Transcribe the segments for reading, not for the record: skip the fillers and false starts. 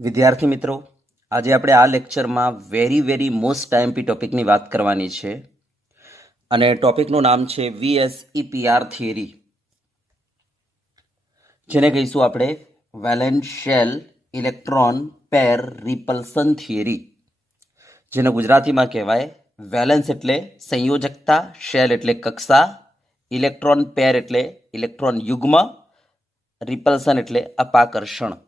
વિદ્યાર્થી મિત્રો, આજે આપણે આ લેક્ચરમાં વેરી મોસ્ટ આઈએમપી ટોપિકની વાત કરવાની છે અને ટોપિકનું નામ છે VSEPR થિયરી, જેને કહીશું આપણે valence shell electron pair રિપલ્સન theory, જેને ગુજરાતીમાં કહેવાય વેલેન્સ એટલે સંયોજકતા, શેલ એટલે કક્ષા, ઇલેક્ટ્રોન પેર એટલે ઇલેક્ટ્રોન યુગ્મ, રિપલ્સન એટલે અપાકર્ષણ.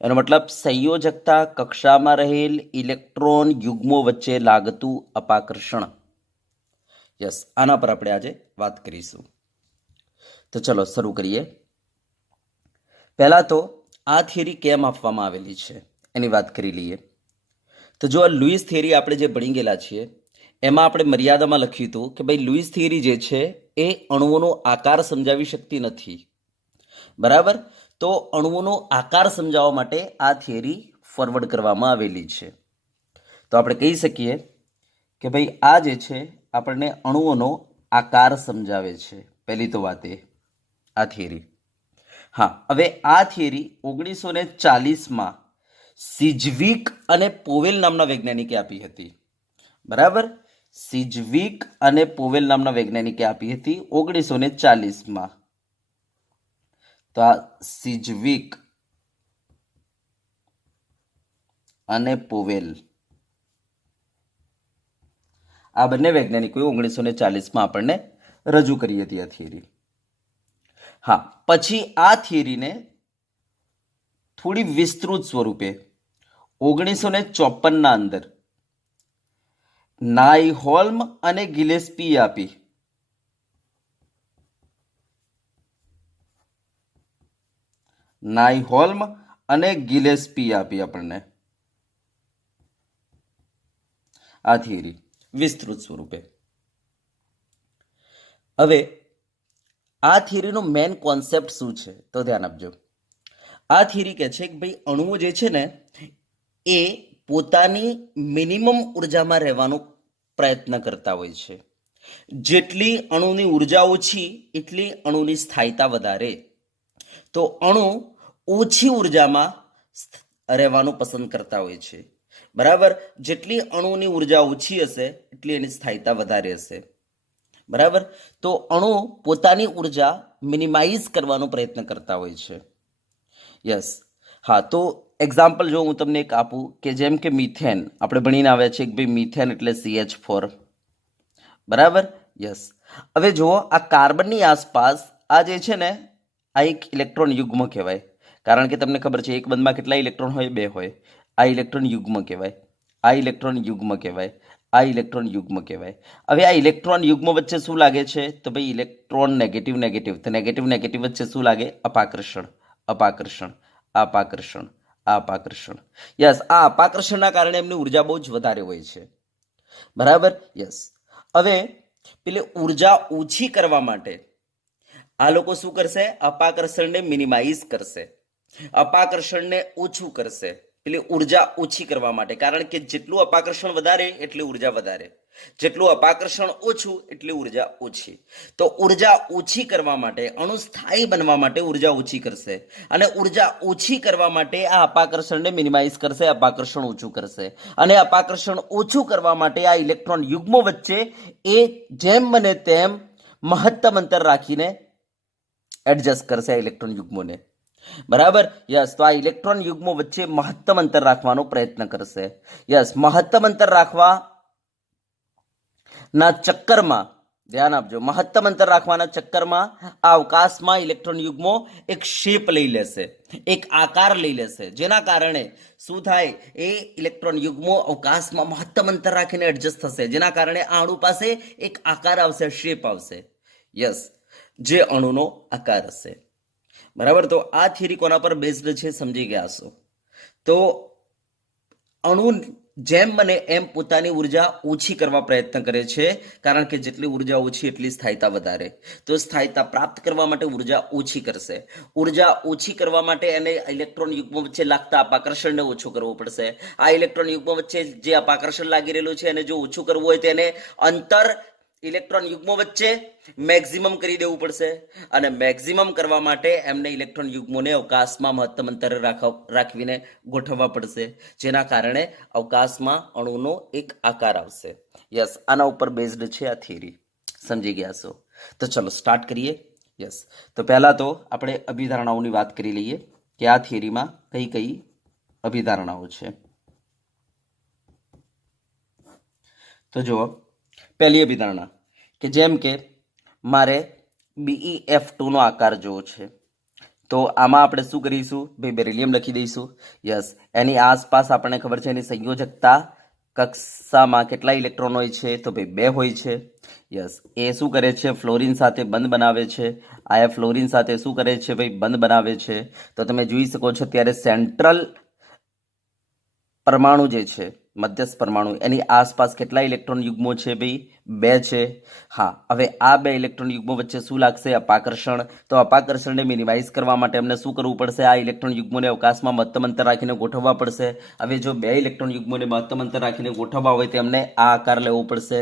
એનો મતલબ સંયોજકતા કક્ષામાં રહેલ ઇલેક્ટ્રોન યુગ્મો વચ્ચે લાગતું અપાકર્ષણ. યસ, આના પર આપણે આજે વાત કરીશું. તો ચલો શરૂ કરીએ. પહેલા તો આ થિયરી કેમ આપવામાં આવેલી છે એની વાત કરી લઈએ. તો જો આ લુઈસ થિયરી આપણે જે ભણી ગયેલા છીએ એમાં આપણે મર્યાદામાં લખ્યું હતું કે ભાઈ લુઈસ થિયરી જે છે એ અણુઓનો આકાર સમજાવી શકતી નથી, બરાબર. તો અણુઓનો આકાર સમજાવવા માટે આ થિયરી ફોરવર્ડ કરવામાં આવેલી છે. તો આપણે કહી શકીએ કે ભાઈ આ જે છે આપણને અણુઓનો આકાર સમજાવે છે. પહેલી તો વાત એ આ થિયરી. હા, હવે આ થિયરી 1940માં સિજવિક અને પોવેલ નામના વૈજ્ઞાનિકે આપી હતી, બરાબર. સિજવિક અને પોવેલ નામના વૈજ્ઞાનિકે આપી હતી 1940માં. તો આ સિજવિક અને પોવેલ આ બંને વૈજ્ઞાનિકોએ 1940માં આપણને રજૂ કરી હતી આ થિયરી. હા, પછી આ થિયરીને થોડી વિસ્તૃત સ્વરૂપે 1954ના અંદર નાઇહોલ્મ અને ગિલેસ્પીએ આપી. નાઇહોલ્મ અને ગિલેસ્પી આપી આપણને આ થિયરી વિસ્તૃત સ્વરૂપે. હવે આ થિયરીનો મેઇન કોન્સેપ્ટ શું છે તો ધ્યાન આપજો. આ થિયરી કહે છે કે ભાઈ અણુઓ જે છે ને એ પોતાની મિનિમમ ઉર્જામાં રહેવાનો પ્રયત્ન કરતા હોય છે. જેટલી અણુની ઉર્જા ઓછી એટલી અણુની સ્થાયીતા વધારે. તો અણુ ઓછી ઉર્જામાં રહેવાનું પસંદ કરતા હોય છે, બરાબર. જેટલી અણુની ઉર્જા ઓછી હશે એટલી એની સ્થાયીતા વધારે હશે, બરાબર. તો અણુ પોતાની ઉર્જા મિનિમાઇઝ કરવાનો પ્રયત્ન કરતા હોય છે. યસ, હા. તો એક્ઝામ્પલ જો હું તમને એક આપું કે જેમ કે મિથેન આપણે ભણીને આવ્યા છે કે ભાઈ મિથેન એટલે CH4, બરાબર. યસ, હવે જુઓ આ કાર્બનની આસપાસ આ જે છે ને આ એક ઇલેક્ટ્રોન યુગ્મ કહેવાય, કારણ કે તમને ખબર છે એક બંધમાં કેટલા ઇલેક્ટ્રોન હોય? 2 હોય. આ ઇલેક્ટ્રોન યુગ્મ કહેવાય, આ ઇલેક્ટ્રોન યુગ્મ કહેવાય, આ ઇલેક્ટ્રોન યુગ્મ કહેવાય. હવે આ ઇલેક્ટ્રોન યુગ્મ વચ્ચે શું લાગે છે તો ભાઈ ઇલેક્ટ્રોન નેગેટિવ નેગેટિવ. તો નેગેટિવ નેગેટિવ વચ્ચે શું લાગે? અપાકર્ષણ, અપાકર્ષણ, અપાકર્ષણ, અપાકર્ષણ. યસ, આ અપાકર્ષણના કારણે એમની ઉર્જા બહુ જ વધારે હોય છે, બરાબર. યસ, હવે પેલી ઉર્જા ઓછી કરવા માટે આ લોકો શું કરશે? અપાકર્ષણને મિનિમાઇઝ કરશે, અપાકર્ષણને ઓછું કરશે એટલે ઉર્જા ઓછી કરવા માટે. કારણ કે જેટલું અપાકર્ષણ વધારે એટલી ઉર્જા વધારે, જેટલું અપાકર્ષણ ઓછું એટલી ઉર્જા ઓછી. તો ઉર્જા ઓછી કરવા માટે, અણુ સ્થાયી બનવા માટે ઉર્જા ઓછી કરશે, અને ઉર્જા ઓછી કરવા માટે આ અપાકર્ષણને મિનિમાઇઝ કરશે, અપાકર્ષણ ઓછું કરશે. અને અપાકર્ષણ ઓછું કરવા માટે આ ઇલેક્ટ્રોન યુગ્મો વચ્ચે એ જેમ બને તેમ મહત્તમ અંતર રાખીને એડજસ્ટ કરશે આ ઇલેક્ટ્રોન યુગ્મોને, બરાબર. યસ, તો આ ઇલેક્ટ્રોન યુગ્મો વચ્ચે મહત્તમ અંતર રાખવાનો પ્રયત્ન કરશે. યસ, મહત્તમ અંતર રાખવા ના ચક્કરમાં ધ્યાન આપજો, મહત્તમ અંતર રાખવાના ચક્કરમાં આ અવકાશમાં ઇલેક્ટ્રોન યુગ્મો એક શેપ લઈ લેશે, એક આકાર લઈ લેશે, જેના કારણે શું થાય? એ ઇલેક્ટ્રોન યુગ્મો અવકાશમાં મહત્તમ અંતર રાખીને એડજસ્ટ થશે, જેના કારણે આ અણુ પાસે એક આકાર આવશે, શેપ આવશે. યસ, જે અણુનો આકાર હશે, બરાબર. તો આ થિયરી કોના પર બેઝડ છે સમજી ગયા હશો. તો અણુ જેમ બને એમ પોતાની ઉર્જા ઓછી કરવા પ્રયત્ન કરે છે, કારણ કે જેટલી ઉર્જા ઓછી એટલી સ્થાયીતા વધારે. તો સ્થાયીતા પ્રાપ્ત કરવા માટે ઉર્જા ઓછી કરશે. ઉર્જા ઓછી કરવા માટે એને ઇલેક્ટ્રોન યુગ્મ વચ્ચે લાગતા અપાકર્ષણને ઓછું કરવું પડશે. આ ઇલેક્ટ્રોન યુગ્મ વચ્ચે જે અપાકર્ષણ લાગી રહેલું છે એને જો ઓછું કરવું હોય તો એને અંતર ઇલેક્ટ્રોન યુગ્મો વચ્ચે મેક્સિમમ કરી દેવું પડશે અને મેક્સિમમ કરવા માટે એમને ઇલેક્ટ્રોન યુગ્મોને અવકાશમાં મહત્તમ અંતરે રાખવીને ગોઠવવા પડશે, જેના કારણે અવકાશમાં અણુનો એક આકાર આવશે. યસ, આના ઉપર બેઝડ છે આ થિયરી. સમજી ગયા છો? તો ચલો સ્ટાર્ટ કરીએ. યસ, તો પહેલા તો આપણે અભિધારણાઓની વાત કરી લઈએ કે આ થિયરીમાં કઈ કઈ અભિધારણાઓ છે. તો જુઓ, પહેલી અભિધારણા કે જેમ કે મારે BeF2 નો આકાર જોવો છે, તો આમાં આપણે શું કરીશું ભાઈ, બેરિલિયમ લખી દઈશું. યસ, એની આસપાસ આપણને ખબર છે એની સંયોજકતા કક્ષામાં કેટલા ઇલેક્ટ્રોન હોય છે, તો ભાઈ 2 હોય છે. યસ, એ શું કરે છે, ફ્લોરિન સાથે બંધ બનાવે છે. આ ફ્લોરિન સાથે શું કરે છે ભાઈ, બંધ બનાવે છે. તો તમે જોઈ શકો છો ત્યારે સેન્ટ્રલ પરમાણુ જે છે, મધ્યસ્થ પરમાણુ, એની આસપાસ કેટલા ઇલેક્ટ્રોન યુગ્મો છે ભાઈ, 2 છે. હા, હવે આ 2 ઇલેક્ટ્રોન યુગ્મો વચ્ચે શું લાગશે, અપાકર્ષણ. તો અપાકર્ષણને મિનિમાઇઝ કરવા માટે અમને શું કરવું પડશે, આ ઇલેક્ટ્રોન યુગ્મોને અવકાશમાં મહત્તમ અંતર રાખીને ગોઠવવા પડશે. હવે જો 2 ઇલેક્ટ્રોન યુગ્મોને મહત્તમ અંતર રાખીને ગોઠવવા હોય તો એમને આ આકાર લેવો પડશે.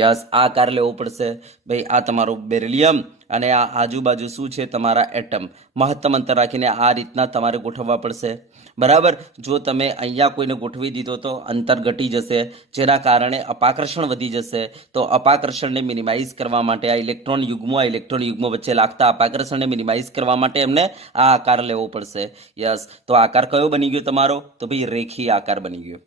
યસ, આ આકાર લેવો પડશે ભાઈ. આ તમારું બેરિલિયમ અને આ આજુબાજુ શું છે, તમારા એટમ. મહત્તમ અંતર રાખીને આ રીતના તમારે ગોઠવવા પડશે. બરાબર. જો તમે અહીંયા કોઈને ગોઠવી દીધો તો અંતર ઘટી જશે, જેના કારણે અપાકર્ષણ વધી જશે. તો અપાકર્ષણને મિનિમાઇઝ કરવા માટે આ ઇલેક્ટ્રોન યુગ્મો વચ્ચે લાગતા અપાકર્ષણને મિનિમાઇઝ કરવા માટે એમને આ આકાર લેવો પડશે. યસ, તો આકાર કયો બની ગયો તમારો, તો ભાઈ રેખીય આકાર બની ગયો.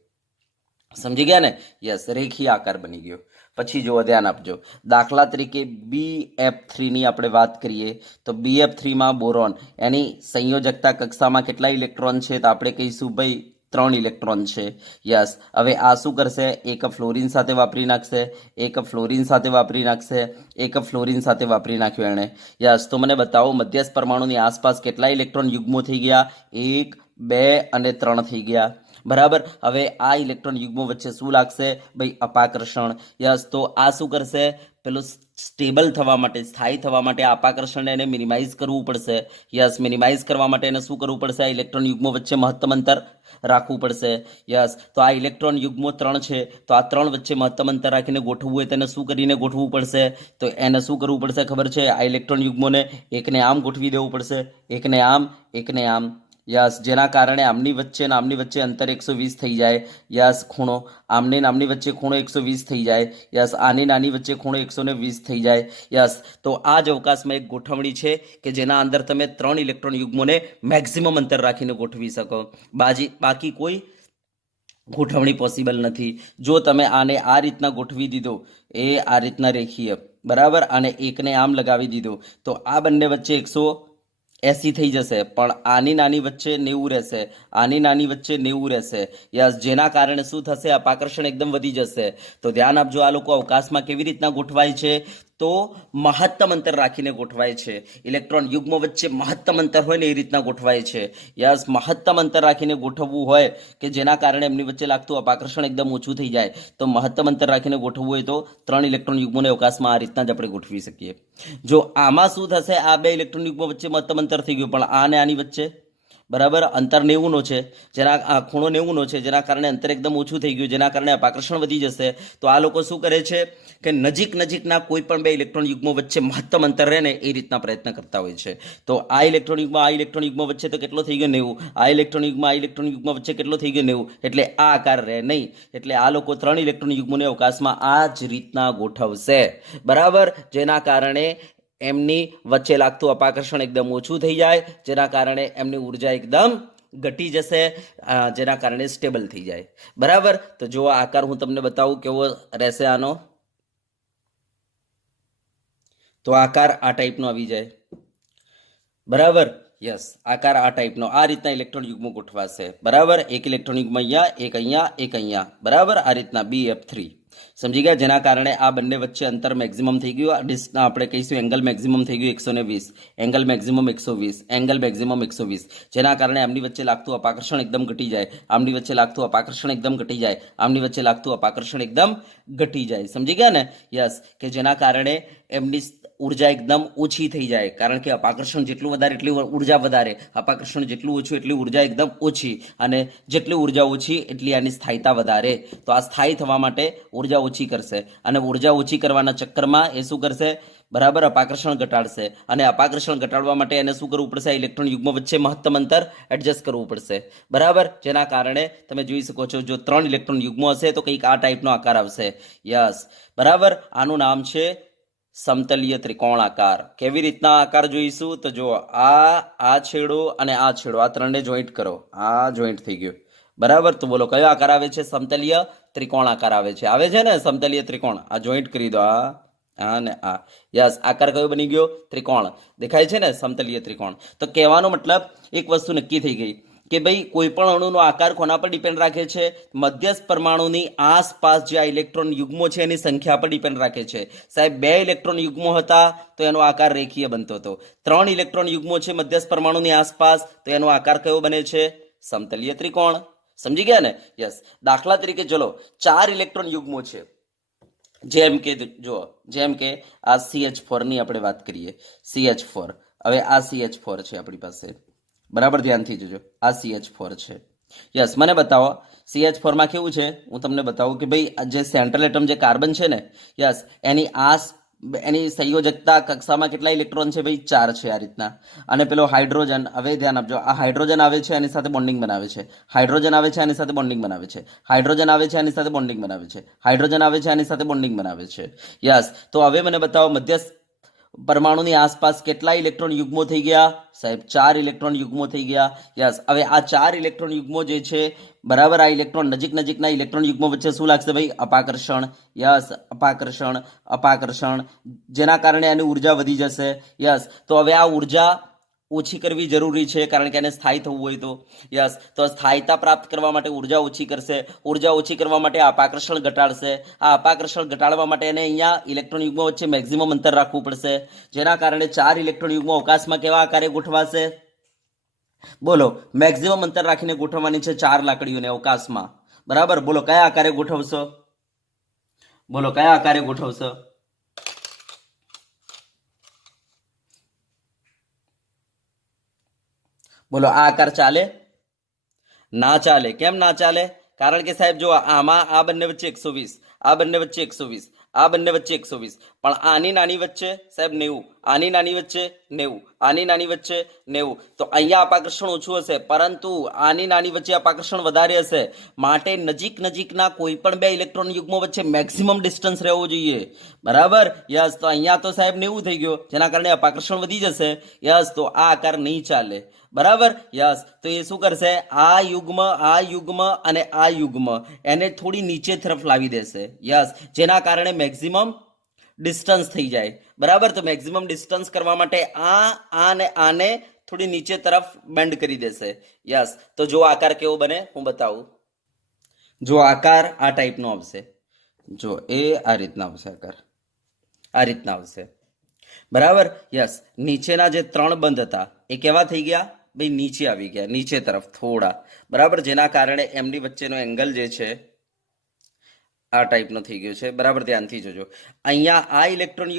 સમજી ગયા ને? યસ, રેખીય આકાર બની ગયો. પછી જો ધ્યાન આપજો, દાખલા તરીકે BF3 ની આપણે વાત કરીએ તો BF3 માં બોરોન, એની સંયોજકતા કક્ષામાં કેટલા ઇલેક્ટ્રોન છે, તો આપણે કહીશું ભાઈ 3 ઇલેક્ટ્રોન છે. યસ, હવે આ શું કરશે, એક ફ્લોરિન સાથે વાપરી નાખશે, એક ફ્લોરિન સાથે વાપરી નાખશે, એક ફ્લોરિન સાથે વાપરી નાખ્યો એણે. યસ, તો મને બતાવો મધ્યસ્થ પરમાણુની આસપાસ કેટલા ઇલેક્ટ્રોન યુગ્મો થઈ ગયા, 1, 2 અને 3 થઈ ગયા. બરાબર. હવે આ ઇલેક્ટ્રોન યુગ્મો વચ્ચે શું લાગશે ભાઈ, અપાકર્ષણ. યસ, તો આ શું કરશે, પેલું સ્ટેબલ થવા માટે, સ્થાયી થવા માટે આ અપાકર્ષણને એને મિનિમાઇઝ કરવું પડશે. યસ, મિનિમાઇઝ કરવા માટે એને શું કરવું પડશે, આ ઇલેક્ટ્રોન યુગ્મો વચ્ચે મહત્તમ અંતર રાખવું પડશે. યસ, તો આ ઇલેક્ટ્રોન યુગ્મો 3 છે, તો આ 3 વચ્ચે મહત્તમ અંતર રાખીને ગોઠવવું હોય તેને શું કરીને ગોઠવવું પડશે, તો એને શું કરવું પડશે ખબર છે, આ ઇલેક્ટ્રોન યુગ્મોને એકને આમ ગોઠવી દેવું પડશે, એકને આમ, એકને આમ. યસ, જેના કારણે આમની વચ્ચે અને આમની વચ્ચે અંતર 120 થઈ જાય. યસ, ખૂણો આમની નામની વચ્ચે ખૂણો 120 થઈ જાય. યસ, આની નાની વચ્ચે ખૂણો 120 થઈ જાય. યસ, તો આ જ અવકાશમાં એક ગોઠવણી છે કે જેના અંદર તમે 3 ઇલેક્ટ્રોન યુગ્મોને મેક્સિમમ અંતર રાખીને ગોઠવી શકો. બાકી કોઈ ગોઠવણી પોસિબલ નથી. જો તમે આને આ રીતના ગોઠવી દીધો, એ આ રીતના રેખીય, બરાબર, અને એકને આમ લગાવી દીધો, તો આ બંને વચ્ચે 180 થઈ જશે, પણ આની નાની વચ્ચે 90 રહેશે, આની નાની વચ્ચે 90 રહેશે. યસ, જેના કારણે શું થશે, અપાકર્ષણ એકદમ વધી જશે. તો ધ્યાન આપજો, આ લોકો અવકાશમાં કેવી રીતના ગોઠવાય છે, તો મહત્તમ અંતર રાખીને ગોઠવાય છે. ઇલેક્ટ્રોન યુગ્મો વચ્ચે મહત્તમ અંતર હોય ને એ રીતના ગોઠવાય છે. યસ, મહત્તમ અંતર રાખીને ગોઠવવું હોય કે જેના કારણે એમની વચ્ચે લાગતું અપાકર્ષણ એકદમ ઓછું થઈ જાય, તો મહત્તમ અંતર રાખીને ગોઠવવું હોય તો 3 ઇલેક્ટ્રોન યુગ્મોને અવકાશમાં આ રીતના જ આપણે ગોઠવી શકીએ. જો આમાં શું થશે, આ 2 ઇલેક્ટ્રોન યુગ્મો વચ્ચે મહત્તમ અંતર થઈ ગયું, પણ આ ને આની વચ્ચે બરાબર અંતર 90 નો છે, જેના ખૂણો 90 નો છે, જેના કારણે અંતર એકદમ ઓછું થઈ ગયું, જેના કારણે અપાકર્ષણ વધી જશે. તો આ લોકો શું કરે છે કે નજીકના કોઈ પણ 2 ઇલેક્ટ્રોન યુગ્મો વચ્ચે મહત્તમ અંતર રહે ને એ રીતના પ્રયત્ન કરતા હોય છે. તો આ ઇલેક્ટ્રોન યુગ્મ વચ્ચે તો કેટલો થઈ ગયો, 90. આ ઇલેક્ટ્રોન યુગ્મ વચ્ચે કેટલો થઈ ગયો, 90. એટલે આ આકાર રહે નહીં. એટલે આ લોકો 3 ઇલેક્ટ્રોન યુગ્મોને અવકાશમાં આ જ રીતના ગોઠવશે, બરાબર, જેના કારણે એમની વચ્ચે લાગતું અપાકર્ષણ એકદમ ઓછું થઈ જાય, જેના કારણે એમની ઉર્જા એકદમ ઘટી જશે, જેના કારણે સ્ટેબલ થઈ જાય. બરાબર. તો જો આ આકાર હું તમને બતાવું કેવો રહેશે આનો, તો આકાર આ ટાઈપનો આવી જાય. બરાબર. યસ, આકાર આ ટાઈપનો, આ રીતના ઇલેક્ટ્રોન યુગ્મો ગોઠવાશે. બરાબર. એક ઇલેક્ટ્રોન યુગ્મ અહીંયા, એક અહીંયા, એક અહીંયા. બરાબર. આ રીતના BF3. સમજી ગયા? જેના કારણે આ બંને વચ્ચે અંતર મેક્સિમમ થઈ ગયું. આપણે કહીશું એંગલ મેક્સિમમ થઈ ગયું 120, એંગલ મેક્સિમમ 120, એંગલ મેક્સિમમ 120. જેના કારણે આમની વચ્ચે લાગતું અપાકર્ષણ એકદમ ઘટી જાય, આમની વચ્ચે લાગતું અપાકર્ષણ એકદમ ઘટી જાય, આમની વચ્ચે લાગતું અપાકર્ષણ એકદમ ઘટી જાય. સમજી ગયા ને? યસ, કે જેના કારણે એમની ઉર્જા એકદમ ઓછી થઈ જાય, કારણ કે અપાકર્ષણ જેટલું વધારે એટલી ઉર્જા વધારે, અપાકર્ષણ જેટલું ઓછું એટલી ઉર્જા એકદમ ઓછી, અને જેટલી ઉર્જા ઓછી એટલી આની સ્થાયીતા વધારે. તો આ સ્થાયી થવા માટે ઉર્જા ઉર્જા ઓછી કરશે અને ઉર્જા ઓછી કરવાના ચક્કરમાં એ શું કરશે, બરાબર, અપાકર્ષણ ઘટાડશે અને અપાકર્ષણ ઘટાડવા માટે એને શું કરવું પડશે, ઇલેક્ટ્રોન યુગ્મ વચ્ચે મહત્તમ અંતર એડજસ્ટ કરવું પડશે, બરાબર, જેના કારણે તમે જોઈ શકો છો જો 3 ઇલેક્ટ્રોન યુગ્મો હશે તો કંઈક આ ટાઈપનો આકાર આવશે. યસ, બરાબર, આનું નામ છે સમતલીય ત્રિકોણ આકાર. કેવી રીતના આકાર જોઈશું તો જો આ છેડો અને આ છેડો, આ ત્રણને જોઈન્ટ કરો, આ જોઈન્ટ થઈ ગયું, બરાબર. તો બોલો કયો આકાર આવે છે, સમતલીય ત્રિકોણ આકાર આવે છે ને સમતલીય ત્રિકોણ. આ જોઈન્ટ કરી દો, આ ને આ. યસ, આકાર કયો બની ગયો, ત્રિકોણ. દેખાય છે ને, સમતલીય ત્રિકોણ. તો કહેવાનો મતલબ એક વસ્તુ નક્કી થઈ ગઈ કે ભાઈ કોઈ પણ અણુનો આકાર કોના પર ડિપેન્ડ રાખે છે, મધ્યસ્થ પરમાણુની આસપાસ જે આ ઇલેક્ટ્રોન યુગ્મો છે એની સંખ્યા પર ડિપેન્ડ રાખે છે. સાહેબ 2 ઇલેક્ટ્રોન યુગ્મો હતા તો એનો આકાર રેખીય બનતો હતો. 3 ઇલેક્ટ્રોન યુગ્મો છે મધ્યસ્થ પરમાણુની આસપાસ તો એનો આકાર કયો બને છે, સમતલીય ત્રિકોણ. સમજી ગયા ને? યસ. દાખલા તરીકે ચલો 4 ઇલેક્ટ્રોન યુગ્મો છે, જેમ કે આ CH4 ની આપણે વાત કરીએ, CH4. હવે આ CH4 છે આપણી પાસે, બરાબર, ધ્યાનથી જોજો, આ CH4 છે. યસ, મને બતાવો CH4 માં કેવું છે, હું તમને બતાવું કે ભાઈ જે સેન્ટ્રલ એટમ જે કાર્બન છે ને, યસ, એની સંયોજકતા કક્ષામાં કેટલા ઇલેક્ટ્રોન છે ભાઈ, 4 છે આ રીતના. અને પેલો હાઇડ્રોજન, હવે ધ્યાન આપજો, આ હાઇડ્રોજન આવે છે એની સાથે બોન્ડિંગ બનાવે છે, હાઇડ્રોજન આવે છે એની સાથે બોન્ડિંગ બનાવે છે, હાઇડ્રોજન આવે છે એની સાથે બોન્ડિંગ બનાવે છે, હાઇડ્રોજન આવે છે એની સાથે બોન્ડિંગ બનાવે છે. યસ, તો હવે મને બતાવો મધ્યસ્થ પરમાણુની આસપાસ કેટલા ઇલેક્ટ્રોન યુગ્મો થઈ ગયા, સાહેબ 4 ઇલેક્ટ્રોન યુગ્મો થઈ ગયા. યસ, હવે આ 4 ઇલેક્ટ્રોન યુગ્મો જે છે, બરાબર, આ ઇલેક્ટ્રોન નજીકના ઇલેક્ટ્રોન યુગ્મો વચ્ચે શું લાગશે ભાઈ, અપાકર્ષણ. યસ, અપાકર્ષણ, જેના કારણે એની ઉર્જા વધી જશે. યસ, તો હવે આ ઉર્જા ઓછી કરવી જરૂરી છે કારણ કે એને સ્થાયી થવું હોય તો. યસ, તો સ્થાયીતા પ્રાપ્ત કરવા માટે ઉર્જા ઓછી કરશે, ઉર્જા ઓછી કરવા માટે અપાકર્ષણ ઘટાડશે, આ અપાકર્ષણ ઘટાડવા માટે એને અહીંયા ઇલેક્ટ્રોન યુગ્મો વચ્ચે મેક્સિમમ અંતર રાખવું પડશે, જેના કારણે 4 ઇલેક્ટ્રોન યુગ્મો અવકાશમાં કેવા આકારે ગોઠવાશે, બોલો, મેક્સિમમ અંતર રાખીને ગોઠવવાની છે 4 લાકડીઓને અવકાશમાં, બરાબર. બોલો કયા આકારે ગોઠવશો, બોલો કયા આકારે ગોઠવશો, બોલો આ આકાર ચાલે, ના ચાલે. કેમ ના ચાલે, કારણ કે સાહેબ જો આમાં આ બંને વચ્ચે 120, આ બંને વચ્ચે 120, આ બંને વચ્ચે 120, પણ આની નાની વચ્ચે સાહેબ 90, આની નાની વચ્ચે 90, આની નાની વચ્ચે 90, તો અહીંયા અપાકર્ષણ ઓછું હશે, પરંતુ આની નાની વચ્ચે અપાકર્ષણ વધારે હશે. માટે નજીકના કોઈ પણ 2 ઇલેક્ટ્રોન યુગ્મો વચ્ચે મેક્સિમમ ડિસ્ટન્સ રહેવું જોઈએ, બરાબર. યસ, તો અહીંયા તો સાહેબ 90 થઈ ગયો, જેના કારણે અપાકર્ષણ વધી જશે. યસ, તો આ આકાર નહીં ચાલે, બરાબર. યસ, તો એ શું કરશે, આ યુગ્મ અને આ યુગ્મ એને થોડી નીચે તરફ લાવી દેશે. યસ, જેના કારણે મેક્સિમમ ડિસ્ટન્સ થઈ જાય, બરાબર. તો મેક્સિમમ ડિસ્ટન્સ કરવા માટે આને થોડી નીચે તરફ બેન્ડ કરી દેશે. યસ, તો જો આકાર કેવો બને હું બતાવું. જો આકાર આ ટાઈપનો આવશે, જો એ આ રીતના આવશે, આકાર આ રીતના આવશે, બરાબર. યસ, નીચેના જે 3 બંધ હતા એ કેવા થઈ ગયા ભાઈ, નીચે આવી ગયા, નીચે તરફ થોડા, બરાબર, જેના કારણે એમની વચ્ચેનો એંગલ જે છે આ ટાઈપનો થઈ ગયો છે, બરાબર. ધ્યાનથી જોજો, અહીંયા આ ઇલેક્ટ્રોન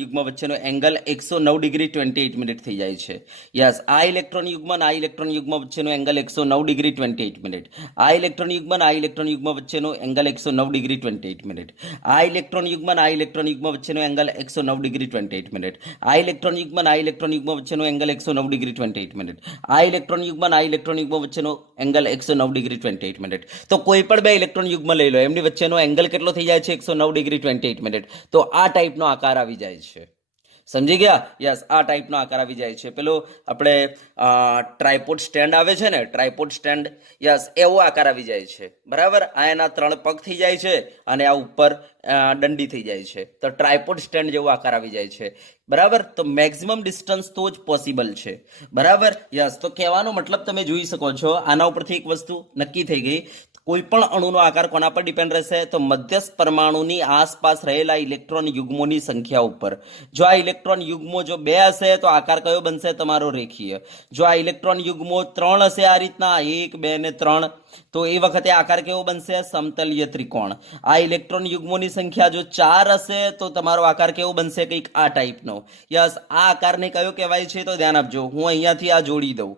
યુગ્મ વચ્ચેનો એંગલ 109 ડિગ્રી 28 મિનિટ થઈ જાય છે. યસ, આ ઇલેક્ટ્રોન યુગ્મ વચ્ચેનો એંગલ 109 ડિગ્રી 28 મિનિટ, આ ઇલેક્ટ્રોન યુગ્મ વચ્ચેનો એંગલ 109 ડિગ્રી 28 મિનિટ, આ ઇલેક્ટ્રોન યુગ્મ વચ્ચેનો એંગલ 109 ડિગ્રી 28 મિનિટ, આ ઇલેક્ટ્રોન યુગ્મ વચ્ચેનો એંગલ 109 ડિગ્રી 28 મિનિટ, આ ઇલેક્ટ્રોન યુગ્મ વચ્ચેનો એંગલ 109 ડિગ્રી 28 મિનિટ. તો કોઈ પણ 2 ઇલેક્ટ્રોન યુગ્મ લઈ લો, એમની વચ્ચેનો એંગલ કેટલો થઈ જાય છે, 109 ડિગ્રી 28 મિનિટ. તો આ ટાઈપનો આકાર આવી જાય છે, સમજી ગયા? યસ, આ ટાઈપનો આકાર આવી જાય છે. પેલો આપણે ટ્રાયપોડ સ્ટેન્ડ આવે છે ને, ટ્રાયપોડ સ્ટેન્ડ, યસ, એવો આકાર આવી જાય છે, બરાબર. આ એના 3 પગ થઈ જાય છે અને આ ઉપર દંડી થઈ જાય છે, તો ટ્રાયપોડ સ્ટેન્ડ જેવો આકાર આવી જાય છે, બરાબર. તો મેક્સિમમ ડિસ્ટન્સ તો જ પોસિબલ છે, બરાબર. યસ, તો કહેવાનો મતલબ તમે જોઈ શકો છો, આના ઉપરથી એક વસ્તુ નક્કી થઈ ગઈ, કોઈ પણ અણુનો આકાર કોના પર ડિપેન્ડ રહેશે, તો મધ્યસ્થ પરમાણુની આસપાસ રહેલા ઇલેક્ટ્રોન યુગ્મોની સંખ્યા ઉપર. જો આ ઇલેક્ટ્રોન યુગ્મો જો 2 હશે તો આકાર કયો બનશે, તમારો રેખીય. જો આ ઇલેક્ટ્રોન યુગ્મો 3 હશે, આ રીતના 1, 2 ને 3, તો એ વખતે આકાર કેવો બનશે, સમતલીય ત્રિકોણ. આ ઇલેક્ટ્રોન યુગ્મોની સંખ્યા જો 4 હશે તો તમારો આકાર કેવો બનશે, કંઈક આ ટાઈપનો. યસ, આ આકારને કયો કહેવાય છે, તો ધ્યાન આપજો, હું અહીંયાથી આ જોડી દઉં,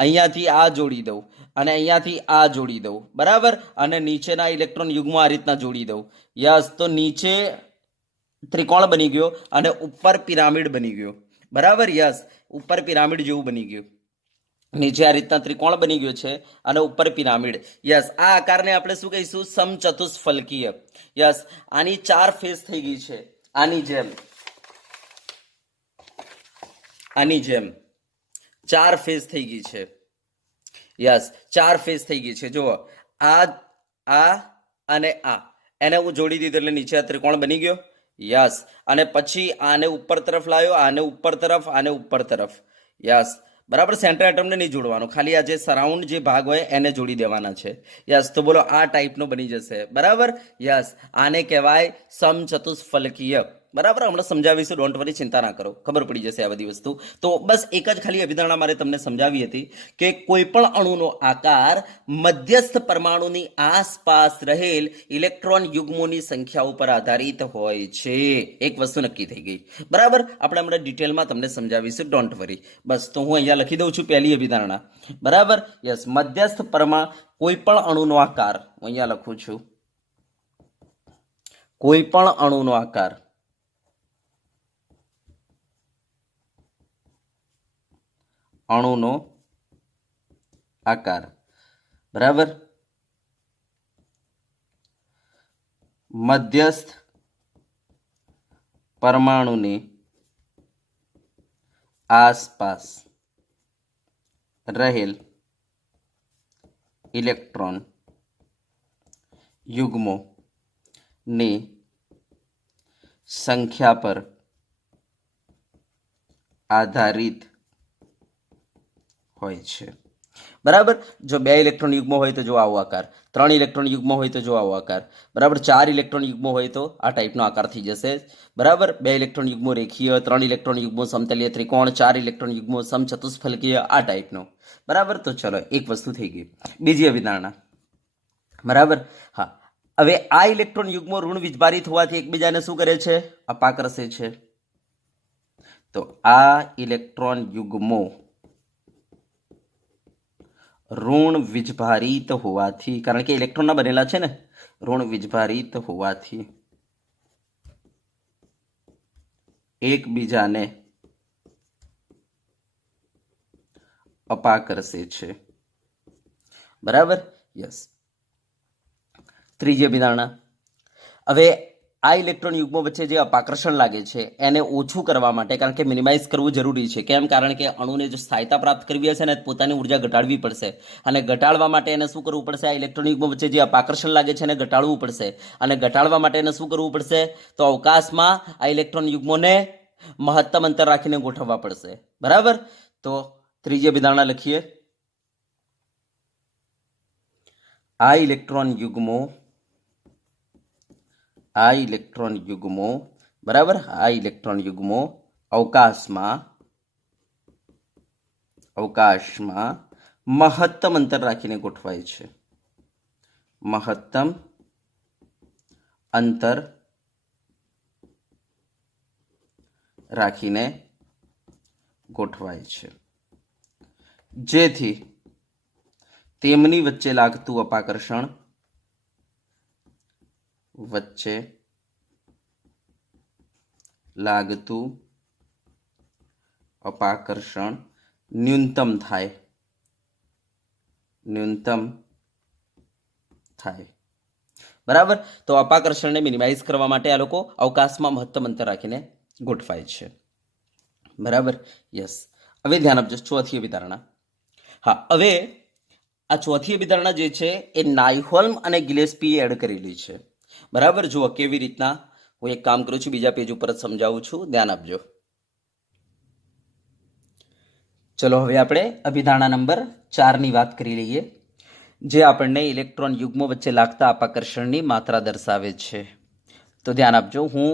અહીંયાથી આ જોડી દઉં અને અહીંયાથી આ જોડી દઉં, બરાબર, અને નીચેના ઇલેક્ટ્રોન યુગ્મ આ રીતના જોડી દઉં. યસ, તો નીચે ત્રિકોણ બની ગયો અને ઉપર પિરામિડ બની ગયો, બરાબર. યસ, ઉપર પિરામિડ જેવું બની ગયું. નીચે આ રીતના ત્રિકોણ બની ગયો છે અને ઉપર પિરામિડ. યસ, આ આકારને આપણે શું કહીશું? સમચતુષ્ફલકીય. યસ, આની 4 ફેસ થઈ ગઈ છે, આની જેમ, આની જેમ 4 ફેસ થઈ ગઈ છે. યસ, 4 ફેસ થઈ ગઈ છે. જુઓ, આ અને આ, એને હું જોડી દીધું એટલે નીચે આ ત્રિકોણ બની ગયો. યસ, અને પછી આને ઉપર તરફ લાવ્યો, આને ઉપર તરફ, આને ઉપર તરફ. યસ, બરાબર. સેન્ટર એટમને નહીં જોડવાનું, ખાલી આ જે સરાઉન્ડ જે ભાગ હોય એને જોડી દેવાના છે. યસ, તો બોલો આ ટાઈપનો બની જશે, બરાબર. યસ, આને કહેવાય સમચતુષ્ફલકીય, બરાબર. હમણાં સમજાવીશું, ડોન્ટ વરી, ચિંતા ના કરો, ખબર પડી જશે આ બધી વસ્તુ. તો બસ એક જ ખાલી અભિધારણા મારે તમને સમજાવી હતી કે કોઈ પણ અણુનો આકાર મધ્યસ્થ પરમાણુની આસપાસ રહેલ ઇલેક્ટ્રોન યુગ્મોની સંખ્યા ઉપર આધારિત હોય છે. એક વસ્તુ નક્કી થઈ ગઈ, બરાબર. આપણે હમણાં ડિટેલમાં તમને સમજાવીશું, ડોન્ટ વરી. બસ, તો હું અહીંયા લખી દઉં છું પહેલી અભિધારણા, બરાબર. યસ, મધ્યસ્થ કોઈ પણ અણુનો આકાર, હું અહીંયા લખું છું, કોઈ પણ અણુનો આકાર બરાબર, મધ્યસ્થ પરમાણુની આસપાસ રહેલ ઇલેક્ટ્રોન યુગ્મોની સંખ્યા પર આધારિત હોય છે, બરાબર. જો 2 ઇલેક્ટ્રોન યુગ્મો હોય તો જો આવો આકાર, 3 ઇલેક્ટ્રોન યુગ્મો હોય તો જો આવો આકાર, બરાબર. 4 ઇલેક્ટ્રોન યુગ્મો હોય તો આ ટાઈપનો આકાર થઈ જશે, બરાબર. 2 ઇલેક્ટ્રોન યુગ્મો રેખીય, 3 ઇલેક્ટ્રોન યુગ્મો સમતલીય ત્રિકોણ, 4 ઇલેક્ટ્રોન યુગ્મો સમચતુષ્ફલકીય, આ ટાઈપનો, બરાબર. તો ચલો, એક વસ્તુ થઈ ગઈ. બીજી અભિધારણા, બરાબર. હા, હવે આ ઇલેક્ટ્રોન યુગ્મો ઋણ વીજભારિત હોવાથી એકબીજાને શું કરે છે? અપાકર્ષે છે. તો આ ઇલેક્ટ્રોન યુગ્મો ઋણ વીજભારિત હોવાથી, કારણ કે ઇલેક્ટ્રોનના બનેલા છે ને, ઋણ વીજભારિત હોવાથી એકબીજાને અપાકર્ષે છે, બરાબર. યસ. ત્રીજી અભિધારણા, હવે આ ઇલેક્ટ્રોન યુગ્મો વચ્ચે જે અપાકર્ષણ લાગે છે એને ઓછું કરવા માટે, કારણ કે મિનિમાઇઝ કરવું જરૂરી છે. કેમ? કારણ કે અણુને જો સ્થાયીતા પ્રાપ્ત કરવી હશે ને, પોતાની ઉર્જા ઘટાડવી પડશે, અને ઘટાડવા માટે એને શું કરવું પડશે? આ ઇલેક્ટ્રોન યુગ્મો વચ્ચે જે અપાકર્ષણ લાગે છે એને ઘટાડવું પડશે, અને ઘટાડવા માટે એને શું કરવું પડશે? તો અવકાશમાં આ ઇલેક્ટ્રોન યુગ્મોને મહત્તમ અંતર રાખીને ગોઠવવા પડશે, બરાબર. તો ત્રીજી અભિધારણા લખીએ. આ ઇલેક્ટ્રોન યુગ્મો, બરાબર, આ ઇલેક્ટ્રોન યુગ્મો અવકાશમાં મહત્તમ અંતર રાખીને ગોઠવાય છે, મહત્તમ અંતર રાખીને ગોઠવાય છે, જેથી તેમની વચ્ચે લાગતું અપાકર્ષણ ન્યૂનતમ થાય, બરાબર. તો અપાકર્ષણને મિનિમાઇઝ કરવા માટે આ લોકો અવકાશમાં મહત્તમ અંતર રાખીને ગોઠવાય છે, બરાબર. યસ. હવે ધ્યાન આપજો, ચોથી અભિધારણા. હા, હવે આ ચોથી અભિધારણા જે છે એ નાયહોલ્મ અને ગિલેસ્પીએ એડ કરેલી છે, બરાબર. જુઓ કેવી રીતના. હું એક કામ કરું છું, બીજા પેજ ઉપર જ સમજાવું છું, ધ્યાન આપજો. ચલો, હવે આપણે અભિધારણા નંબર 4ની વાત કરી લઈએ, જે આપણને ઇલેક્ટ્રોન યુગ્મો વચ્ચે લાગતા અપાકર્ષણની માત્રા દર્શાવે છે. તો ધ્યાન આપજો, હું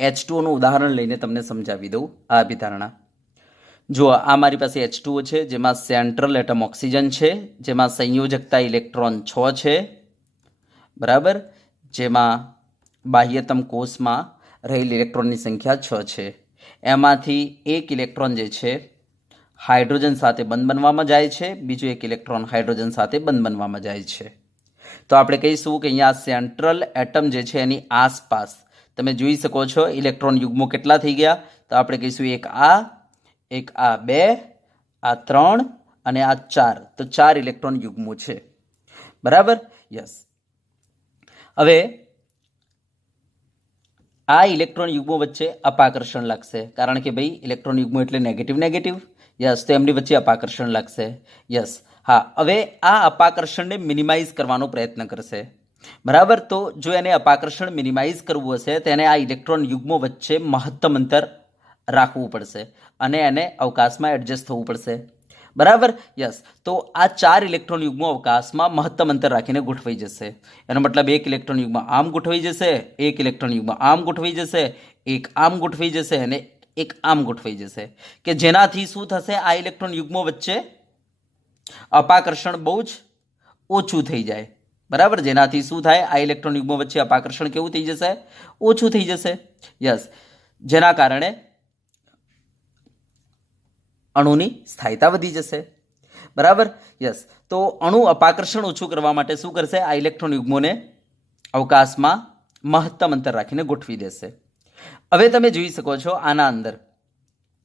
H2O નું ઉદાહરણ લઈને તમને સમજાવી દઉં આ અભિધારણા. જુઓ, આ મારી પાસે H2O છે, જેમાં સેન્ટ્રલ એટમ ઓક્સિજન છે, જેમાં સંયોજકતા ઇલેક્ટ્રોન 6 છે, બરાબર. જેમાં બાહ્યતમ કોષમાં રહેલ ઇલેક્ટ્રોનની સંખ્યા 6 છે. એમાંથી એક ઇલેક્ટ્રોન જે છે હાઇડ્રોજન સાથે બંધ બનવામાં જાય છે, બીજો એક ઇલેક્ટ્રોન હાઇડ્રોજન સાથે બંધ બનવામાં જાય છે. તો આપણે કહીશું કે અહીંયા સેન્ટ્રલ એટમ જે છે એની આસપાસ તમે જોઈ શકો છો ઇલેક્ટ્રોન યુગ્મો કેટલા થઈ ગયા. તો આપણે કહીશું એક આ 2, આ 3 અને આ 4. તો 4 ઇલેક્ટ્રોન યુગ્મો છે. બરાબર, યસ. હવે આ ઇલેક્ટ્રોન યુગ્મો વચ્ચે અપાકર્ષણ લાગશે, કારણ કે ભાઈ ઇલેક્ટ્રોન યુગ્મો એટલે નેગેટિવ. યસ, તો એમની વચ્ચે અપાકર્ષણ લાગશે. યસ, હા. હવે આ અપાકર્ષણને મિનિમાઇઝ કરવાનો પ્રયત્ન કરશે. બરાબર, તો જો એને અપાકર્ષણ મિનિમાઇઝ કરવું હશે તો એને આ ઇલેક્ટ્રોન યુગ્મો વચ્ચે મહત્તમ અંતર રાખવું પડશે અને એને અવકાશમાં એડજસ્ટ થવું પડશે. બરાબર, યસ. તો આ 4 ઇલેક્ટ્રોન યુગ્મો અવકાશમાં મહત્તમ અંતર રાખીને ગોઠવાઈ જશે. એનો મતલબ એક ઇલેક્ટ્રોન યુગ્મ આમ ગોઠવાઈ જશે, એક ઇલેક્ટ્રોન યુગ્મ આમ ગોઠવાઈ જશે, એક આમ ગોઠવાઈ જશે અને એક આમ ગોઠવાઈ જશે, કે જેનાથી શું થશે, આ ઇલેક્ટ્રોન યુગ્મો વચ્ચે અપાકર્ષણ બહુ જ ઓછું થઈ જાય. બરાબર, જેનાથી શું થાય, આ ઇલેક્ટ્રોન યુગ્મો વચ્ચે અપાકર્ષણ કેવું થઈ જશે, ઓછું થઈ જશે. યસ, જેના કારણે અણુની સ્થાયીતા વધી જશે. બરાબર, યસ. તો અણુ અપાકર્ષણ ઓછું કરવા માટે શું કરશે, આ ઇલેક્ટ્રોન યુગ્મોને અવકાશમાં મહત્તમ અંતર રાખીને ગોઠવી દેશે. હવે તમે જોઈ શકો છો આના અંદર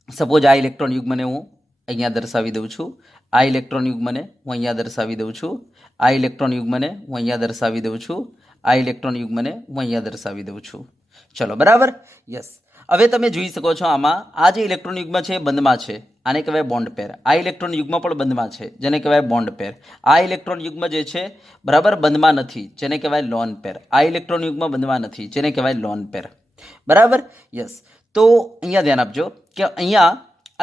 સપોઝ આ ઇલેક્ટ્રોન યુગ્મને હું અહીંયા દર્શાવી દઉં છું, આ ઇલેક્ટ્રોન યુગ્મને હું અહીંયા દર્શાવી દઉં છું, આ ઇલેક્ટ્રોન યુગ્મને હું અહીંયા દર્શાવી દઉં છું, આ ઇલેક્ટ્રોન યુગ્મને હું અહીંયા દર્શાવી દઉં છું. ચલો, બરાબર, યસ. હવે તમે જોઈ શકો છો આમાં આ જે ઇલેક્ટ્રોન યુગ્મ છે એ બંધમાં છે, આને કહેવાય બોન્ડ પેર. આ ઇલેક્ટ્રોન યુગ્મ પણ બંધમાં છે, જેને કહેવાય બોન્ડ પેર. આ ઇલેક્ટ્રોન યુગ્મ જે છે બરાબર બંધમાં નથી, જેને કહેવાય લોન પેર. આ ઇલેક્ટ્રોન યુગ્મ બંધમાં નથી, જેને કહેવાય લોન પેર. બરાબર, યસ. તો અહીંયા ધ્યાન આપજો કે અહીંયા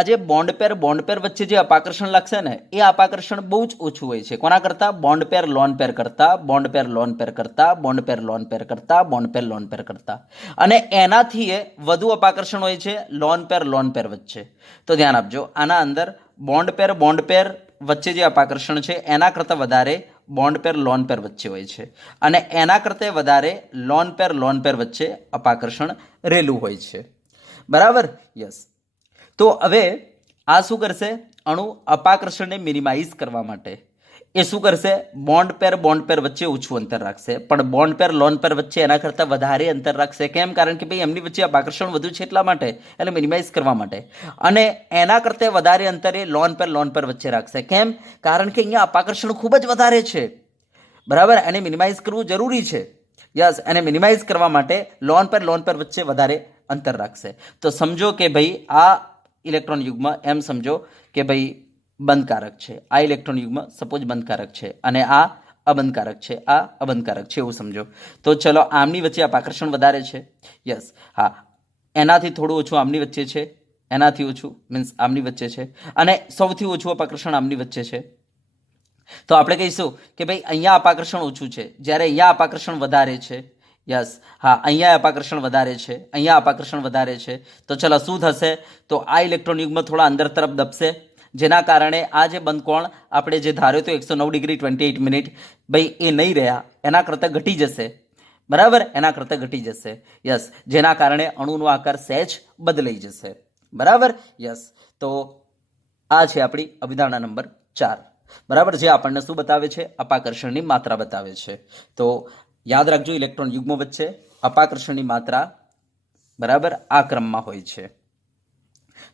આ જે બોન્ડ પેર વચ્ચે જે અપાકર્ષણ લાગશે ને, એ અપાકર્ષણ બહુ જ ઓછું હોય છે. કોના કરતા, બોન્ડ પેર લોન પેર કરતા, બોન્ડ પેર લોન પેર કરતા, બોન્ડ પેર લોન પેર કરતા, બોન્ડ પેર લોન પેર કરતા. અને એનાથી વધુ અપાકર્ષણ હોય છે લોન પેર વચ્ચે. તો ધ્યાન આપજો, આના અંદર બોન્ડ પેર વચ્ચે જે અપાકર્ષણ છે એના કરતાં વધારે બોન્ડ પેર લોન પેર વચ્ચે હોય છે, અને એના કરતાં વધારે લોન પેર વચ્ચે અપાકર્ષણ રહેલું હોય છે. બરાબર, યસ. તો હવે આ શું કરશે, અણુ અપાકર્ષણને મિનિમાઇઝ કરવા માટે એ શું કરશે, બોન્ડ પેર વચ્ચે ઓછું અંતર રાખશે, પણ બોન્ડ પેર લોન પેર વચ્ચે એના કરતાં વધારે અંતર રાખશે. કેમ? કારણ કે ભાઈ એમની વચ્ચે અપાકર્ષણ વધુ છે એટલા માટે, એટલે મિનિમાઇઝ કરવા માટે. અને એના કરતાં વધારે અંતર એ લોન પેર વચ્ચે રાખશે. કેમ? કારણ કે અહીંયા અપાકર્ષણ ખૂબ જ વધારે છે. બરાબર, એને મિનિમાઇઝ કરવું જરૂરી છે. યસ, એને મિનિમાઇઝ કરવા માટે લોન પેર વચ્ચે વધારે અંતર રાખશે. તો સમજો કે ભાઈ આ ઇલેક્ટ્રોન યુગ્મ એમ સમજો કે ભાઈ બંધકારક છે, આ ઇલેક્ટ્રોન યુગ્મ સપોઝ બંધકારક છે અને આ અબંધકારક છે, આ અબંધકારક છે એવું સમજો. તો ચલો, આમની વચ્ચે અપાકર્ષણ વધારે છે. યસ, હા. એનાથી થોડું ઓછું આમની વચ્ચે છે, એનાથી ઓછું મીન્સ આમની વચ્ચે છે, અને સૌથી ઓછું અપાકર્ષણ આમની વચ્ચે છે. તો આપણે કહીશું કે ભાઈ અહીંયા અપાકર્ષણ ઓછું છે, જ્યારે અહીંયા અપાકર્ષણ વધારે છે. યસ, હા. અહીંયા અપાકર્ષણ વધારે છે, અહીંયા અપાકર્ષણ વધારે છે. તો ચલો, શું થશે, તો આ ઇલેક્ટ્રોન યુગ્મ થોડા અંદર તરફ દબશે, જેના કારણે આ જે બંધકોણ આપણે જે ધાર્યો તો 109 ડિગ્રી 28 મિનિટ, ભાઈ એ નહીં રહ્યા, એના કરતાં ઘટી જશે. બરાબર, એના કરતાં ઘટી જશે. યસ, જેના કારણે અણુનો આકાર સહેજ બદલાઈ જશે. બરાબર, યસ. તો આ છે આપણી અભિધારણા નંબર 4. બરાબર, જે આપણને શું બતાવે છે, અપાકર્ષણની માત્રા બતાવે છે. તો યાદ રાખજો, ઇલેક્ટ્રોન યુગ્મો વચ્ચે અપાકર્ષણની માત્રા બરાબર આ ક્રમમાં હોય છે.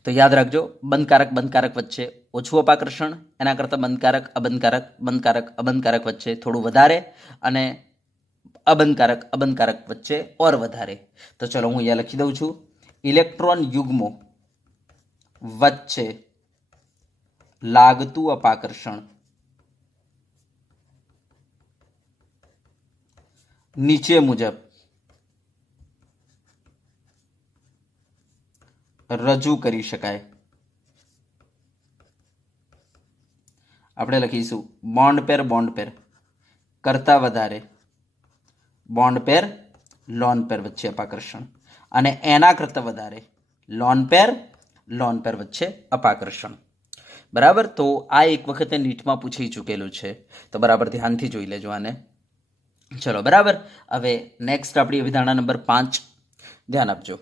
તો યાદ રાખજો, બંધકારક વચ્ચે ઓછું અપાકર્ષણ, એના કરતાં બંધકારક વચ્ચે થોડું વધારે, અને અબંધકારક વચ્ચે ઓર વધારે. તો ચલો, હું અહીંયા લખી દઉં છું, ઇલેક્ટ્રોન યુગ્મો વચ્ચે લાગતું અપાકર્ષણ નીચે મુજબ રજૂ કરી શકાય. આપણે લખીશું બોન્ડ પેર કરતા વધારે બોન્ડ પેર લોન પેર વચ્ચે અપાકર્ષણ, અને એના કરતાં વધારે લોન પેર વચ્ચે અપાકર્ષણ. બરાબર, તો આ એક વખતે નીટમાં પૂછી ચૂકેલું છે, તો બરાબર ધ્યાનથી જોઈ લેજો આને. ચલો, બરાબર. હવે નેક્સ્ટ આપણી અભિધારણા નંબર 5. ધ્યાન આપજો.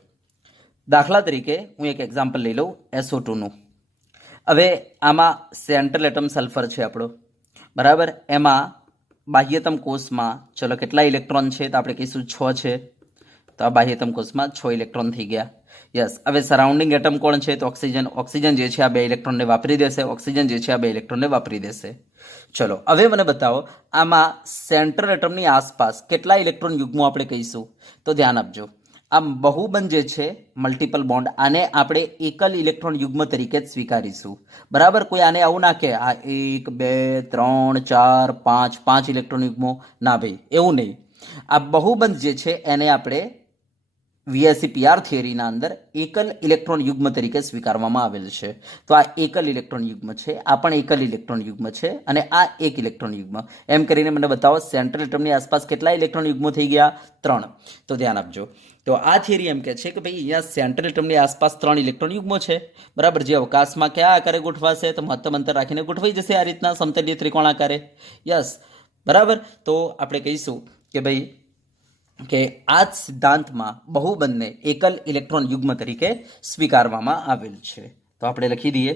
દાખલા તરીકે હું એક એક્ઝામ્પલ લઈ લઉં SO2 નું. હવે આમાં સેન્ટ્રલ એટમ સલ્ફર છે આપણો, બરાબર. એમાં બાહ્યતમ કોષમાં ચલો કેટલા ઇલેક્ટ્રોન છે, તો આપણે કહીશું 6 છે. તો આ બાહ્યતમ કોષમાં 6 ઇલેક્ટ્રોન થઈ ગયા. યસ. હવે સરાઉન્ડિંગ એટમ કોણ છે, તો ઓક્સિજન. ઓક્સિજન જે છે આ 2 ઇલેક્ટ્રોનને વાપરી દેશે. ઓક્સિજન જે છે આ 2 ઇલેક્ટ્રોનને વાપરી દેશે. ચલો હવે મને બતાવો આમાં સેન્ટ્રલ એટમની આસપાસ કેટલા ઇલેક્ટ્રોન યુગ્મો આપણે કહીશું, તો ધ્યાન આપજો. આ બહુબંધ જે છે મલ્ટિપલ બોન્ડ, આને આપણે એકલ ઇલેક્ટ્રોન યુગ્મ તરીકે જ સ્વીકારીશું, બરાબર. કોઈ આને આવું ના કે આ 1 2 3 4 5 5 ઇલેક્ટ્રોન યુગ્મો, ના ભાઈ, એવું નહીં. આ બહુબંધ જે છે એને આપણે VSEPR થિયરીના અંદર એકલ ઇલેક્ટ્રોન યુગ્મ તરીકે સ્વીકારવામાં આવેલ છે. તો આ એકલ ઇલેક્ટ્રોન યુગ્મ છે, આ પણ એકલ ઇલેક્ટ્રોન યુગ્મ છે, અને આ એક ઇલેક્ટ્રોન યુગ્મ. એમ કરીને મને બતાવો સેન્ટ્રલ એટમની આસપાસ કેટલા ઇલેક્ટ્રોન યુગ્મો થઈ ગયા, 3. તો ધ્યાન આપજો. તો આ થિયરી એમ કહે છે કે ભાઈ અહીંયા સેન્ટ્રલ એટમની આસપાસ 3 ઇલેક્ટ્રોન યુગ્મો છે, બરાબર. જે અવકાશમાં કયા આકારે ગોઠવાશે, તો મહત્તમ અંતર રાખીને ગોઠવાઈ જશે આ રીતના સમતલીય ત્રિકોણ આકારે. યસ, બરાબર. તો આપણે કહીશું કે ભાઈ કે આ જ સિદ્ધાંતમાં બહુબંધને એકલ ઇલેક્ટ્રોન યુગ્મ તરીકે સ્વીકારવામાં આવેલ છે. તો આપણે લખી દઈએ,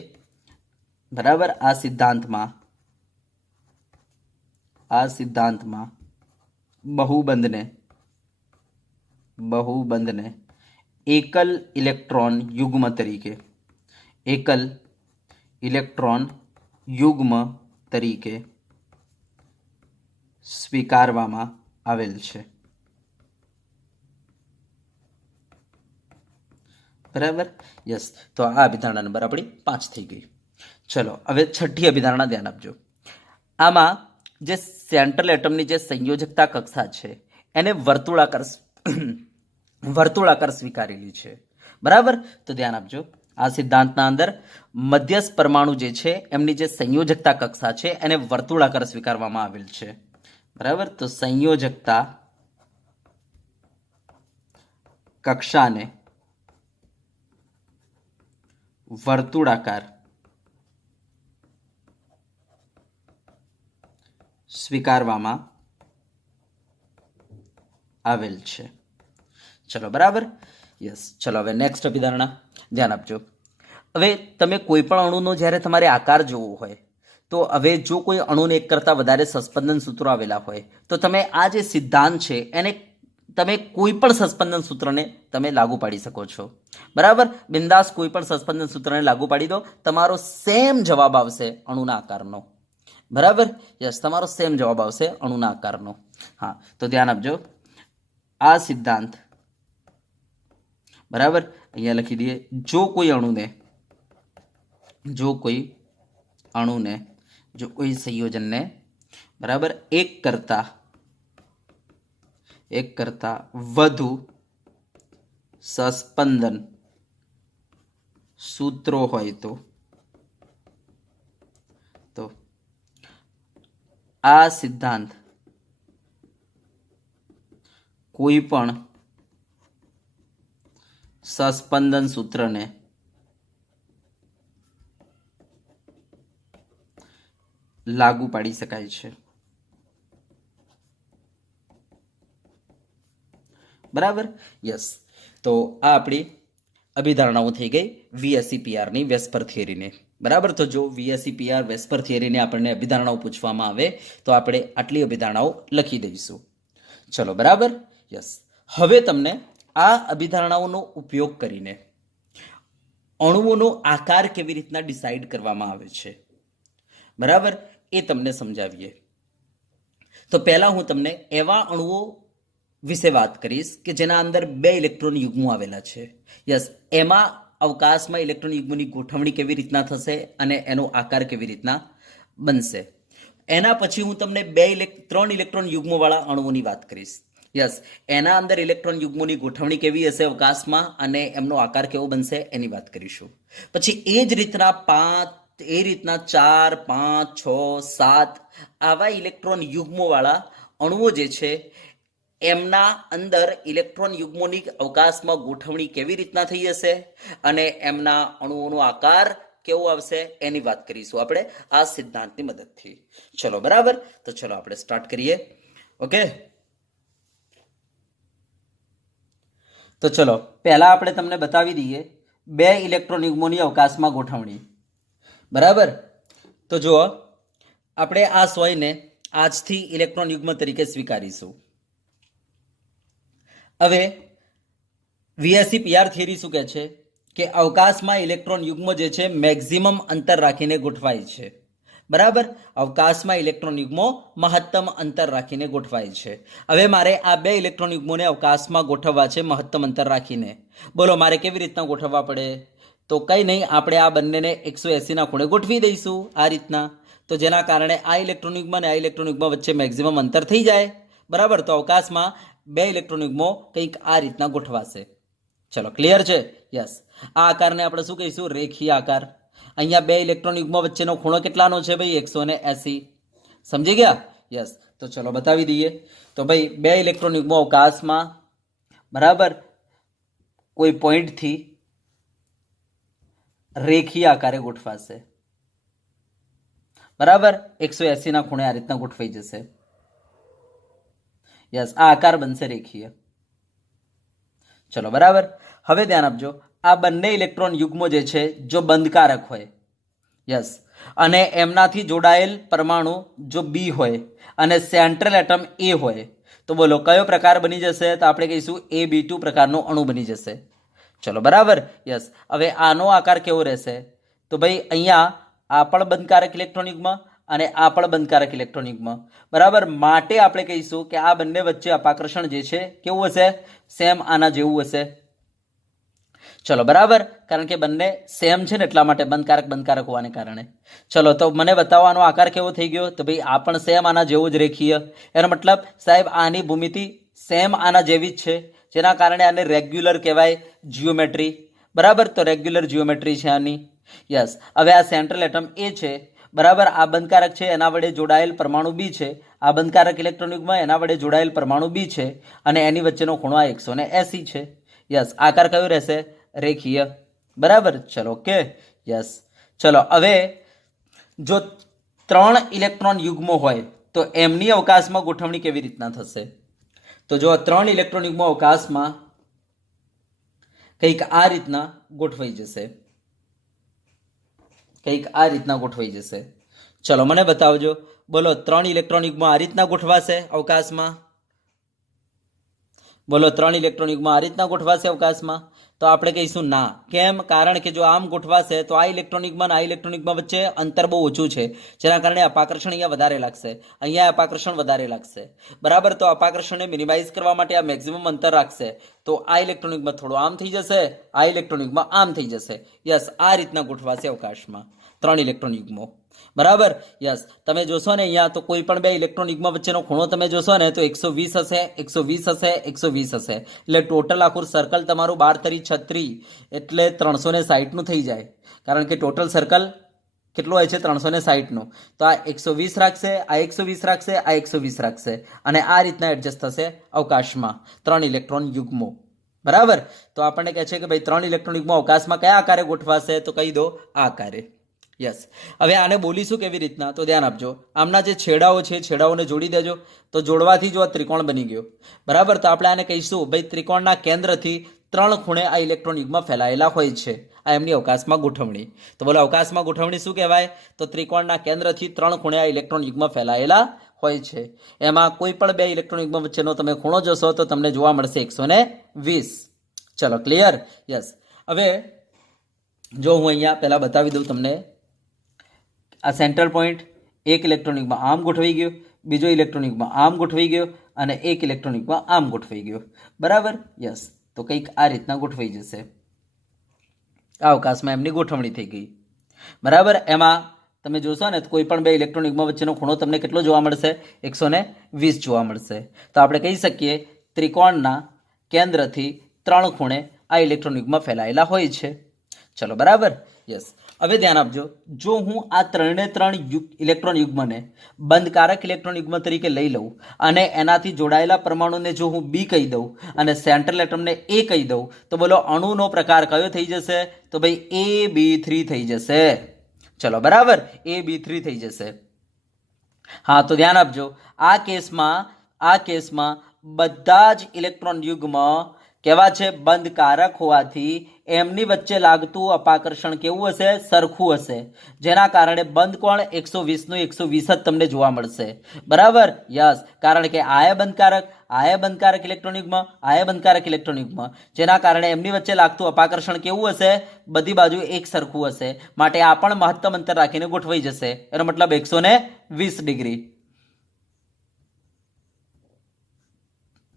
બરાબર. આ સિદ્ધાંતમાં બહુબંધને એકલ ઇલેક્ટ્રોન યુગ્મ તરીકે સ્વીકારવામાં આવેલ છે, બરાબર. યસ. તો આ અભિધારણા નંબર આપણી 5 થઈ ગઈ. ચલો હવે છઠ્ઠી અભિધારણા ધ્યાન આપજો. આમાં જે સેન્ટ્રલ એટમની જે સંયોજકતા કક્ષા છે એને વર્તુળાકાર સ્વીકારેલી છે, બરાબર. તો ધ્યાન આપજો. આ સિદ્ધાંતના અંદર મધ્યસ્થ પરમાણુ જે છે એમની જે સંયોજકતા કક્ષા છે એને વર્તુળાકાર સ્વીકારવામાં આવેલ છે, બરાબર. તો સંયોજકતા કક્ષાને વર્તુળાકાર સ્વીકારવામાં આવેલ છે. ચલો, બરાબર. યસ. ચલો હવે નેક્સ્ટ અભિધારણા ધ્યાન આપજો. હવે તમે કોઈ પણ અણુનો જ્યારે તમારે આકાર જોવો હોય તો હવે જો કોઈ અણુને એક કરતાં વધારે સસ્પંદન સૂત્રો આવેલા હોય તો તમે આ જે સિદ્ધાંત છે એને તમે કોઈ પણ સસ્પંદન સૂત્રને તમે લાગુ પાડી શકો છો, બરાબર. બિંદાસ કોઈ પણ સસ્પંદન સૂત્રને લાગુ પાડી દો, તમારો સેમ જવાબ આવશે અણુના આકારનો, બરાબર. યસ, તમારો સેમ જવાબ આવશે અણુના આકારનો. હા, તો ધ્યાન આપજો. આ સિદ્ધાંત, બરાબર, અહીંયા લખી દઈએ. જો કોઈ સંયોજનને, બરાબર, એક કરતા વધુ સસ્પંદન સૂત્રો હોય તો આ સિદ્ધાંત કોઈ પણ સસ્પંદન સૂત્રને લાગુ પાડી શકાય છે, બરાબર. યસ. તો આ આપણી અભિધારણાઓ થઈ ગઈ VSEPRની વેસ્પર થિયરીને, બરાબર. તો જો VSEPR વેસ્પર થિયરીને આપણને અભિધારણાઓ પૂછવામાં આવે તો આપણે આટલી અભિધારણાઓ લખી દઈશું. ચલો, બરાબર. યસ. હવે તમને આ અભિધારણાઓનો ઉપયોગ કરીને અણુઓનો આકાર કેવી રીતના ડિસાઇડ કરવામાં આવે છે, બરાબર, એ તમને સમજાવીએ. તો પહેલા હું તમને એવા અણુઓ વિશે વાત કરીશ કે જેના અંદર 2 ઇલેક્ટ્રોન યુગ્મો આવેલા છે. યસ. એમાં અવકાશમાં ઇલેક્ટ્રોન યુગ્મોની ગોઠવણી કેવી રીતના થશે અને એનો આકાર કેવી રીતના બનશે. એના પછી હું તમને 3 ઇલેક્ટ્રોન યુગ્મોવાળા અણુઓની વાત કરીશ. યસ. એના અંદર ઇલેક્ટ્રોન યુગ્મોની ગોઠવણી કેવી હશે અવકાશમાં અને એમનો આકાર કેવો બનશે એની વાત કરીશું. પછી એ જ રીતના 4 5 6 7 આવા ઇલેક્ટ્રોન યુગ્મોવાળા અણુઓ જે છે એમના અંદર ઇલેક્ટ્રોન યુગ્મોની અવકાશમાં ગોઠવણી કેવી રીતના થઈ હશે અને એમના અણુઓનો આકાર કેવો આવશે એની વાત કરીશું આપણે આ સિદ્ધાંતની મદદથી. ચલો, બરાબર. તો ચલો આપણે સ્ટાર્ટ કરીએ. ઓકે. તો ચલો પહેલા આપણે તમને બતાવી દઈએ 2 ઇલેક્ટ્રોન યુગ્મોની અવકાશમાં ગોઠવણી. બરાબર. તો જુઓ, આપણે આ 100 ને આજથી ઇલેક્ટ્રોન યુગ્મ તરીકે સ્વીકારીશું. હવે વીએસસી પીઆર થિયરી શું કહે છે કે અવકાશમાં ઇલેક્ટ્રોન યુગ્મો જે છે મેક્સિમમ અંતર રાખીને ગોઠવાય છે. બરાબર. અવકાશમાં ઇલેક્ટ્રોન યુગ્મો મહત્તમ અંતર રાખીને ગોઠવાય છે. હવે મારે આ બે ઇલેક્ટ્રોન યુગ્મોને અવકાશમાં ગોઠવવા છે મહત્તમ અંતર રાખીને. બોલો મારે કેવી રીતના ગોઠવવા પડે? તો કંઈ નહીં, આપણે આ બંનેને 180ના ખૂણે ગોઠવી દઈશું આ રીતના. તો જેના કારણે આ ઇલેક્ટ્રોન યુગ્મ અને આ ઇલેક્ટ્રોન યુગ્મ વચ્ચે મેક્સિમમ અંતર થઈ જાય. બરાબર. તો અવકાશમાં બે ઇલેક્ટ્રોન યુગ્મો કંઈક આ રીતના ગોઠવાશે. ચલો, ક્લિયર છે? યસ. આ આકારને આપણે શું કહીશું? રેખીય આકાર. અહીંયા બે ઇલેક્ટ્રોન યુગ્મ વચ્ચેનો ખૂણો કેટલાનો છે ભાઈ? 180. સમજી ગયા? યસ. તો ચલો બતાવી દઈએ. તો ભાઈ બે ઇલેક્ટ્રોન યુગ્મો અવકાશમાં, બરાબર, કોઈ પોઈન્ટથી રેખીય આકારે ગોઠવાશે. બરાબર. 180ના ખૂણે આ રીતના ગોઠવાઈ જશે. યસ, આ આકાર બનશે રેખીય. ચલો, બરાબર. હવે ધ્યાન આપજો, આ બંને ઇલેક્ટ્રોન યુગ્મો જે છે જો બંધકારક હોય, યસ, અને એમનાથી જોડાયેલ પરમાણુ જો બી હોય અને સેન્ટ્રલ એટમ એ હોય, તો બોલો કયો પ્રકાર બની જશે? તો આપણે કહીશું AB2 પ્રકારનો અણુ બની જશે. ચલો, બરાબર. યસ. હવે આનો આકાર કેવો રહેશે? તો ભાઈ અહીંયા આ પણ બંધકારક ઇલેક્ટ્રોન યુગ્મ અને આ પણ બંધકારક ઇલેક્ટ્રોન યુગ્મ. બરાબર. માટે આપણે કહીશું કે આ બંને વચ્ચે અપાકર્ષણ જે છે કેવું હશે? સેમ આના જેવું હશે. ચલો, બરાબર. કારણ કે બંને સેમ છે ને એટલા માટે બંધકારક હોવાને કારણે. ચલો, તો મને બતાવવાનો આકાર કેવો થઈ ગયો? તો ભાઈ આ પણ સેમ આના જેવું જ રેખીય. એનો મતલબ સાહેબ આની ભૂમિતિ સેમ આના જેવી જ છે, જેના કારણે આને રેગ્યુલર કહેવાય, જીઓમેટ્રી. બરાબર. તો રેગ્યુલર જીઓમેટ્રી છે આની. યસ. હવે આ સેન્ટ્રલ એટમ એ છે, બરાબર, આ બંધકારક છે, એના વડે જોડાયેલ પરમાણુ બી છે. આ બંધકારક ઇલેક્ટ્રોન યુગ્મ એના વડે જોડાયેલ પરમાણુ બી છે અને એની વચ્ચેનો ખૂણો આ 180 છે. યસ. આકાર કયો રહેશે? રેખીય. બરાબર. ચલો, ઓકે. યસ. ચલો, હવે જો 3 ઇલેક્ટ્રોન યુગ્મો હોય તો એમની અવકાશમાં ગોઠવણી કેવી રીતના થશે? તો જો 3 ઇલેક્ટ્રોન યુગ્મો અવકાશમાં કંઈક આ રીતના ગોઠવાઈ જશે. કંઈક આ રીતના ગોઠવાઈ જશે. ચલો, મને બતાવજો. બોલો 3 ઇલેક્ટ્રોન યુગ્મો આ રીતના ગોઠવાશે અવકાશમાં? બોલો 3 ઇલેક્ટ્રોન યુગ્મો આ રીતના ગોઠવાશે અવકાશમાં? તો આપણે કહીશું ના. કેમ? કારણ કે જો આમ ગોઠવાશે તો આ ઇલેક્ટ્રોન યુગ્મ અને આ ઇલેક્ટ્રોન યુગ્મ વચ્ચે અંતર બહુ ઓછું છે, જેના કારણે અપાકર્ષણ અહીંયા વધારે લાગશે, અહીંયા અપાકર્ષણ વધારે લાગશે. બરાબર. તો અપાકર્ષણને મિનિમાઇઝ કરવા માટે આ મેક્સિમમ અંતર રાખશે. તો આ ઇલેક્ટ્રોન યુગ્મ થોડો આમ થઈ જશે, આ ઇલેક્ટ્રોન યુગ્મ આમ થઈ જશે. યસ. આ રીતના ગોઠવાશે અવકાશમાં 3 ઇલેક્ટ્રોન યુગ્મો. બરાબર. યસ. તમે જોશો ને અહીંયા તો કોઈ પણ બે ઇલેક્ટ્રોન યુગ્મ વચ્ચેનો ખૂણો તમે જોશો ને તો 120 હશે, 120 હશે, 120 હશે. એટલે ટોટલ આખું સર્કલ તમારું 12×36 એટલે 360નું થઈ જાય. કારણ કે ટોટલ સર્કલ કેટલું હોય છે? 360નું. તો આ 120 રાખશે, આ 120 રાખશે, આ 120 રાખશે અને આ રીતના એડજસ્ટ થશે અવકાશમાં 3 ઇલેક્ટ્રોન યુગ્મો. બરાબર. તો આપણને કહે છે કે ભાઈ 3 ઇલેક્ટ્રોન યુગ્મો અવકાશમાં કયા આકારે ગોઠવાશે? તો કહી દો આ આકારે. યસ. હવે આને બોલીશું કેવી રીતના? તો ધ્યાન આપજો, આમના જે છેડાઓ છે છેડાઓને જોડી દેજો. તો જોડવાથી જો આ ત્રિકોણ બની ગયો. બરાબર. તો આપણે આને કહીશું ભાઈ ત્રિકોણના કેન્દ્રથી 3 ખૂણે આ ઇલેક્ટ્રોન યુગ્મ ફેલાયેલા હોય છે. આ એમની અવકાશમાં ગોઠવણી. તો બોલો અવકાશમાં ગોઠવણી શું કહેવાય? તો ત્રિકોણના કેન્દ્રથી 3 ખૂણે આ ઇલેક્ટ્રોન યુગ્મ ફેલાયેલા હોય છે. એમાં કોઈ પણ બે ઇલેક્ટ્રોન યુગ્મ વચ્ચેનો તમે ખૂણો જોશો તો તમને જોવા મળશે 120. ચલો, ક્લિયર? યસ. હવે જો હું અહીંયા પહેલા બતાવી દઉં તમને, આ સેન્ટ્રલ પોઈન્ટ એક ઇલેક્ટ્રોન યુગ્મ આમ ગોઠવાઈ ગયો, બીજો ઇલેક્ટ્રોન યુગ્મ આમ ગોઠવાઈ ગયો અને એક ઇલેક્ટ્રોન યુગ્મ આમ ગોઠવાઈ ગયો. બરાબર. યસ. તો કંઈક આ રીતના ગોઠવાઈ જશે. આ અવકાશમાં એમની ગોઠવણી થઈ ગઈ. બરાબર. એમાં તમે જોશો ને કોઈ પણ બે ઇલેક્ટ્રોન યુગ્મ વચ્ચેનો ખૂણો તમને કેટલો જોવા મળશે? 120 જોવા મળશે. તો આપણે કહી શકીએ ત્રિકોણના કેન્દ્રથી 3 ખૂણે આ ઇલેક્ટ્રોન યુગ્મ ફેલાયેલા હોય છે. ચલો, બરાબર. યસ. હવે ધ્યાન આપજો, જો હું આ 3 ઇલેક્ટ્રોન યુગ્મને બંધકારક ઇલેક્ટ્રોન યુગ્મ તરીકે લઈ લઉં અને એનાથી જોડાયેલા પરમાણુને જો હું બી કહી દઉં અને સેન્ટ્રલ એટમને એ કહી દઉં તો બોલો અણુનો પ્રકાર કયો થઈ જશે? તો ભાઈ AB3 થઈ જશે. ચલો, બરાબર. AB3 થઈ જશે. હા, તો ધ્યાન આપજો, આ કેસમાં બધા જ ઇલેક્ટ્રોન યુગ્મ કેવા છે? બંધકારક હોવાથી એમની વચ્ચે લાગતું અપાકર્ષણ કેવું હશે? સરખું હશે, જેના કારણે બંધ કોણ 120 નું 120 જ તમને જોવા મળશે. બરાબર? યસ, કારણ કે આ બંધકારક ઇલેક્ટ્રોન યુગ્મ, આ બંધકારક ઇલેક્ટ્રોન યુગ્મ, જેના કારણે એમની વચ્ચે લાગતું અપાકર્ષણ કેવું હશે? બધી બાજુ એક સરખું હશે, માટે આ પણ મહત્તમ અંતર રાખીને ગોઠવાઈ જશે. એનો મતલબ 120 ડિગ્રી.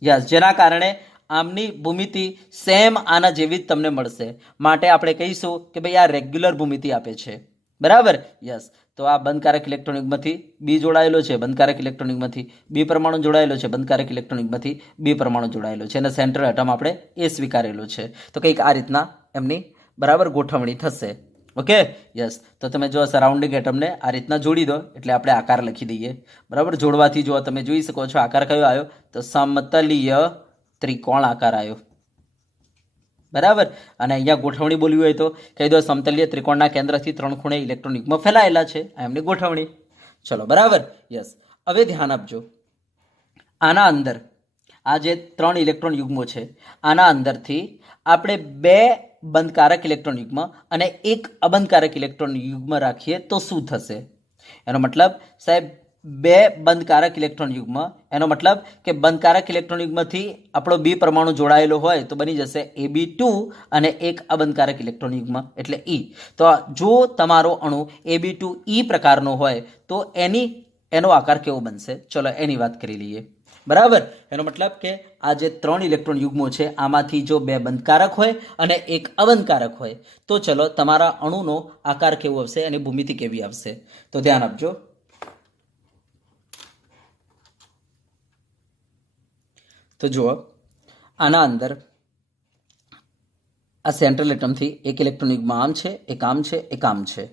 યસ, જેના કારણે આમની ભૂમિતિ સેમ આના જેવી જ તમને મળશે, માટે આપણે કહીશું કે ભાઈ આ રેગ્યુલર ભૂમિતિ આપે છે. બરાબર? યસ. તો આ બંધકારક ઇલેક્ટ્રોન યુગ્મથી બી જોડાયેલો છે, બંધકારક ઇલેક્ટ્રોન યુગ્મથી બી પરમાણુ જોડાયેલો છે, બંધકારક ઇલેક્ટ્રોન યુગ્મથી બી પરમાણુ જોડાયેલો છે, અને સેન્ટ્રલ એટમ આપણે એ સ્વીકારેલો છે. તો કંઈક આ રીતના એમની બરાબર ગોઠવણી થશે. ઓકે? યસ. તો તમે જો સરાઉન્ડિંગ એટમને આ રીતના જોડી દો એટલે આપણે આકાર લખી દઈએ. બરાબર? જોડવાથી જો તમે જોઈ શકો છો આકાર કયો આવ્યો? તો સમતલીય ત્રિકોણ આકાર આવ્યો. બરાબર? અને અહીંયા ગોઠવણી બોલવી હોય તો કહી દો સમતલીય ત્રિકોણના કેન્દ્રથી 3 ખૂણે ઇલેક્ટ્રોન યુગ્મ ફેલાયેલા છે. આ એમની ગોઠવણી. ચલો, બરાબર? યસ. હવે ધ્યાન આપજો, આના અંદર આ જે 3 ઇલેક્ટ્રોન યુગ્મો છે, આના અંદરથી આપણે 2 બંધકારક ઇલેક્ટ્રોન યુગ્મ અને 1 અબંધકારક ઇલેક્ટ્રોન યુગ્મ રાખીએ તો શું થશે? એનો મતલબ સાહેબ 2 બંધકારક ઇલેક્ટ્રોન યુગ્મ, એનો મતલબ કે બંધકારક ઇલેક્ટ્રોન યુગ્મથી આપણો બી પરમાણુ જોડાયેલો હોય તો બની જશે Ab2 અને 1 અબંધકારક ઇલેક્ટ્રોન યુગ્મ એટલે E. તો જો તમારો અણુ Ab2E પ્રકારનો હોય તો એનો આકાર કેવો બનશે? ચલો એની વાત કરી લઈએ. બરાબર? એનો મતલબ કે આ જે 3 ઇલેક્ટ્રોન યુગ્મો છે આમાંથી જો 2 બંધકારક હોય અને 1 અબંધકારક હોય તો ચલો તમારા અણુનો આકાર કેવો આવશે, એની ભૂમિતિ કેવી આવશે? તો ધ્યાન આપજો. તો જુઓ, આના અંદર આ સેન્ટ્રલ એટમથી 1 ઇલેક્ટ્રોન યુગ્મ આમ છે, એક આમ છે, એક આમ છે.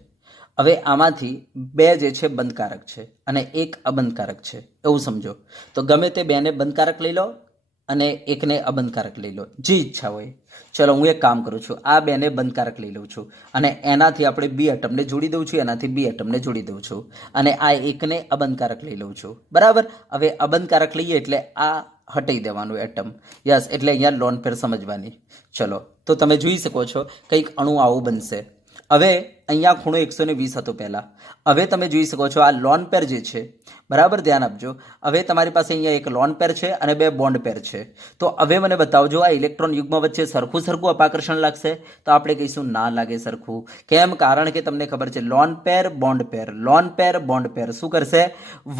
હવે આમાંથી 2 જે છે બંધકારક છે અને 1 અબંધકારક છે, એવું સમજો. તો ગમે તે 2ને બંધકારક લઈ લો અને 1ને અબંધકારક લઈ લો, જે ઈચ્છા હોય. ચલો હું એક કામ કરું છું, આ 2ને બંધકારક લઈ લઉં છું અને એનાથી આપણે બી એટમને જોડી દઉં છું, એનાથી બી એટમને જોડી દઉં છું અને આ 1ને અબંધકારક લઈ લઉં છું. બરાબર? હવે અબંધકારક લઈએ એટલે આ હટાઈ દેવાનું એટમ. યસ, એટલે અહીંયા લોન પેર સમજવાની. ચલો, તો તમે જોઈ શકો છો કંઈક અણુ આવું બનશે. હવે અહીંયા ખૂણો 120 હતો પહેલાં. હવે તમે જોઈ શકો છો આ લોન પેર જે છે, બરાબર? ધ્યાન આપજો. હવે તમારી પાસે અહીંયા એક લોન પેર છે અને 2 બોન્ડ પેર છે. તો હવે મને બતાવજો આ ઇલેક્ટ્રોન યુગ્મ વચ્ચે સરખું અપાકર્ષણ લાગશે? તો આપણે કહીશું ના લાગે સરખું. કેમ? કારણ કે તમને ખબર છે લોન પેર બોન્ડ પેર, લોન પેર બોન્ડ પેર શું કરશે?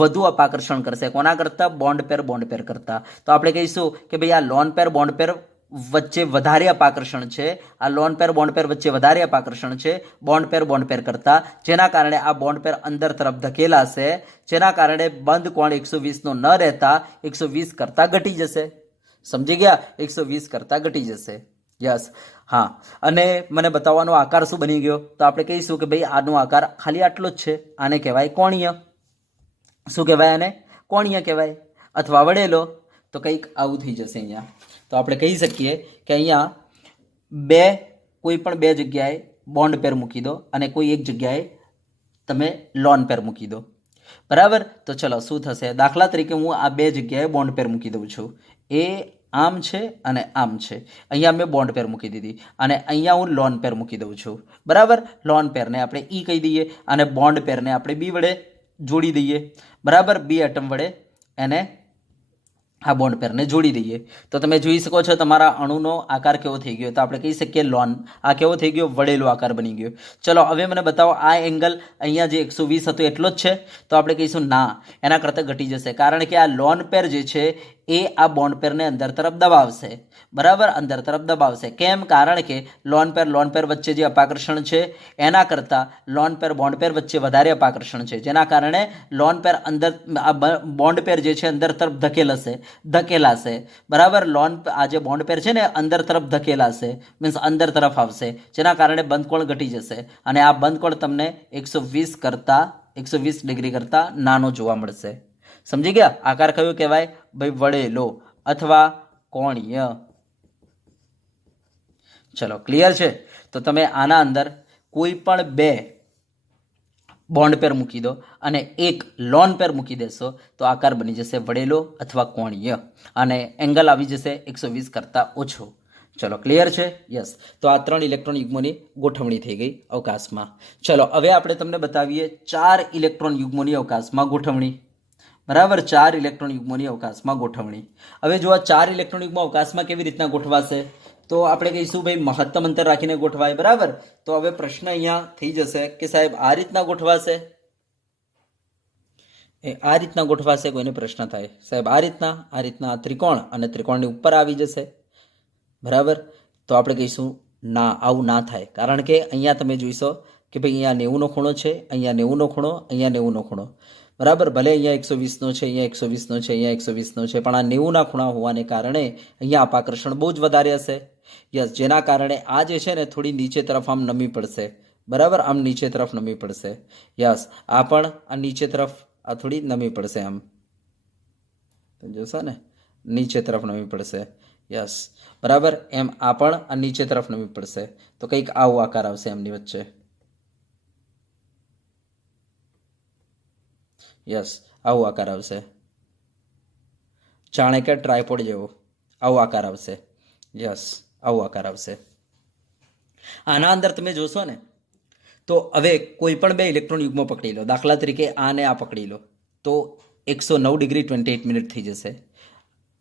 વધુ અપાકર્ષણ કરશે. કોના કરતાં? બોન્ડ પેર કરતાં. તો આપણે કહીશું કે ભાઈ આ લોન પેર બોન્ડ પેર વચ્ચે વધારે અપાકર્ષણ છે, આ લોન પેર બોન્ડ પેર વચ્ચે વધારે અપાકર્ષણ છે બોન્ડ પેર કરતાં, જેના કારણે આ બોન્ડ પેર અંદર તરફ ધકેલાશે, જેના કારણે બંધ કોણ 120 નો ન રહેતા 120 કરતાં ઘટી જશે. સમજી ગયા? 120 કરતાં ઘટી જશે. યસ. હા, અને મને બતાવવાનો આકાર શું બની ગયો? તો આપણે કહીશું કે ભાઈ આનો આકાર ખાલી આટલો જ છે. આને કહેવાય કોણીય. શું કહેવાય? આને કોણીય કહેવાય અથવા વળેલો. તો કંઈક આવું થઈ જશે અહીંયા. તો આપણે કહી શકીએ કે અહીંયા કોઈ પણ 2 જગ્યાએ બોન્ડ પેર મૂકી દો અને કોઈ એક જગ્યાએ તમે લોન પેર મૂકી દો. બરાબર? તો ચલો શું થશે? દાખલા તરીકે હું આ 2 જગ્યાએ બોન્ડ પેર મૂકી દઉં છું. એ આમ છે અને આમ છે. અહીંયા મેં બોન્ડ પેર મૂકી દીધી અને અહીંયા હું લોન પેર મૂકી દઉં છું. બરાબર? લોન પેરને આપણે E કહી દઈએ અને બોન્ડ પેરને આપણે બી વડે જોડી દઈએ. બરાબર? બી એટમ વડે એને આ બોન્ડ પેરને જોડી દઈએ. તો તમે જોઈ શકો છો તમારા અણુનો આકાર કેવો થઈ ગયો? તો આપણે કહી શકીએ લોન. આ કેવો થઈ ગયો? વળેલો આકાર બની ગયો. ચલો હવે મને બતાવો આ એંગલ અહીંયા જે 120 હતો એટલો જ છે? તો આપણે કહીશું ના, એના કરતાં ઘટી જશે, કારણ કે આ લોન પેર જે છે એ આ બોન્ડ પેરને અંદર તરફ દબાવશે. બરાબર? અંદર તરફ દબાવશે. કેમ? કારણ કે લોન પેર વચ્ચે જે અપાકર્ષણ છે એના કરતાં લોન પેર બોન્ડ પેર વચ્ચે વધારે અપાકર્ષણ છે, જેના કારણે લોન પેર અંદર બોન્ડ પેર જે છે અંદર તરફ ધકેલાશે. બરાબર? આ જે બોન્ડ પેર છે ને અંદર તરફ ધકેલાશે, મીન્સ અંદર તરફ આવશે, જેના કારણે બંધકોણ ઘટી જશે અને આ બંધકોણ તમને 120 ડિગ્રી કરતાં નાનો જોવા મળશે. સમજી ગયા? આકાર કયો કહેવાય? ભાઈ વળેલો અથવા કોણીય. ચલો, ક્લિયર છે? તો તમે આના અંદર કોઈ પણ 2 બોન્ડ પેર મૂકી દો અને 1 લોન પેર મૂકી દેશો તો આકાર બની જશે વળેલો અથવા કોણીય અને એંગલ આવી જશે 120 કરતાં ઓછો. ચલો ક્લિયર છે? યસ. તો આ 3 ઇલેક્ટ્રોન યુગ્મોની ગોઠવણી થઈ ગઈ અવકાશમાં. ચલો હવે આપણે તમને બતાવીએ 4 ઇલેક્ટ્રોન યુગ્મોની અવકાશમાં ગોઠવણી. બરાબર, 4 ઇલેક્ટ્રોન યુગ્મોની અવકાશમાં ગોઠવણી. હવે જો આ 4 ઇલેક્ટ્રોન યુગ્મો અવકાશમાં કેવી રીતના ગોઠવાશે, તો આપણે કહીશું ભાઈ મહત્તમ અંતર રાખીને ગોઠવાય. બરાબર, તો હવે પ્રશ્ન અહીંયા થઈ જશે કે સાહેબ આ રીતના ગોઠવાશે, એ આ રીતના ગોઠવાશે. કોઈને પ્રશ્ન થાય સાહેબ આ રીતના ત્રિકોણ અને ત્રિકોણની ઉપર આવી જશે. બરાબર, તો આપણે કહીશું ના, આવું ના થાય. કારણ કે અહીંયા તમે જોઈશો કે ભાઈ અહીંયા 90નો ખૂણો છે, અહીંયા 90નો ખૂણો, અહીંયા 90નો ખૂણો. બરાબર, ભલે અહીંયા 120નો છે, અહીંયા 120નો છે, અહીંયા 120નો છે, પણ આ 90ના ખૂણા હોવાને કારણે અહીંયા અપાકર્ષણ બહુ જ વધારે હશે. યસ, જેના કારણે આ જે છે ને થોડી નીચે તરફ આમ નમી પડશે. બરાબર, આમ નીચે તરફ નમી પડશે. યસ, આ પણ આ નીચે તરફ આ થોડી નમી પડશે. આમ જોશો ને, નીચે તરફ નમી પડશે. યસ, બરાબર, એમ આ પણ આ નીચે તરફ નમી પડશે. તો કંઈક આવો આકાર આવશે એમની વચ્ચે. યસ, આવો આકાર આવશે, જાણે કે ટ્રાયપોડ જેવો આવો આકાર આવશે. યસ, આવો આકાર આવશે. આના અંદર તમે જોશો ને તો હવે કોઈ પણ બે ઇલેક્ટ્રોન યુગ્મો પકડી લો. દાખલા તરીકે આને આ પકડી લો તો 109 ડિગ્રી 28 મિનિટ થઈ જશે.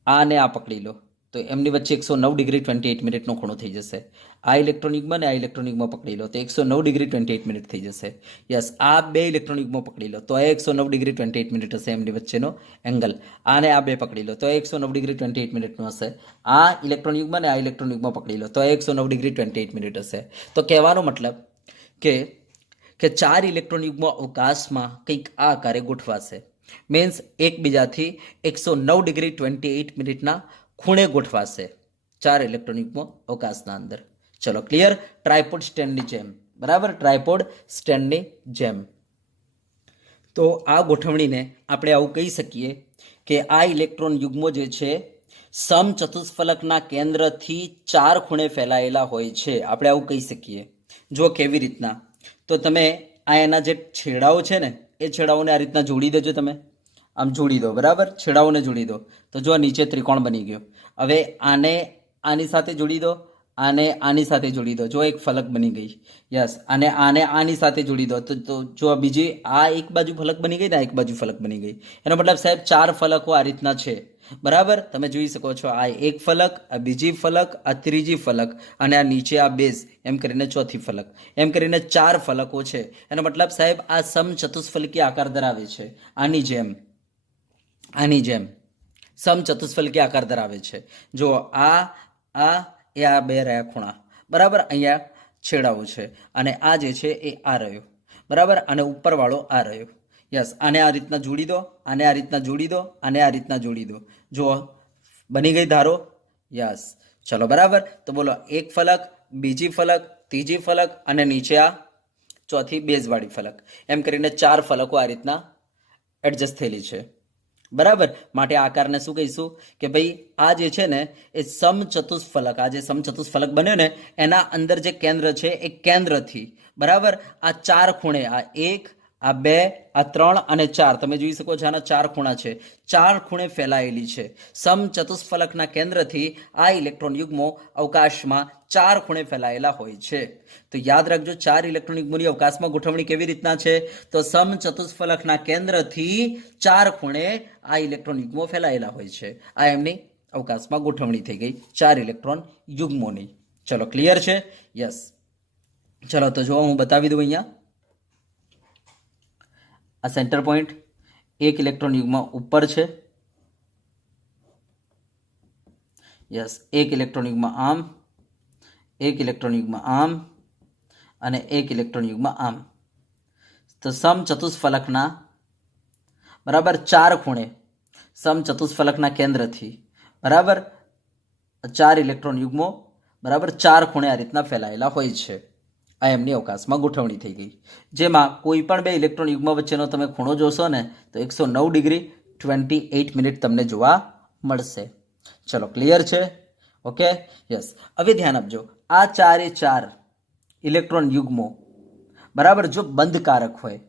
આને આ પકડી લો તો એમની વચ્ચે 109 ડિગ્રી 28 મિનિટનો ખૂણો થઈ જશે. આ ઇલેક્ટ્રોન યુગ્મ અને આ ઇલેક્ટ્રોન યુગ્મ પકડી લો તો 109 ડિગ્રી 28 મિનિટ થઈ જશે. યસ, આ બે ઇલેક્ટ્રોન યુગ્મો પકડી લો તો આ 109 ડિગ્રી 28 મિનિટ હશે એમની વચ્ચેનો એંગલ. આને આ બે પકડી લો તો 109 ડિગ્રી 28 મિનિટનો હશે. આ ઇલેક્ટ્રોન યુગ્મ અને આ ઇલેક્ટ્રોન યુગ્મ પકડી લો તો 109 ડિગ્રી 28 મિનિટ હશે. તો કહેવાનો મતલબ કે 4 ઇલેક્ટ્રોન યુગ્મો અવકાશમાં કંઈક આ આકારે ગોઠવાશે. મીન્સ એકબીજાથી 109 ડિગ્રી 28 મિનિટના ખૂણે ગોઠવાશે 4 ઇલેક્ટ્રોન યુગ્મો અવકાશના અંદર. ચલો ક્લિયર? ટ્રાયપોડ સ્ટેન્ડની જેમ. બરાબર, ટ્રાયપોડ સ્ટેન્ડની જેમ. તો આ ગોઠવણીને આપણે આવું કહી શકીએ કે આ ઇલેક્ટ્રોન યુગ્મો જે છે સમચતુષ્ફલકના કેન્દ્રથી 4 ખૂણે ફેલાયેલા હોય છે. આપણે આવું કહી શકીએ. જો કેવી રીતના, તો તમે આ એના જે છેડાઓ છે ને એ છેડાઓને આ રીતના જોડી દેજો. તમે આમ જોડી દો. બરાબર, છેડાઓને જોડી દો તો જો આ નીચે ત્રિકોણ બની ગયો. હવે આને આની સાથે જોડી દો, આને આની સાથે જોડી દો, જો એક ફલક બની ગઈ. યસ, અને આને આની સાથે જોડી દો તો જો આ બીજી આ એક બાજુ ફલક બની ગઈ ને આ એક બાજુ ફલક બની ગઈ. એનો મતલબ સાહેબ 4 ફલકો આ રીતના છે. બરાબર, તમે જોઈ શકો છો આ એક ફલક, આ બીજી ફલક, આ ત્રીજી ફલક અને આ નીચે આ બેઝ, એમ કરીને ચોથી ફલક, એમ કરીને 4 ફલકો છે. એનો મતલબ સાહેબ આ સમચતુષ્ફલકી આકાર ધરાવે છે. આની જેમ સમચતુષ્ફલકી આકાર ધરાવે છે. જો આ એ આ બે રહ્યા ખૂણા. બરાબર, અહીંયા છેડાઓ છે અને આ જે છે એ આ રહ્યો. બરાબર, અને ઉપરવાળો આ રહ્યો. યસ, આને આ રીતના જોડી દો, આને આ રીતના જોડી દો, આને આ રીતના જોડી દો. જો બની ગઈ ધારો. યસ, ચલો બરાબર. તો બોલો, એક ફલક, બીજી ફલક, ત્રીજી ફલક અને નીચે આ ચોથી બેઝવાળી ફલક, એમ કરીને 4 ફલકો આ રીતના એડજસ્ટ થયેલી છે. બરાબર, માટે આકારને શું કહીશું કે ભાઈ આ જે છે ને એ સમચતુષ્ફલક, આ જે સમચતુષ્ફલક બન્યો ને એના અંદર જે કેન્દ્ર છે એ કેન્દ્રથી બરાબર આ 4 ખૂણે, આ 1, આ 2, આ 3 અને 4, તમે જોઈ શકો છો આના 4 ખૂણા છે, 4 ખૂણે ફેલાયેલી છે. સમચતુષ્ફલકના કેન્દ્રથી આ ઇલેક્ટ્રોન યુગ્મો અવકાશમાં 4 ખૂણે ફેલાયેલા હોય છે. તો યાદ રાખજો, 4 ઇલેક્ટ્રોન યુગ્મોની અવકાશમાં ગોઠવણી કેવી રીતના છે? તો સમચતુષ્ફલકના કેન્દ્રથી 4 ખૂણે આ ઇલેક્ટ્રોન યુગ્મો ફેલાયેલા હોય છે. આ એમની અવકાશમાં ગોઠવણી થઈ ગઈ 4 ઇલેક્ટ્રોન યુગ્મોની. ચલો ક્લિયર છે? યસ. ચલો તો જો હું બતાવી દઉં અહીંયા આ સેન્ટર પોઈન્ટ, એક ઇલેક્ટ્રોન યુગ્મ ઉપર છે. યસ, એક ઇલેક્ટ્રોન યુગ્મ આમ, એક ઇલેક્ટ્રોન યુગ્મ આમ અને એક ઇલેક્ટ્રોન યુગ્મ આમ. તો સમચતુષ્ફલકના બરાબર 4 ખૂણે, સમચતુષ્ફલકના કેન્દ્રથી બરાબર 4 ઇલેક્ટ્રોન યુગ્મો બરાબર 4 ખૂણે આ રીતના ફેલાયેલા હોય છે. આ એમની અવકાશમાં ગોઠવણી થઈ ગઈ, જેમાં કોઈ પણ બે ઇલેક્ટ્રોન યુગ્મ વચ્ચેનો તમે ખૂણો જોશો ને તો 109 ડિગ્રી 28 મિનિટ તમને જોવા મળશે. ચલો ક્લિયર છે? Okay, yes. હવે ધ્યાન આપજો, આ 4 ઇલેક્ટ્રોન યુગ્મો બરાબર જો બંધકારક હોય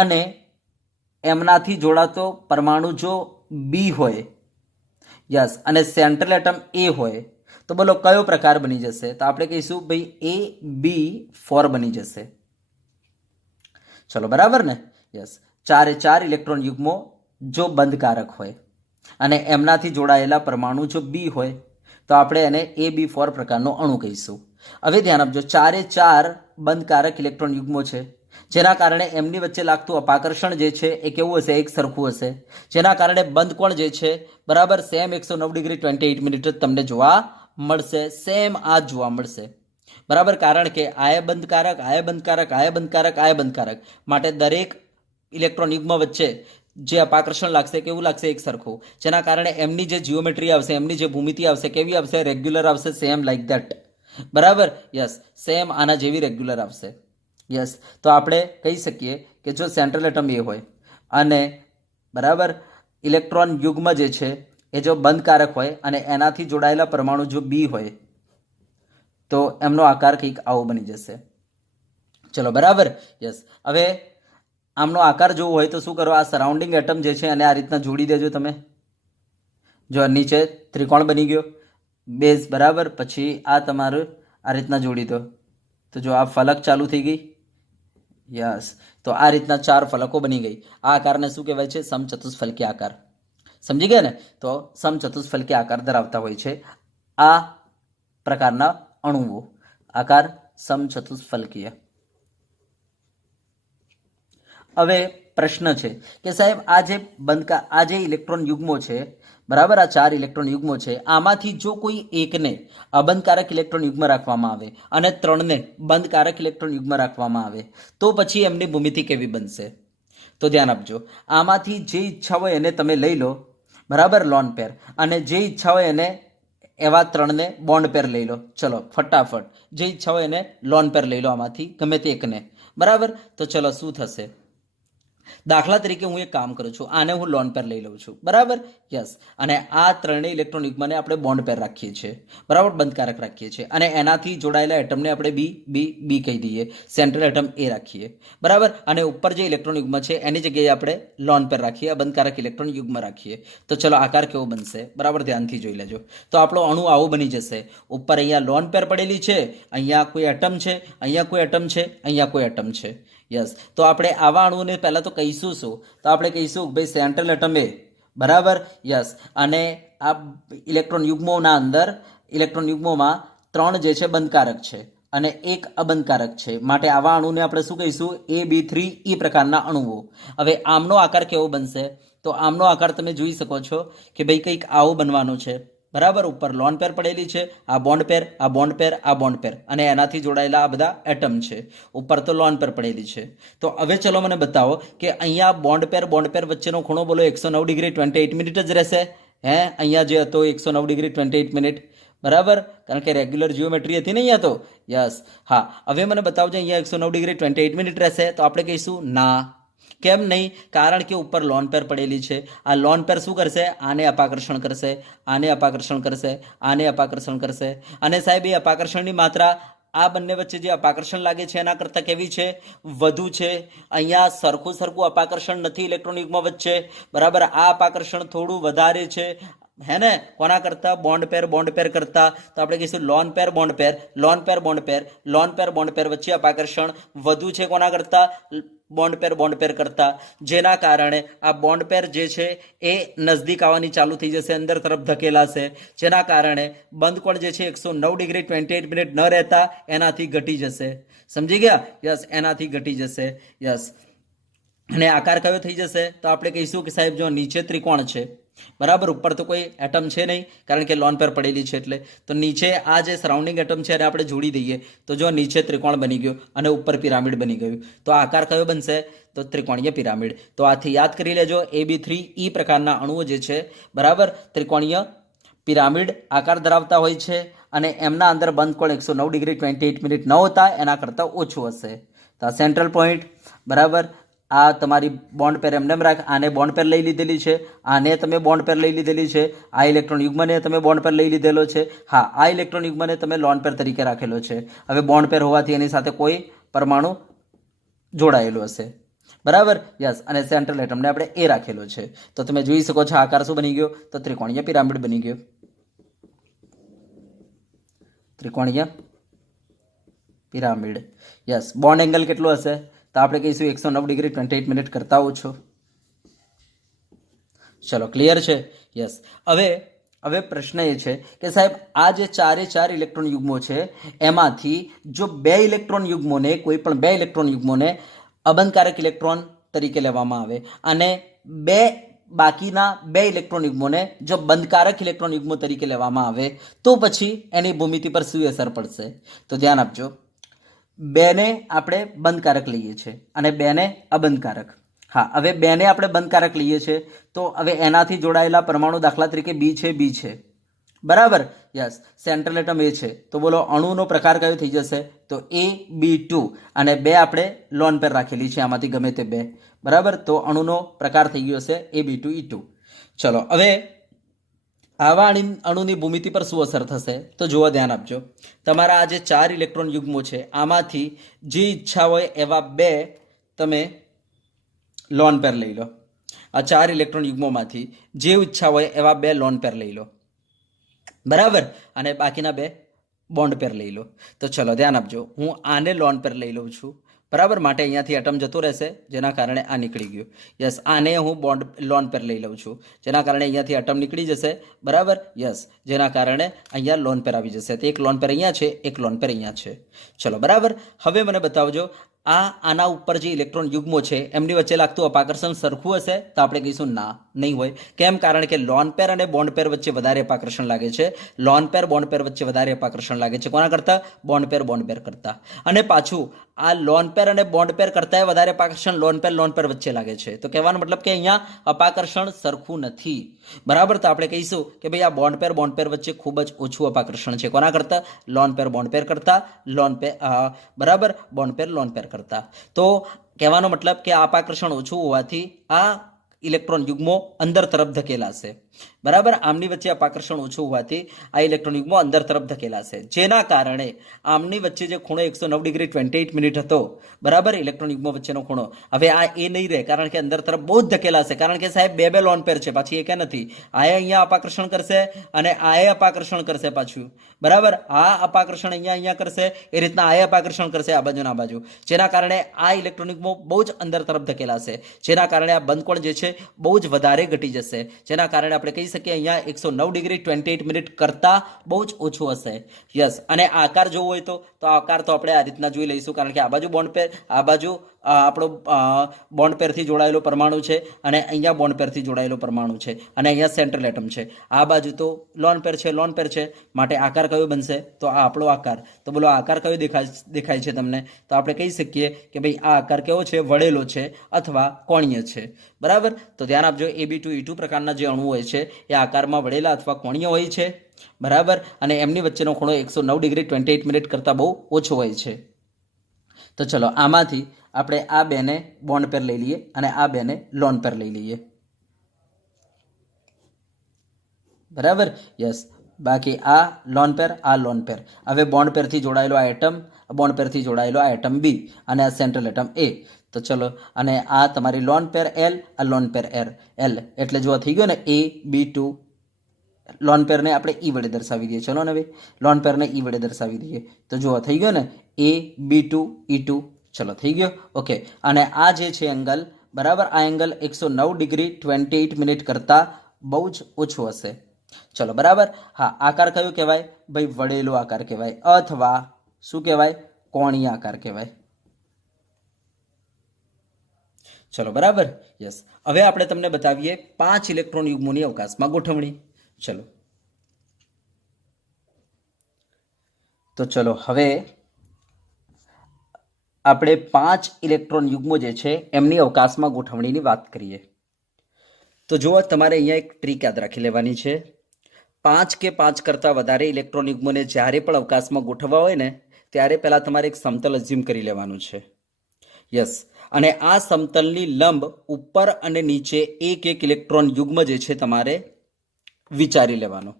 અને એમનાથી જોડાતો પરમાણુ જો બી હોય, યસ, અને સેન્ટ્રલ એટમ એ હોય, તો બોલો કયો પ્રકાર બની જશે? તો આપણે કહીશું ભાઈ AB4 બની જશે. ચલો બરાબર ને? યસ, 4 ઇલેક્ટ્રોન યુગ્મો જો બંધકારક હોય અને એમનાથી જોડાયેલા પરમાણુ જો બી હોય તો આપણે એને AB4 પ્રકારનો અણુ કહીશું. હવે ધ્યાન આપજો, 4 બંધકારક ઇલેક્ટ્રોન યુગ્મો છે, જેના કારણે એમની વચ્ચે લાગતું અપાકર્ષણ જે છે એ કેવું હશે? એક સરખું હશે, જેના કારણે બંધ કોણ જે છે બરાબર સેમ 109 ડિગ્રી 28 મિનિટ તમને જોવા મળશે. સેમ આ જ જોવા મળશે બરાબર, કારણ કે આય બંધકારક, આય બંધકારક, આય બંધકારક, આય બંધકારક માટે દરેક ઇલેક્ટ્રોન યુગ્મ વચ્ચે જે અપાકર્ષણ લાગશે કેવું લાગશે? એક સરખું, જેના કારણે એમની જે જીઓમેટ્રી આવશે, એમની જે ભૂમિતિ આવશે કેવી આવશે? રેગ્યુલર આવશે, સેમ લાઈક ધેટ. બરાબર, યસ, સેમ આના જેવી રેગ્યુલર આવશે. યસ, તો આપણે કહી શકીએ કે જો સેન્ટ્રલ એટમ એ હોય અને બરાબર ઇલેક્ટ્રોન યુગ્મ જે છે એ જો બંધકારક હોય અને એનાથી જોડાયેલા પરમાણુ જો બી હોય તો એમનો આકાર કંઈક આવો બની જશે. ચલો બરાબર, યસ. હવે આમનો આકાર જોવો હોય તો શું કરો? આ સરાઉન્ડિંગ એટમ જે છે અને આ રીતના જોડી દેજો તમે. જો નીચે ત્રિકોણ બની ગયો, બેઝ બરાબર, પછી આ તમારું આ રીતના જોડી દો તો જો આ ફલક ચાલુ થઈ ગઈ. યસ, તો આ રીતના 4 ફલકો બની ગઈ. આ આકારને શું કહેવાય છે? સમચતુષ્ફલકી આકાર. સમજી ગયા ને? તો સમચતુષ્ફલકી આકાર ધરાવતા હોય છે આ પ્રકારના અણુઓ. આકાર સમચતુષ્ફલકીય. હવે પ્રશ્ન છે કે સાહેબ આ જે ઇલેક્ટ્રોન યુગ્મો છે બરાબર, આ 4 ઇલેક્ટ્રોન યુગ્મો છે, આમાંથી જો કોઈ એકને અબંધકારક ઇલેક્ટ્રોન યુગ્મ રાખવામાં આવે અને 3ને બંધકારક ઇલેક્ટ્રોન યુગ્મ રાખવામાં આવે તો પછી એમની ભૂમિતિ કેવી બનશે? તો ધ્યાન આપજો, આમાંથી જે ઈચ્છા હોય એને તમે લઈ લો બરાબર, લોન પેર, અને જે ઈચ્છા હોય એને એવા 3ને બોન્ડ પેર લઈ લો. ચલો ફટાફટ, જે ઈચ્છા હોય એને લોન પેર લઈ લો, આમાંથી ગમે તે એકને. બરાબર, તો ચલો શું થશે? દાખલા તરીકે હું એક કામ કરું છું, આને હું લોન પેર લઈ લઉં છું બરાબર, યસ, અને આ 3 ઇલેક્ટ્રોન યુગ્મને આપણે બોન્ડ પેર રાખીએ છીએ બરાબર, બંધકારક રાખીએ છીએ, અને એનાથી જોડાયેલા એટમને આપણે બી કહી દઈએ, સેન્ટ્રલ એટમ એ રાખીએ બરાબર, અને ઉપર જે ઇલેક્ટ્રોન યુગ્મ છે એની જગ્યાએ આપણે લોન પેર રાખીએ, બંધકારક ઇલેક્ટ્રોન યુગ્મ રાખીએ. તો ચલો આકાર કેવો બનશે બરાબર, ધ્યાનથી જોઈ લેજો. તો આપણો અણુ આવો બની જશે. ઉપર અહીંયા લોન પેર પડેલી છે, અહીંયા કોઈ એટમ છે, અહીંયા કોઈ એટમ છે, અહીંયા કોઈ એટમ છે. યસ, તો આપણે આવા અણુને પહેલાં તો કહીશું શું? તો આપણે કહીશું ભાઈ સેન્ટ્રલ એટમ એ બરાબર, યસ, અને આ ઇલેક્ટ્રોન યુગ્મોના અંદર ઇલેક્ટ્રોન યુગ્મોમાં 3 જે છે બંધકારક છે અને 1 અબંધકારક છે, માટે આવા અણુને આપણે શું કહીશું? AB3E પ્રકારના અણુઓ. હવે આમનો આકાર કેવો બનશે? તો આમનો આકાર તમે જોઈ શકો છો કે ભાઈ કંઈક આવો બનવાનો છે બરાબર. ઉપર લોન પેર પડેલી છે, આ બોન્ડ પેર, આ બોન્ડ પેર, આ બોન્ડ પેર, અને એનાથી જોડાયેલા આ બધા એટમ છે. ઉપર તો લોન પેર પડેલી છે. તો હવે ચલો મને બતાવો કે અહીંયા બોન્ડ પેર વચ્ચેનો ખૂણો બોલો 109 ડિગ્રી 28 મિનિટ જ રહેશે. અહીંયા જે હતો 109 ડિગ્રી 28 મિનિટ બરાબર, કારણ કે રેગ્યુલર જીઓમેટ્રી હતી ને અહીંયા તો. યસ, હા. હવે મને બતાવજો અહીંયા 109 ડિગ્રી 28 મિનિટ રહેશે? તો આપણે કહીશું ના. કેમ નહીં? કારણ કે ઉપર લોન પેર પડેલી છે. આ લોન પેર શું કરશે? આને અપાકર્ષણ કરશે, આને અપાકર્ષણ કરશે, આને અપાકર્ષણ કરશે, અને સાહેબ એ અપાકર્ષણની માત્રા આ બંને વચ્ચે જે અપાકર્ષણ લાગે છે એના કરતાં કેવી છે? વધુ છે. અહીંયા સરખું અપાકર્ષણ નથી ઇલેક્ટ્રોન યુગ્મ વચ્ચે બરાબર, આ અપાકર્ષણ થોડું વધારે છે હે ને, કોના કરતા? બોન્ડ પેર કરતા. તો આપણે કહીશું લોન પેર બોન્ડ પેર, લોન પેર બોન્ડ પેર, લોન પેર બોન્ડ પેર વચ્ચે અપાકર્ષણ વધુ છે કોના કરતા? બોન્ડ પેર કરતા, જેના કારણે આ બોન્ડ પેર જે છે એ નજદીક આવવાની ચાલુ થઈ જશે, અંદર તરફ ધકેલાશે, જેના કારણે બંધ કોણ જે છે 109 ડિગ્રી 28 મિનિટ ન રહેતા એનાથી ઘટી જશે. સમજી ગયા? યસ, એનાથી ઘટી જશે. યસ, અને આકાર કયો થઈ જશે? તો આપણે કહીશું કે સાહેબ જો નીચે ત્રિકોણ છે બરાબર, ઉપર તો કોઈ એટમ છે નહીં કારણ કે લોન પેર પડેલી છે, એટલે તો નીચે આ જે સરાઉન્ડિંગ એટમ છે એને આપણે જોડી દઈએ તો જો નીચે ત્રિકોણ બની ગયો અને ઉપર પિરામિડ બની ગયું. તો આકાર કયો બનશે? તો ત્રિકોણીય પિરામિડ. તો આથી યાદ કરી લેજો, AB3E પ્રકારના અણુઓ જે છે બરાબર ત્રિકોણીય પિરામિડ આકાર ધરાવતા હોય છે, અને એમના અંદર બંધ કોણ 109 ડિગ્રી 28 મિનિટ ન હોતા એના કરતાં ઓછું હશે. તો આ સેન્ટ્રલ પોઈન્ટ બરાબર, આ તમારી બોન્ડ પેર એમને રાખ, આને બોન્ડ પેર લઈ લીધેલી છે, આને તમે બોન્ડ પેર લઈ લીધેલી છે, આ ઇલેક્ટ્રોન યુગ્મને તમે બોન્ડ પેર લઈ લીધેલો છે, હા આ ઇલેક્ટ્રોન યુગ્મને તમે લોન પેર તરીકે રાખેલો છે. હવે બોન્ડ પેર હોવાથી એની સાથે કોઈ પરમાણુ જોડાયેલું હશે બરાબર. યસ, અને સેન્ટ્રલ એટમને આપણે એ રાખેલો છે. તો તમે જોઈ શકો છો આકાર શું બની ગયો? તો ત્રિકોણીય પિરામિડ બની ગયો. ત્રિકોણીય પિરામિડ. યસ. બોન્ડ એંગલ કેટલો હશે? તો આપણે કહીશું 109 ડિગ્રી 28 મિનિટ કરતા ઓછો. ચલો, ક્લિયર છે? યસ. હવે પ્રશ્ન એ છે કે સાહેબ આ જે ચારે ચાર ઇલેક્ટ્રોન યુગ્મો છે એમાંથી જો કોઈ પણ બે ઇલેક્ટ્રોન યુગ્મોને અબંધકારક ઇલેક્ટ્રોન તરીકે લેવામાં આવે અને બાકીના બે ઇલેક્ટ્રોન યુગ્મોને જો બંધકારક ઇલેક્ટ્રોન યુગ્મો તરીકે લેવામાં આવે તો પછી એની ભૂમિતિ પર શું અસર પડશે? તો ધ્યાન આપજો. બેને આપણે બંધકારક લઈએ છીએ અને બેને અબંધકારક. હા, હવે બેને આપણે બંધકારક લઈએ છીએ તો હવે એનાથી જોડાયેલા પરમાણુ દાખલા તરીકે બી છે, બરાબર? યસ. સેન્ટ્રલ એટમ એ છે તો બોલો અણુનો પ્રકાર કયો થઈ જશે? તો AB2 અને બે આપણે લોન પેર રાખેલી છે આમાંથી ગમે તે બે, બરાબર? તો અણુનો પ્રકાર થઈ ગયો છે AB2E2. ચલો, હવે આવા અણુની ભૂમિતિ પર શું અસર થશે? તો જુઓ, ધ્યાન આપજો. તમારા આ જે ચાર ઇલેક્ટ્રોન યુગ્મો છે આમાંથી જે ઈચ્છા હોય એવા બે તમે લોન પેર લઈ લો. આ ચાર ઇલેક્ટ્રોન યુગ્મોમાંથી જે ઈચ્છા હોય એવા બે લોન પેર લઈ લો, બરાબર? અને બાકીના બે બોન્ડ પેર લઈ લો. તો ચલો ધ્યાન આપજો, હું આને લોન પેર લઈ લઉં છું, બરાબર? માટે અહીંયાથી એટમ જતો રહેશે જેના કારણે આ નીકળી ગયું. યસ. આને હું બોન્ડ લોન પેર લઈ લઉં છું જેના કારણે અહીંયાથી એટમ નીકળી જશે, બરાબર? યસ. જેના કારણે અહીંયા લોન પેર આવી જશે. તો એક લોન પેર અહીંયા છે, એક લોન પેર અહીંયા છે. ચલો, બરાબર. હવે મને બતાવજો આના ઉપર જે ઇલેક્ટ્રોન યુગ્મો છે એમની વચ્ચે લાગતું અપાકર્ષણ સરખું હશે? તો આપણે કહીશું ના, નહીં હોય. કેમ? કારણ કે લોન પેર અને બોન્ડ પેર વચ્ચે વધારે અપાકર્ષણ લાગે છે. લોન પેર બોન્ડ પેર વચ્ચે વધારે અપાકર્ષણ લાગે છે. કોના કરતા? બોન્ડ પેર કરતા. અને પાછું આ લોન પેર અને બોન્ડ પેર કરતા વધારે અપાકર્ષણ લોન પેર વચ્ચે લાગે છે. તો કહેવાનો મતલબ કે અહીંયા અપાકર્ષણ સરખું નથી, બરાબર? તો આપણે કહીશું કે ભાઈ આ બોન્ડ પેર વચ્ચે ખૂબ જ ઓછું અપાકર્ષણ છે. કોના કરતા? લોન પેર બોન્ડ પેર કરતા, બરાબર? બોન્ડ પેર લોન પેર કરતા. તો કહેવાનો મતલબ કે આ અપાકર્ષણ ઓછું હોવાથી આ ઇલેક્ટ્રોન યુગ્મો અંદર તરફ ધકેલાશે, બરાબર? આમની વચ્ચે અપાકર્ષણ ઓછું હોવાથી આ ઇલેક્ટ્રોન યુગ્મો અંદર તરફ ધકેલાશે જેના કારણે આમની વચ્ચે જે ખૂણો 109 ડિગ્રી 28 મિનિટ હતો, બરાબર? ઇલેક્ટ્રોન યુગ્મો વચ્ચેનો ખૂણો હવે આ એ નહીં રહે કારણ કે અંદર તરફ બહુ જ ધકેલાશે. કારણ કે સાહેબ બે લોન પેર છે, પાછી એક નથી. આ અહીંયા અપાકર્ષણ કરશે અને આ અપાકર્ષણ કરશે પાછું, બરાબર? આ અપાકર્ષણ અહીંયા કરશે, એ રીતના આ અપાકર્ષણ કરશે આ બાજુ આ બાજુ, જેના કારણે આ ઇલેક્ટ્રોન યુગ્મો બહુ જ અંદર તરફ ધકેલાશે જેના કારણે આ બંધકોણ જે છે બહુ જ વધારે ઘટી જશે જેના કારણે આપણે કહી શકીએ અહીંયા 109 ડિગ્રી 28 મિનિટ કરતા બહુ જ ઓછું હશે. યસ. અને આકાર જોવો હોય તો આકાર તો આપણે આ રીતના જોઈ લઈશું કારણ કે આ બાજુ બોન્ડ પેર, આ બાજુ આપણો બોન્ડ પેરથી જોડાયેલો પરમાણુ છે અને અહીંયા બોન્ડ પેરથી જોડાયેલો પરમાણુ છે અને અહીંયા સેન્ટ્રલ એટમ છે. આ બાજુ તો લોન પેર છે માટે આકાર કયો બનશે? તો આ આપણો આકાર. તો બોલો આકાર કયો દેખાય છે તમને? તો આપણે કહી શકીએ કે ભાઈ આ આકાર કેવો છે? વળેલો છે અથવા કોણીય છે, બરાબર? તો ધ્યાન આપજો, AB2E2 પ્રકારના જે અણુ હોય છે એ આકારમાં વળેલા અથવા કોણીય હોય છે, બરાબર? અને એમની વચ્ચેનો ખૂણો 109 ડિગ્રી 28 મિનિટ કરતાં બહુ ઓછો હોય છે. તો ચલો આમાંથી આપણે આ બેને બોન્ડ પેર લઈ લઈએ અને આ બેને લોન પેર લઈ લઈએ, બરાબર? યસ. બાકી આ લોન પેર. હવે બોન્ડ પેરથી જોડાયેલો આ એટમ, બોન્ડ પેરથી જોડાયેલો આ એટમ બી અને આ સેન્ટ્રલ એટમ એ. તો ચલો, અને આ તમારી લોન પેર એલ, આ લોન પેર એલ. એટલે જો થઈ ગયો ને AB2. લોન પેરને આપણે ઈ વડે દર્શાવી દઈએ. ચલો ને હવે લોન પેરને ઈ વડે દર્શાવી દઈએ. તો જો થઈ ગયો ને AB2E2. ચલો થઈ ગયો, ઓકે. અને આ જે છે એંગલ, બરાબર? આ એંગલ 109 ડિગ્રી 28 મિનિટ કરતાં બહુ જ ઓછો હશે. ચલો, બરાબર? હા. આકાર કયો કહેવાય? ભાઈ વળેલો આકાર કહેવાય અથવા શું કહેવાય? કોણીય આકાર કહેવાય. ચલો, બરાબર? યસ. હવે આપણે તમને બતાવીએ 5 ઇલેક્ટ્રોન યુગ્મોની અવકાશમાં ગોઠવણી. ચલો, તો ચલો હવે આપણે 5 ઇલેક્ટ્રોન યુગ્મો જે છે એમની અવકાશમાં ગોઠવણીની વાત કરીએ. તો જુઓ, તમારે અહીંયા એક ટ્રીક યાદ રાખી લેવાની છે. 5 કે 5 કરતાં વધારે ઇલેક્ટ્રોન યુગ્મોને જ્યારે પણ અવકાશમાં ગોઠવવા હોય ને ત્યારે પહેલાં તમારે એક સમતલ અઝ્યુમ કરી લેવાનું છે. યસ. અને આ સમતલની લંબ ઉપર અને નીચે એક ઇલેક્ટ્રોન યુગ્મ જે છે તમારે વિચારી લેવાનો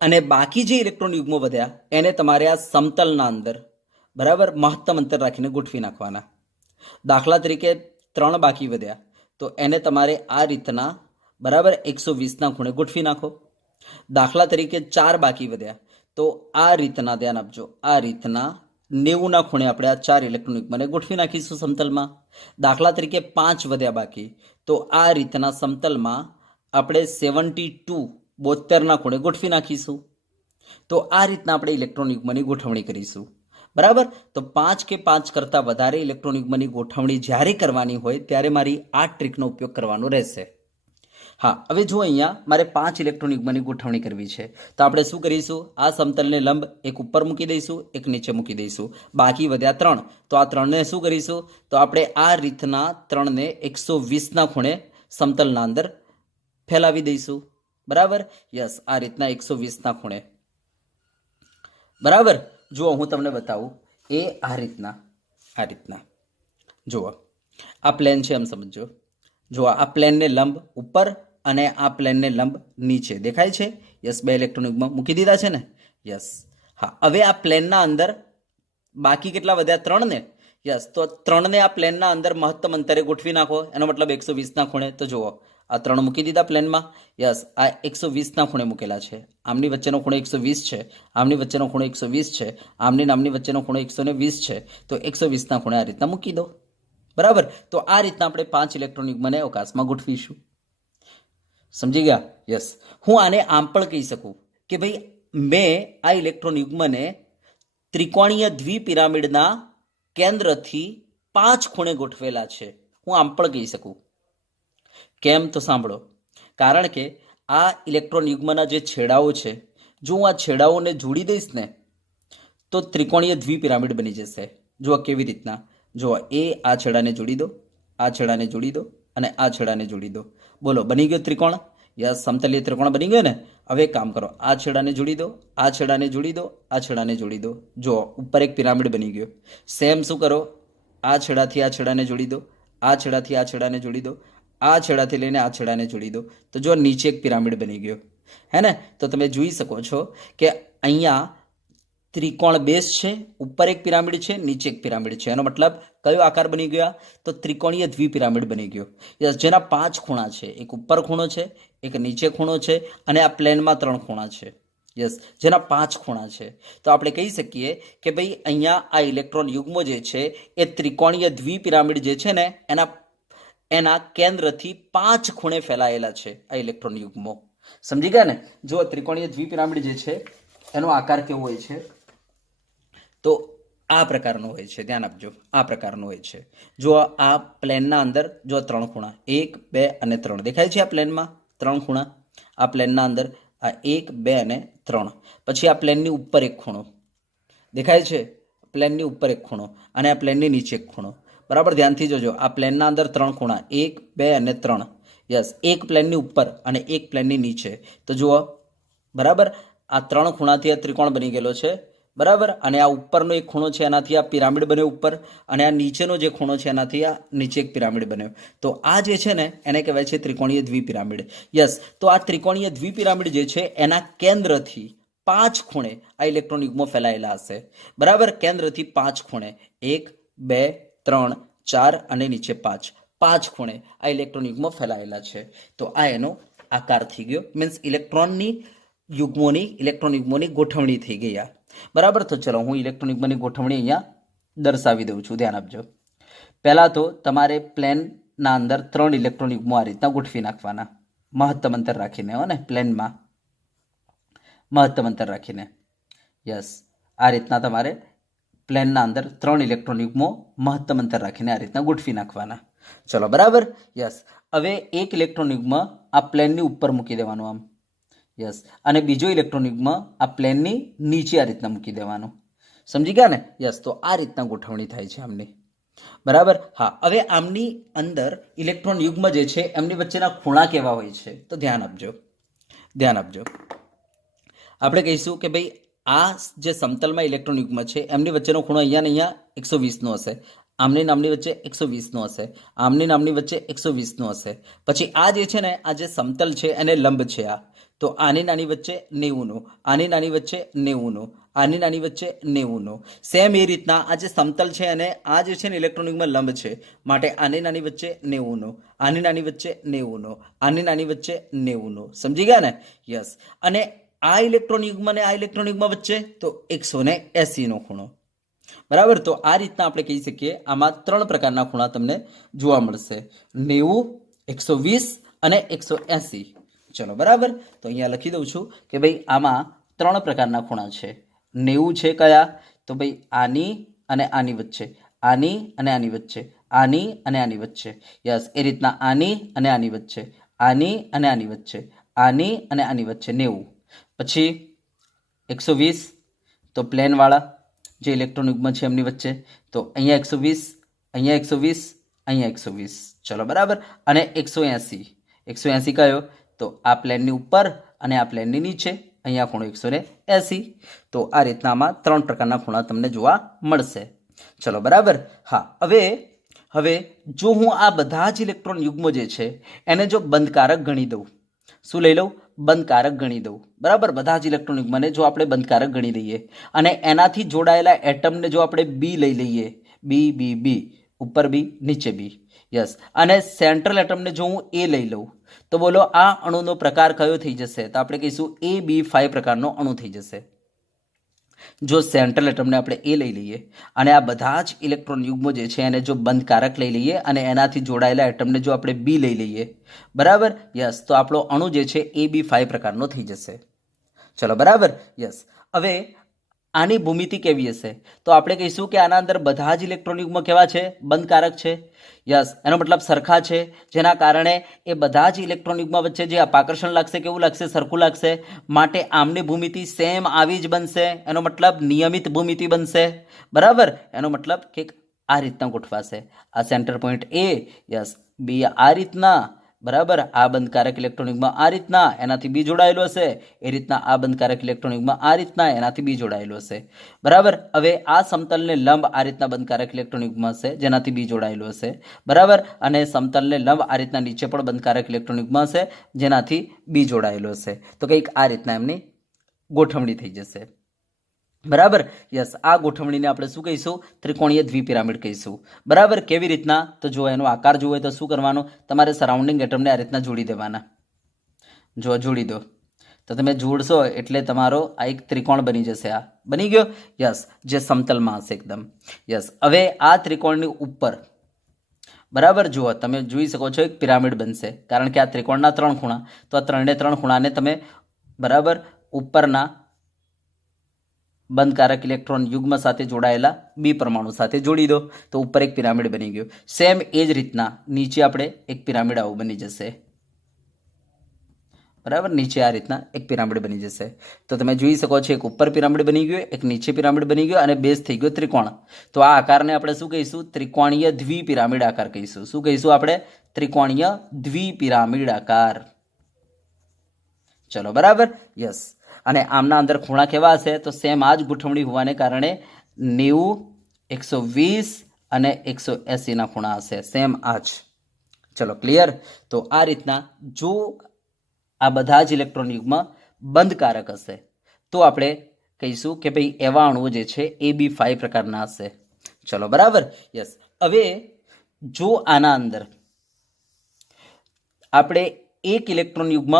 અને બાકી જે ઇલેક્ટ્રોન યુગ્મો વધ્યા એને તમારે આ સમતલના અંદર, બરાબર, મહત્તમ અંતર રાખીને ગોઠવી નાખવાના. દાખલા તરીકે 3 બાકી વધ્યા તો એને તમારે આ રીતના, બરાબર, 120ના ખૂણે ગોઠવી નાખો. દાખલા તરીકે 4 બાકી વધ્યા તો આ રીતના ધ્યાન આપજો, આ રીતના 90ના ખૂણે આપણે આ 4 ઇલેક્ટ્રોન યુગ્મને ગોઠવી નાખીશું સમતલમાં. દાખલા તરીકે 5 વધ્યા બાકી, તો આ રીતના સમતલમાં આપણે 72ના ખૂણે ગોઠવી નાખીશું. તો આ રીતના આપણે ઇલેક્ટ્રોન યુગ્મની ગોઠવણી કરીશું. બરાબર. તો 5 કે 5 કરતાં વધારે ઇલેક્ટ્રોન યુગ્મની ગોઠવણી જ્યારે કરવાની હોય ત્યારે મારી આ ટ્રીકનો ઉપયોગ કરવાનો રહેશે. હા, હવે જો અહીંયા મારે 5 ઇલેક્ટ્રોન યુગ્મની ગોઠવણી કરવી છે, તો આપણે શું કરીશું? આ સમતલને લંબ એક ઉપર મૂકી દઈશું, એક નીચે મૂકી દઈશું. બાકી વધ્યા 3, તો આ 3ને શું કરીશું? તો આપણે આ રીતના 3ને 120ના ખૂણે સમતલના અંદર ફેલાવી દઈશું. બરાબર. યસ, આ રીતના 120ના ખૂણે. બરાબર. જુઓ, હું તમને બતાવું. એ આ રીતના જુઓ, આ પ્લેન છે એમ સમજો. જુઓ, આ પ્લેનને લંબ ઉપર અને આ પ્લેનને લંબ નીચે દેખાય છે. યસ, 2 ઇલેક્ટ્રોન યુગ્મ મૂકી દીધા છે ને. યસ. હા, હવે આ પ્લેનના અંદર બાકી કેટલા વધ્યા? 3 ને. યસ, તો 3ને આ પ્લેનના અંદર મહત્તમ અંતરે ગોઠવી નાખો. એનો મતલબ 120ના ખૂણે. તો જુઓ, આ 3 મૂકી દીધા પ્લેનમાં. યસ, આ 120ના ખૂણે મૂકેલા છે. આમની વચ્ચેનો ખૂણો 120 છે, આમની વચ્ચેનો ખૂણો 120 છે, આમની નામની વચ્ચેનો ખૂણો 120 છે. તો 120ના ખૂણે આ રીતના મૂકી દો. બરાબર. તો આ રીતના આપણે 5 ઇલેક્ટ્રોન યુગ્મને અવકાશમાં ગોઠવીશું. સમજી ગયા? યસ. હું આને આમ પણ કહી શકું કે ભાઈ મેં આ ઇલેક્ટ્રોન યુગ્મને ત્રિકોણીય દ્વિપિરામિડના કેન્દ્રથી 5 ખૂણે ગોઠવેલા છે. હું આમ પણ કહી શકું. કેમ? તો સાંભળો. કારણ કે આ ઇલેક્ટ્રોન યુગ્મના જે છેડાઓ છે, જો હું આ છેડાઓને જોડી દઈશ ને તો ત્રિકોણીય દ્વિપિરામિડ બની જશે. જુઓ કેવી રીતના. જુઓ, આ છેડાને જોડી દો, આ છેડાને જોડી દો અને આ છેડાને જોડી દો. બોલો, બની ગયો ત્રિકોણ? યસ, સમતલીય ત્રિકોણ બની ગયો ને. હવે એક કામ કરો, આ છેડાને જોડી દો, આ છેડાને જોડી દો, આ છેડાને જોડી દો. જુઓ, ઉપર એક પિરામિડ બની ગયો. સેમ શું કરો? આ છેડાથી આ છેડાને જોડી દો, આ છેડાથી આ છેડાને જોડી દો, આ છેડાથી લઈને આ છેડાને જોડી દો. તો જો નીચે એક પિરામિડ બની ગયો, હે ને. તો તમે જોઈ શકો છો કે અહીંયા ત્રિકોણ બેઝ છે, ઉપર એક પિરામિડ છે, નીચે એક પિરામિડ છે. એનો મતલબ કયો આકાર બની ગયા? તો ત્રિકોણીય દ્વિપિરામિડ બની ગયો. યસ, જેના 5 ખૂણા છે. એક ઉપર ખૂણો છે, એક નીચે ખૂણો છે અને આ પ્લેનમાં 3 ખૂણા છે. યસ, જેના 5 ખૂણા છે. તો આપણે કહી શકીએ કે ભાઈ અહીંયા આ ઇલેક્ટ્રોન યુગ્મો જે છે એ ત્રિકોણીય દ્વિપિરામિડ જે છે ને એના કેન્દ્રથી 5 ખૂણે ફેલાયેલા છે આ ઇલેક્ટ્રોન યુગ્મો. સમજી ગયા ને? જો ત્રિકોણીય દ્વિપિરામિડ જે છે એનો આકાર કેવો હોય છે? તો આ પ્રકારનો હોય છે. ધ્યાન આપજો, આ પ્રકારનો હોય છે. જો આ પ્લેનના અંદર જો 3 ખૂણા 1, 2 અને 3 દેખાય છે. આ પ્લેનમાં 3 ખૂણા. આ પ્લેનના અંદર આ 1, 2 અને 3. પછી આ પ્લેનની ઉપર એક ખૂણો દેખાય છે, પ્લેનની ઉપર એક ખૂણો અને આ પ્લેનની નીચે એક ખૂણો. બરાબર, ધ્યાનથી જોજો. આ પ્લેનના અંદર 3 ખૂણા 1, 2 અને 3. યસ, એક પ્લેનની ઉપર અને એક પ્લેનની નીચે. તો જુઓ, બરાબર, આ 3 ખૂણાથી આ ત્રિકોણ બની ગયેલો છે. બરાબર. અને આ ઉપરનો એક ખૂણો છે એનાથી આ પિરામિડ બન્યો ઉપર, અને આ નીચેનો જે ખૂણો છે એનાથી આ નીચે એક પિરામિડ બન્યો. તો આ જે છે ને એને કહેવાય છે ત્રિકોણીય દ્વિપિરામિડ. યસ, તો આ ત્રિકોણીય દ્વિપિરામિડ જે છે એના કેન્દ્રથી 5 ખૂણે આ ઇલેક્ટ્રોન યુગ્મો ફેલાયેલા હશે. બરાબર, કેન્દ્રથી 5 ખૂણે 1, 2, 3, 4 અને નીચે 5 ખૂણે આ ઇલેક્ટ્રોન યુગ્મો ફેલાયેલા છે. તો આ એનો આકાર થઈ ગયો. મીન્સ ઇલેક્ટ્રોન યુગ્મોની ગોઠવણી થઈ ગઈ. બરાબર. તો ચલો હું ઇલેક્ટ્રોન યુગ્મની ગોઠવણી અહીંયા દર્શાવી દઉં છું. ધ્યાન આપજો. પહેલાં તો તમારે પ્લેનના અંદર 3 ઇલેક્ટ્રોન યુગ્મો આ રીતના ગોઠવી નાખવાના, મહત્તમ અંતર રાખીને. હો ને, પ્લેનમાં મહત્તમ અંતર રાખીને. યસ, આ રીતના તમારે પ્લેનના અંદર 3 ઇલેક્ટ્રોન યુગ્મો મહત્તમ અંતર રાખીને આ રીતના ગોઠવી નાખવાના. ચલો, બરાબર. યસ, હવે એક ઇલેક્ટ્રોન યુગ્મ આ પ્લેનની ઉપર મૂકી દેવાનું આમ. યસ, અને બીજો ઇલેક્ટ્રોન યુગ્મ આ પ્લેનની નીચે આ રીતના મૂકી દેવાનું. સમજી ગયા ને? યસ, તો આ રીતના ગોઠવણી થાય છે આમની. બરાબર. હા, હવે આમની અંદર ઇલેક્ટ્રોન યુગ્મ જે છે એમની વચ્ચેના ખૂણા કેવા હોય છે? તો ધ્યાન આપજો. આપણે કહીશું કે ભાઈ આ જે સમતલમાં ઇલેક્ટ્રોન યુગ્મ છે એમની વચ્ચેનો ખૂણો અહીંયા ને અહીંયા 120નો હશે. આમની નામની વચ્ચે 120નો હશે, આમની નામની વચ્ચે 120નો હશે. પછી આ જે છે ને આ જે સમતલ છે એને લંબ છે આ. તો આની નાની વચ્ચે 90નો, આની નાની વચ્ચે 90નો, આની નાની વચ્ચે 90નો. સેમ એ રીતના આ જે સમતલ છે અને આ જે છે ને ઇલેક્ટ્રોન યુગ્મ લંબ છે, માટે આની નાની વચ્ચે 90નો, આની નાની વચ્ચે 90નો, આની નાની વચ્ચે 90નો. સમજી ગયા ને? યસ. અને આ ઇલેક્ટ્રોન યુગ્મ અને આ ઇલેક્ટ્રોન યુગ્મ વચ્ચે તો 180 નો ખૂણો, બરાબર. તો આ રીતના આપણે કહી શકીએ આમાં 3 પ્રકારના ખૂણા તમને જોવા મળશે, 90, 120 અને 180. ચલો બરાબર. તો અહીંયા લખી દઉં છું કે ભાઈ આમાં 3 પ્રકારના ખૂણા છે. 90 છે કયા? તો ભાઈ આની અને આની વચ્ચે, આની અને આની વચ્ચે, આની અને આની વચ્ચે. યસ, એ રીતના આની અને આની વચ્ચે, આની અને આની વચ્ચે, આની અને આની વચ્ચે 90. પછી 120 તો પ્લેન વાળા જે ઇલેક્ટ્રોન યુગ્મ છે એમની વચ્ચે, તો અહીંયા 120, અહીંયા 120, અહીંયા 120. ચલો બરાબર. અને 180, 180 કયો? તો આ પ્લેનની ઉપર અને આ પ્લેનની નીચે, અહીંયા ખૂણો 180. તો આ રીતના આમાં 3 પ્રકારના ખૂણા તમને જોવા મળશે. ચલો બરાબર. હા, હવે જો હું આ બધા જ ઇલેક્ટ્રોન યુગ્મો જે છે એને જો બંધકારક ગણી દઉં, શું લઈ લઉં? બંધકારક ગણી દઉં, બરાબર. બધા જ ઇલેક્ટ્રોન યુગ્મને જો આપણે બંધકારક ગણી દઈએ અને એનાથી જોડાયેલા એટમને જો આપણે બી લઈ લઈએ, બી બી બી, ઉપર બી નીચે બી, યસ, અને સેન્ટ્રલ એટમને જો હું એ લઈ લઉં, તો બોલો આ અણુનો પ્રકાર કયો થઈ જશે? તો આપણે કહીશું AB5 પ્રકારનો અણુ થઈ જશે. જો સેન્ટ્રલ એટમને આપણે એ લઈ લઈએ અને આ બધા જ ઇલેક્ટ્રોન યુગ્મો જે છે એને જો બંધકારક લઈ લઈએ અને એનાથી જોડાયેલા એટમને જો આપણે બી લઈ લઈએ, બરાબર, યસ, તો આપણો અણુ જે છે AB5 પ્રકારનો થઈ જશે. ચલો બરાબર, યસ. હવે આની ભૂમિતિ કેવી હશે? તો આપણે કહીશું કે આના અંદર બધા જ ઇલેક્ટ્રોન યુગ્મો કેવા છે? બંધકારક છે. યસ, એનો મતલબ સરખા છે, જેના કારણે એ બધા જ ઇલેક્ટ્રોન યુગ્મ વચ્ચે જે અપાકર્ષણ લાગશે કેવું લાગશે? સરખું લાગશે. માટે આમની ભૂમિતિ સેમ આવી જ બનશે. એનો મતલબ નિયમિત ભૂમિતિ બનશે, બરાબર. એનો મતલબ કે આ રીતના ગોઠવાશે, આ સેન્ટર પોઈન્ટ એ, યસ, બી આ રીતના, બરાબર. આ બંધકારક ઇલેક્ટ્રોન યુગ્મ આ રીતના એનાથી બી જોડાયેલું હશે, એ રીતના આ બંધકારક ઇલેક્ટ્રોન યુગ્મ આ રીતના એનાથી બી જોડાયેલું હશે, બરાબર. હવે આ સમતલને લંબ આ રીતના બંધકારક ઇલેક્ટ્રોન યુગ્મ હશે જેનાથી બી જોડાયેલું હશે, બરાબર. અને સમતલને લંબ આ રીતના નીચે પણ બંધકારક ઇલેક્ટ્રોન યુગ્મ હશે જેનાથી બી જોડાયેલું હશે. તો કંઈક આ રીતના એમની ગોઠવણી થઈ જશે, બરાબર. યસ, આ ગોઠવણીને આપણે શું કહીશું? ત્રિકોણીય દ્વિપિરામિડ કહીશું, બરાબર. કેવી રીતના? તો જો એનો આકાર જોવો તો શું કરવાનું? તમારે સરાઉન્ડિંગ એટમને આ રીતના જોડી દેવાના. જો જોડી દો તો તમે જોડશો એટલે તમારો આ એક ત્રિકોણ બની જશે. આ બની ગયો, યસ, જે સમતલમાં હશે એકદમ. યસ, હવે આ ત્રિકોણની ઉપર, બરાબર, જુઓ તમે જોઈ શકો છો એક પિરામિડ બનશે, કારણ કે આ ત્રિકોણના 3 ખૂણા, તો આ 3 ખૂણાને તમે, બરાબર, ઉપરના બંધકારક ઇલેક્ટ્રોન યુગ્મ સાથે જોડાયેલા બી પરમાણુ સાથે જોડી દો તો ઉપર એક પિરામિડ બની ગયું. સેમ એ જ રીતના નીચે આપણે એક પિરામિડ આવું બની જશે, બરાબર. નીચે આ રીતના એક પિરામિડ બની જશે. તો તમે જોઈ શકો છો એક ઉપર પિરામિડ બની ગયો, એક નીચે પિરામિડ બની ગયો અને બેઝ થઈ ગયો ત્રિકોણ. તો આ આકારને આપણે શું કહીશું? ત્રિકોણીય દ્વિપિરામિડ આકાર કહીશું. શું કહીશું આપણે? ત્રિકોણીય દ્વિપિરામિડ આકાર. ચલો બરાબર, યસ. અને આમના અંદર ખૂણા કેવા હશે? તો સેમ આ જ ગોઠવણી હોવાને કારણે 90, 120 અને 180 ના ખૂણા હશે, સેમ આ જ. ચલો ક્લિયર. તો આ રીતના જો આ બધા જ ઇલેક્ટ્રોન યુગ્મ બંધકારક હશે તો આપણે કહીશું કે ભાઈ એવા અણુઓ જે છે AB5 પ્રકારના હશે. ચલો બરાબર, યસ. હવે જો આના અંદર આપણે એક ઇલેક્ટ્રોન યુગ્મ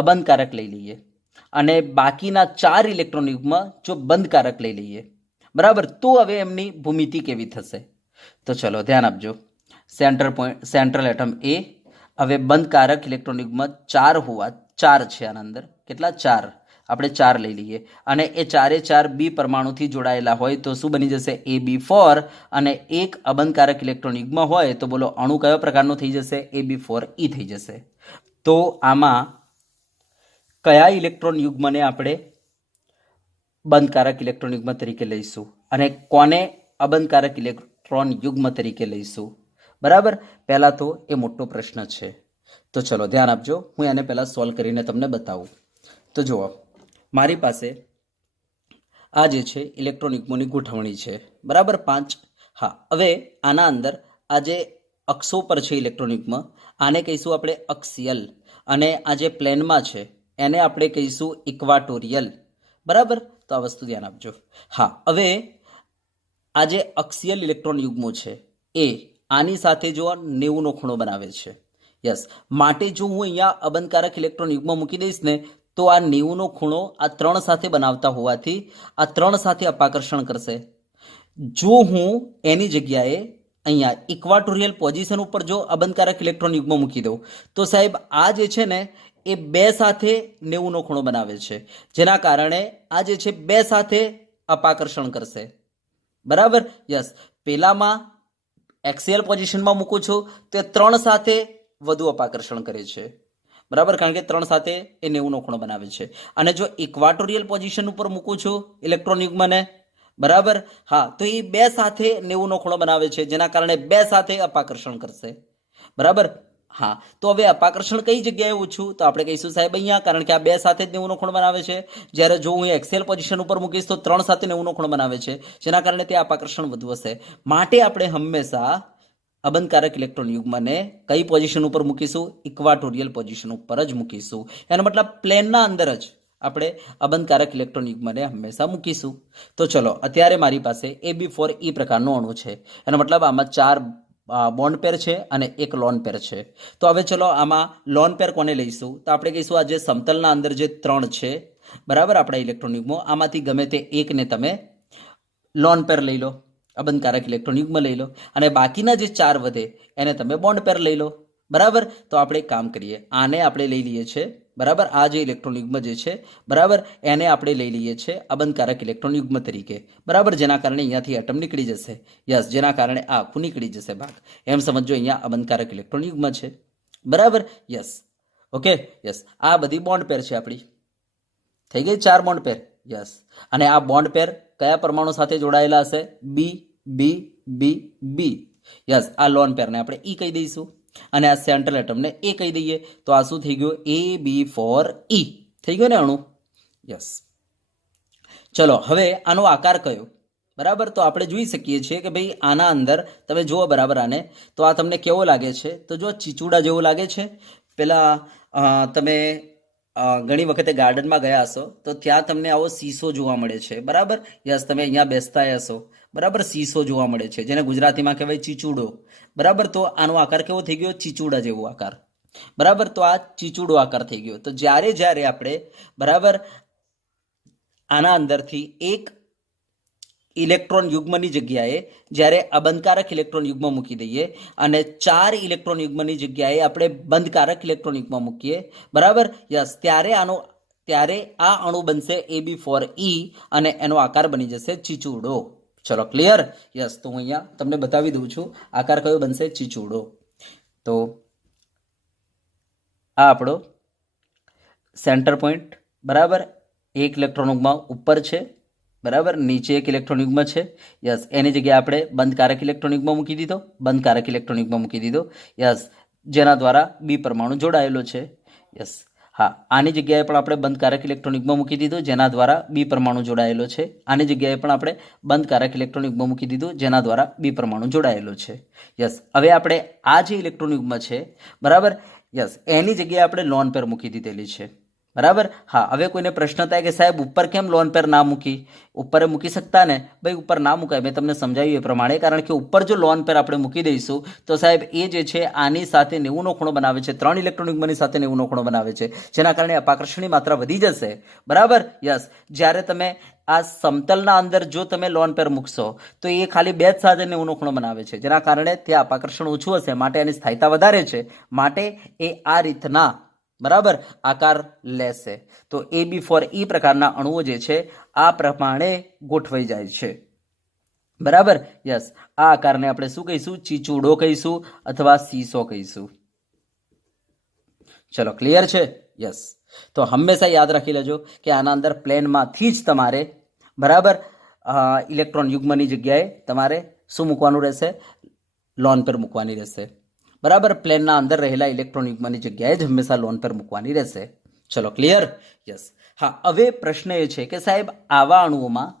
અબંધકારક લઈ લઈએ અને બાકીના 4 ઇલેક્ટ્રોન યુગ્મ જો બંધકારક લઈ લઈએ, બરાબર, તો હવે એમની ભૂમિતિ કેવી થશે? તો ચલો ધ્યાન આપજો. સેન્ટ્રલ એટમ એ, હવે બંધકારક ઇલેક્ટ્રોન યુગ્મ 4 હોવા, 4 છે આના અંદર. કેટલા? 4. આપણે 4 લઈ લઈએ અને એ 4 બી પરમાણુથી જોડાયેલા હોય તો શું બની જશે? AB4. અને એક અબંધકારક ઇલેક્ટ્રોન યુગ્મ હોય તો બોલો અણુ કયો પ્રકારનો થઈ જશે? AB4E થઈ જશે. તો આમાં કયા ઇલેક્ટ્રોન યુગ્મને આપણે બંધકારક ઇલેક્ટ્રોન યુગ્મ તરીકે લઈશું અને કોને અબંધકારક ઇલેક્ટ્રોન યુગ્મ તરીકે લઈશું? બરાબર. પહેલા તો એ મોટો પ્રશ્ન છે, તો ચલો ધ્યાન આપજો. હું એને પહેલા સોલ્વ કરીને તમને બતાવું. તો જુઓ, મારી પાસે આ જે છે ઇલેક્ટ્રોન યુગ્મોની ગોઠવણી છે, બરાબર, 5. હા, હવે આના અંદર આ જે અક્ષો પર છે ઇલેક્ટ્રોન યુગ્મ, આને કહીશું આપણે અક્ષિયલ, અને આ જે પ્લેનમાં છે એને આપણે કહીશું ઇક્વાટોરિયલ, બરાબર. તો આ વસ્તુ ધ્યાન આપજો. હા, હવે આ જે અક્ષિયલ ઇલેક્ટ્રોન યુગ્મો છે એ આની સાથે જો 90 નો ખૂણો બનાવે છે, યસ. માટે જો હું અહીંયા અબંધકારક ઇલેક્ટ્રોન યુગ્મ મૂકી દઈશ ને તો આ 90નો ખૂણો આ 3 સાથે બનાવતા હોવાથી આ 3 સાથે અપાકર્ષણ કરશે. જો હું એની જગ્યાએ અહીંયા ઇક્વાટોરિયલ પોઝિશન ઉપર જો અબંધકારક ઇલેક્ટ્રોન યુગ્મ મૂકી દઉં તો સાહેબ આ જે છે ને એ 2 સાથે 90નો ખૂણો બનાવે છે, જેના કારણે આ જે છે 2 સાથે અપાકર્ષણ કરશે. બરાબર? યસ. પેલામાં એક્સિયલ પોઝિશનમાં મૂકું છું તો 3 સાથે વધુ અપાકર્ષણ કરે છે. બરાબર? કારણ કે 3 સાથે એ 90નો ખૂણો બનાવે છે. અને જો ઇક્વાટોરિયલ પોઝિશન ઉપર મૂકું છું ઇલેક્ટ્રોન યુગ્મને, બરાબર, હા, તો એ 2 સાથે 90નો ખૂણો બનાવે છે, જેના કારણે 2 સાથે અપાકર્ષણ કરશે. બરાબર? હા, તો હવે અપાકર્ષણ કઈ જગ્યાએ ઓછું? તો આપણે કહીશું સાહેબ અહીંયા, કારણ કે આ 2 સાથે જ 90નો ખૂણો બનાવે છે. જ્યારે જો હું એક્સિયલ પોઝિશન ઉપર મૂકીશ તો 3 સાથે 90નો ખૂણો બનાવે છે, જેના કારણે તે અપાકર્ષણ વધુ હશે. માટે આપણે હંમેશા અબંધકારક ઇલેક્ટ્રોન યુગ્મને કઈ પોઝિશન ઉપર મૂકીશું? ઇક્વાટોરિયલ પોઝિશન ઉપર જ મૂકીશું. એનો મતલબ પ્લેનના અંદર જ આપણે અબંધકારક ઇલેક્ટ્રોન યુગ્મને હંમેશા મૂકીશું. તો ચલો, અત્યારે મારી પાસે AB4E પ્રકારનો અણુ છે. એનો મતલબ આમાં 4 બોન્ડ પેર છે અને 1 લોન પેર છે. તો હવે ચલો આમાં લોન પેર કોને લઈશું? તો આપણે કહીશું આ જે સમતલના અંદર જે 3 છે, બરાબર, આપણા ઇલેક્ટ્રોન યુગ્મો, આમાંથી ગમે તે એકને તમે લોન પેર લઈ લો, અબંધકારક ઇલેક્ટ્રોન યુગ્મ લઈ લો, અને બાકીના જે 4 વધે એને તમે બોન્ડ પેર લઈ લો. બરાબર? તો આપણે એક કામ કરીએ, આને આપણે લઈ લઈએ છીએ, બરાબર, આ જે ઇલેક્ટ્રોન યુગ્મ જે છે, બરાબર, એને આપણે લઈ લઈએ છીએ અબંધકારક ઇલેક્ટ્રોન યુગ્મ તરીકે. બરાબર? જેના કારણે અહીંયાથી એટમ નીકળી જશે. યસ, જેના કારણે આ આખું નીકળી જશે ભાગ. એમ સમજો અહીંયા અબંધકારક ઇલેક્ટ્રોન યુગ્મ છે. બરાબર? યસ. ઓકે. યસ, આ બધી બોન્ડ પેર છે આપણી. થઈ ગઈ 4 બોન્ડ પેર. યસ. અને આ બોન્ડ પેર કયા પરમાણુ સાથે જોડાયેલા હશે? બી બી બી બી. યસ, આ લોન પેરને આપણે ઈ કહી દઈશું અને આ સેન્ટ્રલ એટમને એ કહી દઈએ. તો આ શું થઈ ગયું? AB4E થઈ ગયો ને અણુ. યસ. ચલો, હવે આનો આકાર કયો? બરાબર? તો આપણે જોઈ શકીએ છીએ કે ભાઈ આના અંદર તમે જુઓ, બરાબર, આને તો આ તમને કેવો લાગે છે? તો જો ચીચુડા જેવો લાગે છે. પેલા તમે ઘણી વખતે ગાર્ડનમાં ગયા હશો તો ત્યાં તમને આવો સીસો જોવા મળે છે. બરાબર? યસ, તમે અહીંયા બેસતા હશો, બરાબર, સીસો જોવા મળે છે, જેને ગુજરાતીમાં કહેવાય ચીચુડો. બરાબર? તો આનો આકાર કેવો થઈ ગયો? ચીચુડા જેવો આકાર. બરાબર? તો આ ચીચુડો આકાર થઈ ગયો. તો જ્યારે જ્યારે આપણે, બરાબર, આના અંદરથી એક ઇલેક્ટ્રોન યુગ્મની જગ્યાએ જ્યારે અબંધકારક ઇલેક્ટ્રોન યુગ્મ મૂકી દઈએ અને 4 ઇલેક્ટ્રોન યુગ્મની જગ્યાએ આપણે બંધકારક ઇલેક્ટ્રોન યુગ્મ મૂકીએ, બરાબર, યસ, ત્યારે આ અણુ બનશે AB4E અને એનો આકાર બની જશે ચીચુડો. ચલો, ક્લિયર? યસ. તો હું અહીંયા તમને બતાવી દઉં છું આકાર કયો બનશે? ચીચુડો. તો આ આપણો સેન્ટર પોઈન્ટ, બરાબર, એક ઇલેક્ટ્રોન યુગ્મ ઉપર છે, બરાબર, નીચે એક ઇલેક્ટ્રોન યુગ્મ છે. યસ, એની જગ્યાએ આપણે બંધકારક ઇલેક્ટ્રોન યુગ્મ મૂકી દીધો, બંધકારક ઇલેક્ટ્રોન યુગ્મ મૂકી દીધો. યસ, જેના દ્વારા બી પરમાણુ જોડાયેલો છે. યસ. હા, આની જગ્યાએ પણ આપણે બંધકારક ઇલેક્ટ્રોન યુગ્મ મૂકી દીધું, જેના દ્વારા બી પરમાણુ જોડાયેલો છે. આની જગ્યાએ પણ આપણે બંધકારક ઇલેક્ટ્રોન યુગ્મ મૂકી દીધું, જેના દ્વારા બી પરમાણુ જોડાયેલો છે. યસ. હવે આપણે આ જે ઇલેક્ટ્રોન યુગ્મ છે, બરાબર, યસ, એની જગ્યાએ આપણે લોન પેર મૂકી દીધેલી છે. બરાબર? હા. હવે કોઈને પ્રશ્ન થાય કે સાહેબ ઉપર કેમ લોન પેર ના મૂકી? ઉપર મૂકી શકતા ને? ભાઈ, ઉપર ના મુકાય. મેં તમને સમજાવ્યું એ પ્રમાણે, કારણ કે ઉપર જો લોન પેર આપણે મૂકી દઈશું તો સાહેબ એ જે છે આની સાથે 90નો ખૂણો બનાવે છે, 3 ઇલેક્ટ્રોન યુગ્મની સાથે 90નો ખૂણો બનાવે છે, જેના કારણે અપાકર્ષણની માત્રા વધી જશે. બરાબર? યસ. જ્યારે તમે આ સમતલના અંદર જો તમે લોન પેર મૂકશો તો એ ખાલી 2 જ સાથે 90નો ખૂણો બનાવે છે, જેના કારણે ત્યાં અપાકર્ષણ ઓછું હશે, માટે એની સ્થાયિતા વધારે છે, માટે એ આ રીતના, બરાબર, આકાર લેશે. તો AB4E પ્રકારના અણુઓ જે છે આ પ્રમાણે ગોઠવાઈ જાય છે. બરાબર? યસ. આ આકારને આપણે શું કહીશું? ચીચુડો કહીશું અથવા સીસો કહીશું. ચલો, ક્લિયર છે? યસ. તો હંમેશા યાદ રાખી લેજો કે આના અંદર પ્લેનમાંથી જ તમારે, બરાબર, ઇલેક્ટ્રોન યુગ્મની જગ્યાએ તમારે શું મૂકવાનું રહેશે? લોન પેર મૂકવાની રહેશે. બરાબર? પ્લેનના અંદર રહેલા ઇલેક્ટ્રોન યુગ્મની જગ્યાએ જ હંમેશા લોન પેર મૂકવાની રહેશે. ચલો, ક્લિયર? યસ. હા, હવે પ્રશ્ન એ છે કે સાહેબ આવા અણુઓમાં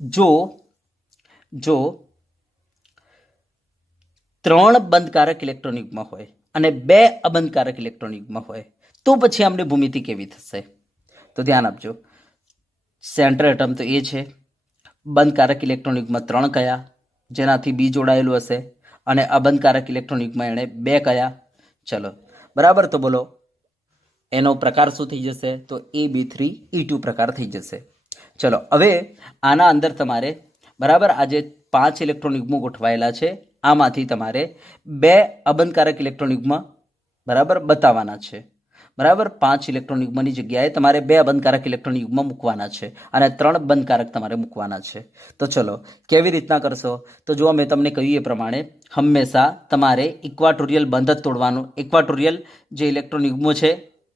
જો 3 બંધકારક ઇલેક્ટ્રોન યુગ્મ હોય અને 2 અબંધકારક ઇલેક્ટ્રોન યુગ્મ હોય તો પછી આમને ભૂમિતિ કેવી થશે? તો ધ્યાન આપજો. સેન્ટર એટમ તો એ છે, બંધકારક ઇલેક્ટ્રોન યુગ્મ 3 કયા? જેનાથી બી જોડાયેલું હશે, અને અબંધકારક ઇલેક્ટ્રોન યુગ્મ એણે 2 કયા? ચલો, બરાબર. તો બોલો, એનો પ્રકાર શું થઈ જશે? તો AB3E2 પ્રકાર થઈ જશે. ચલો હવે આના અંદર તમારે બરાબર આ જે 5 ઇલેક્ટ્રોન યુગ્મો ગોઠવાયેલા છે આમાંથી તમારે 2 અબંધકારક ઇલેક્ટ્રોન યુગ્મ બરાબર બતાવવાના છે. બરાબર 5 ઇલેક્ટ્રોન યુગ્મની જગ્યાએ તમારે 2 અબંધકારક ઇલેક્ટ્રોન યુગ્મ મૂકવાના છે અને 3 બંધકારક તમારે મૂકવાના છે. તો ચલો કેવી રીતના કરશો? તો જો મેં તમને કહ્યું એ પ્રમાણે હંમેશા તમારે ઇક્વાટોરિયલ બંધ જ તોડવાનું. ઇક્વાટોરિયલ જે ઇલેક્ટ્રોન યુગ્મો છે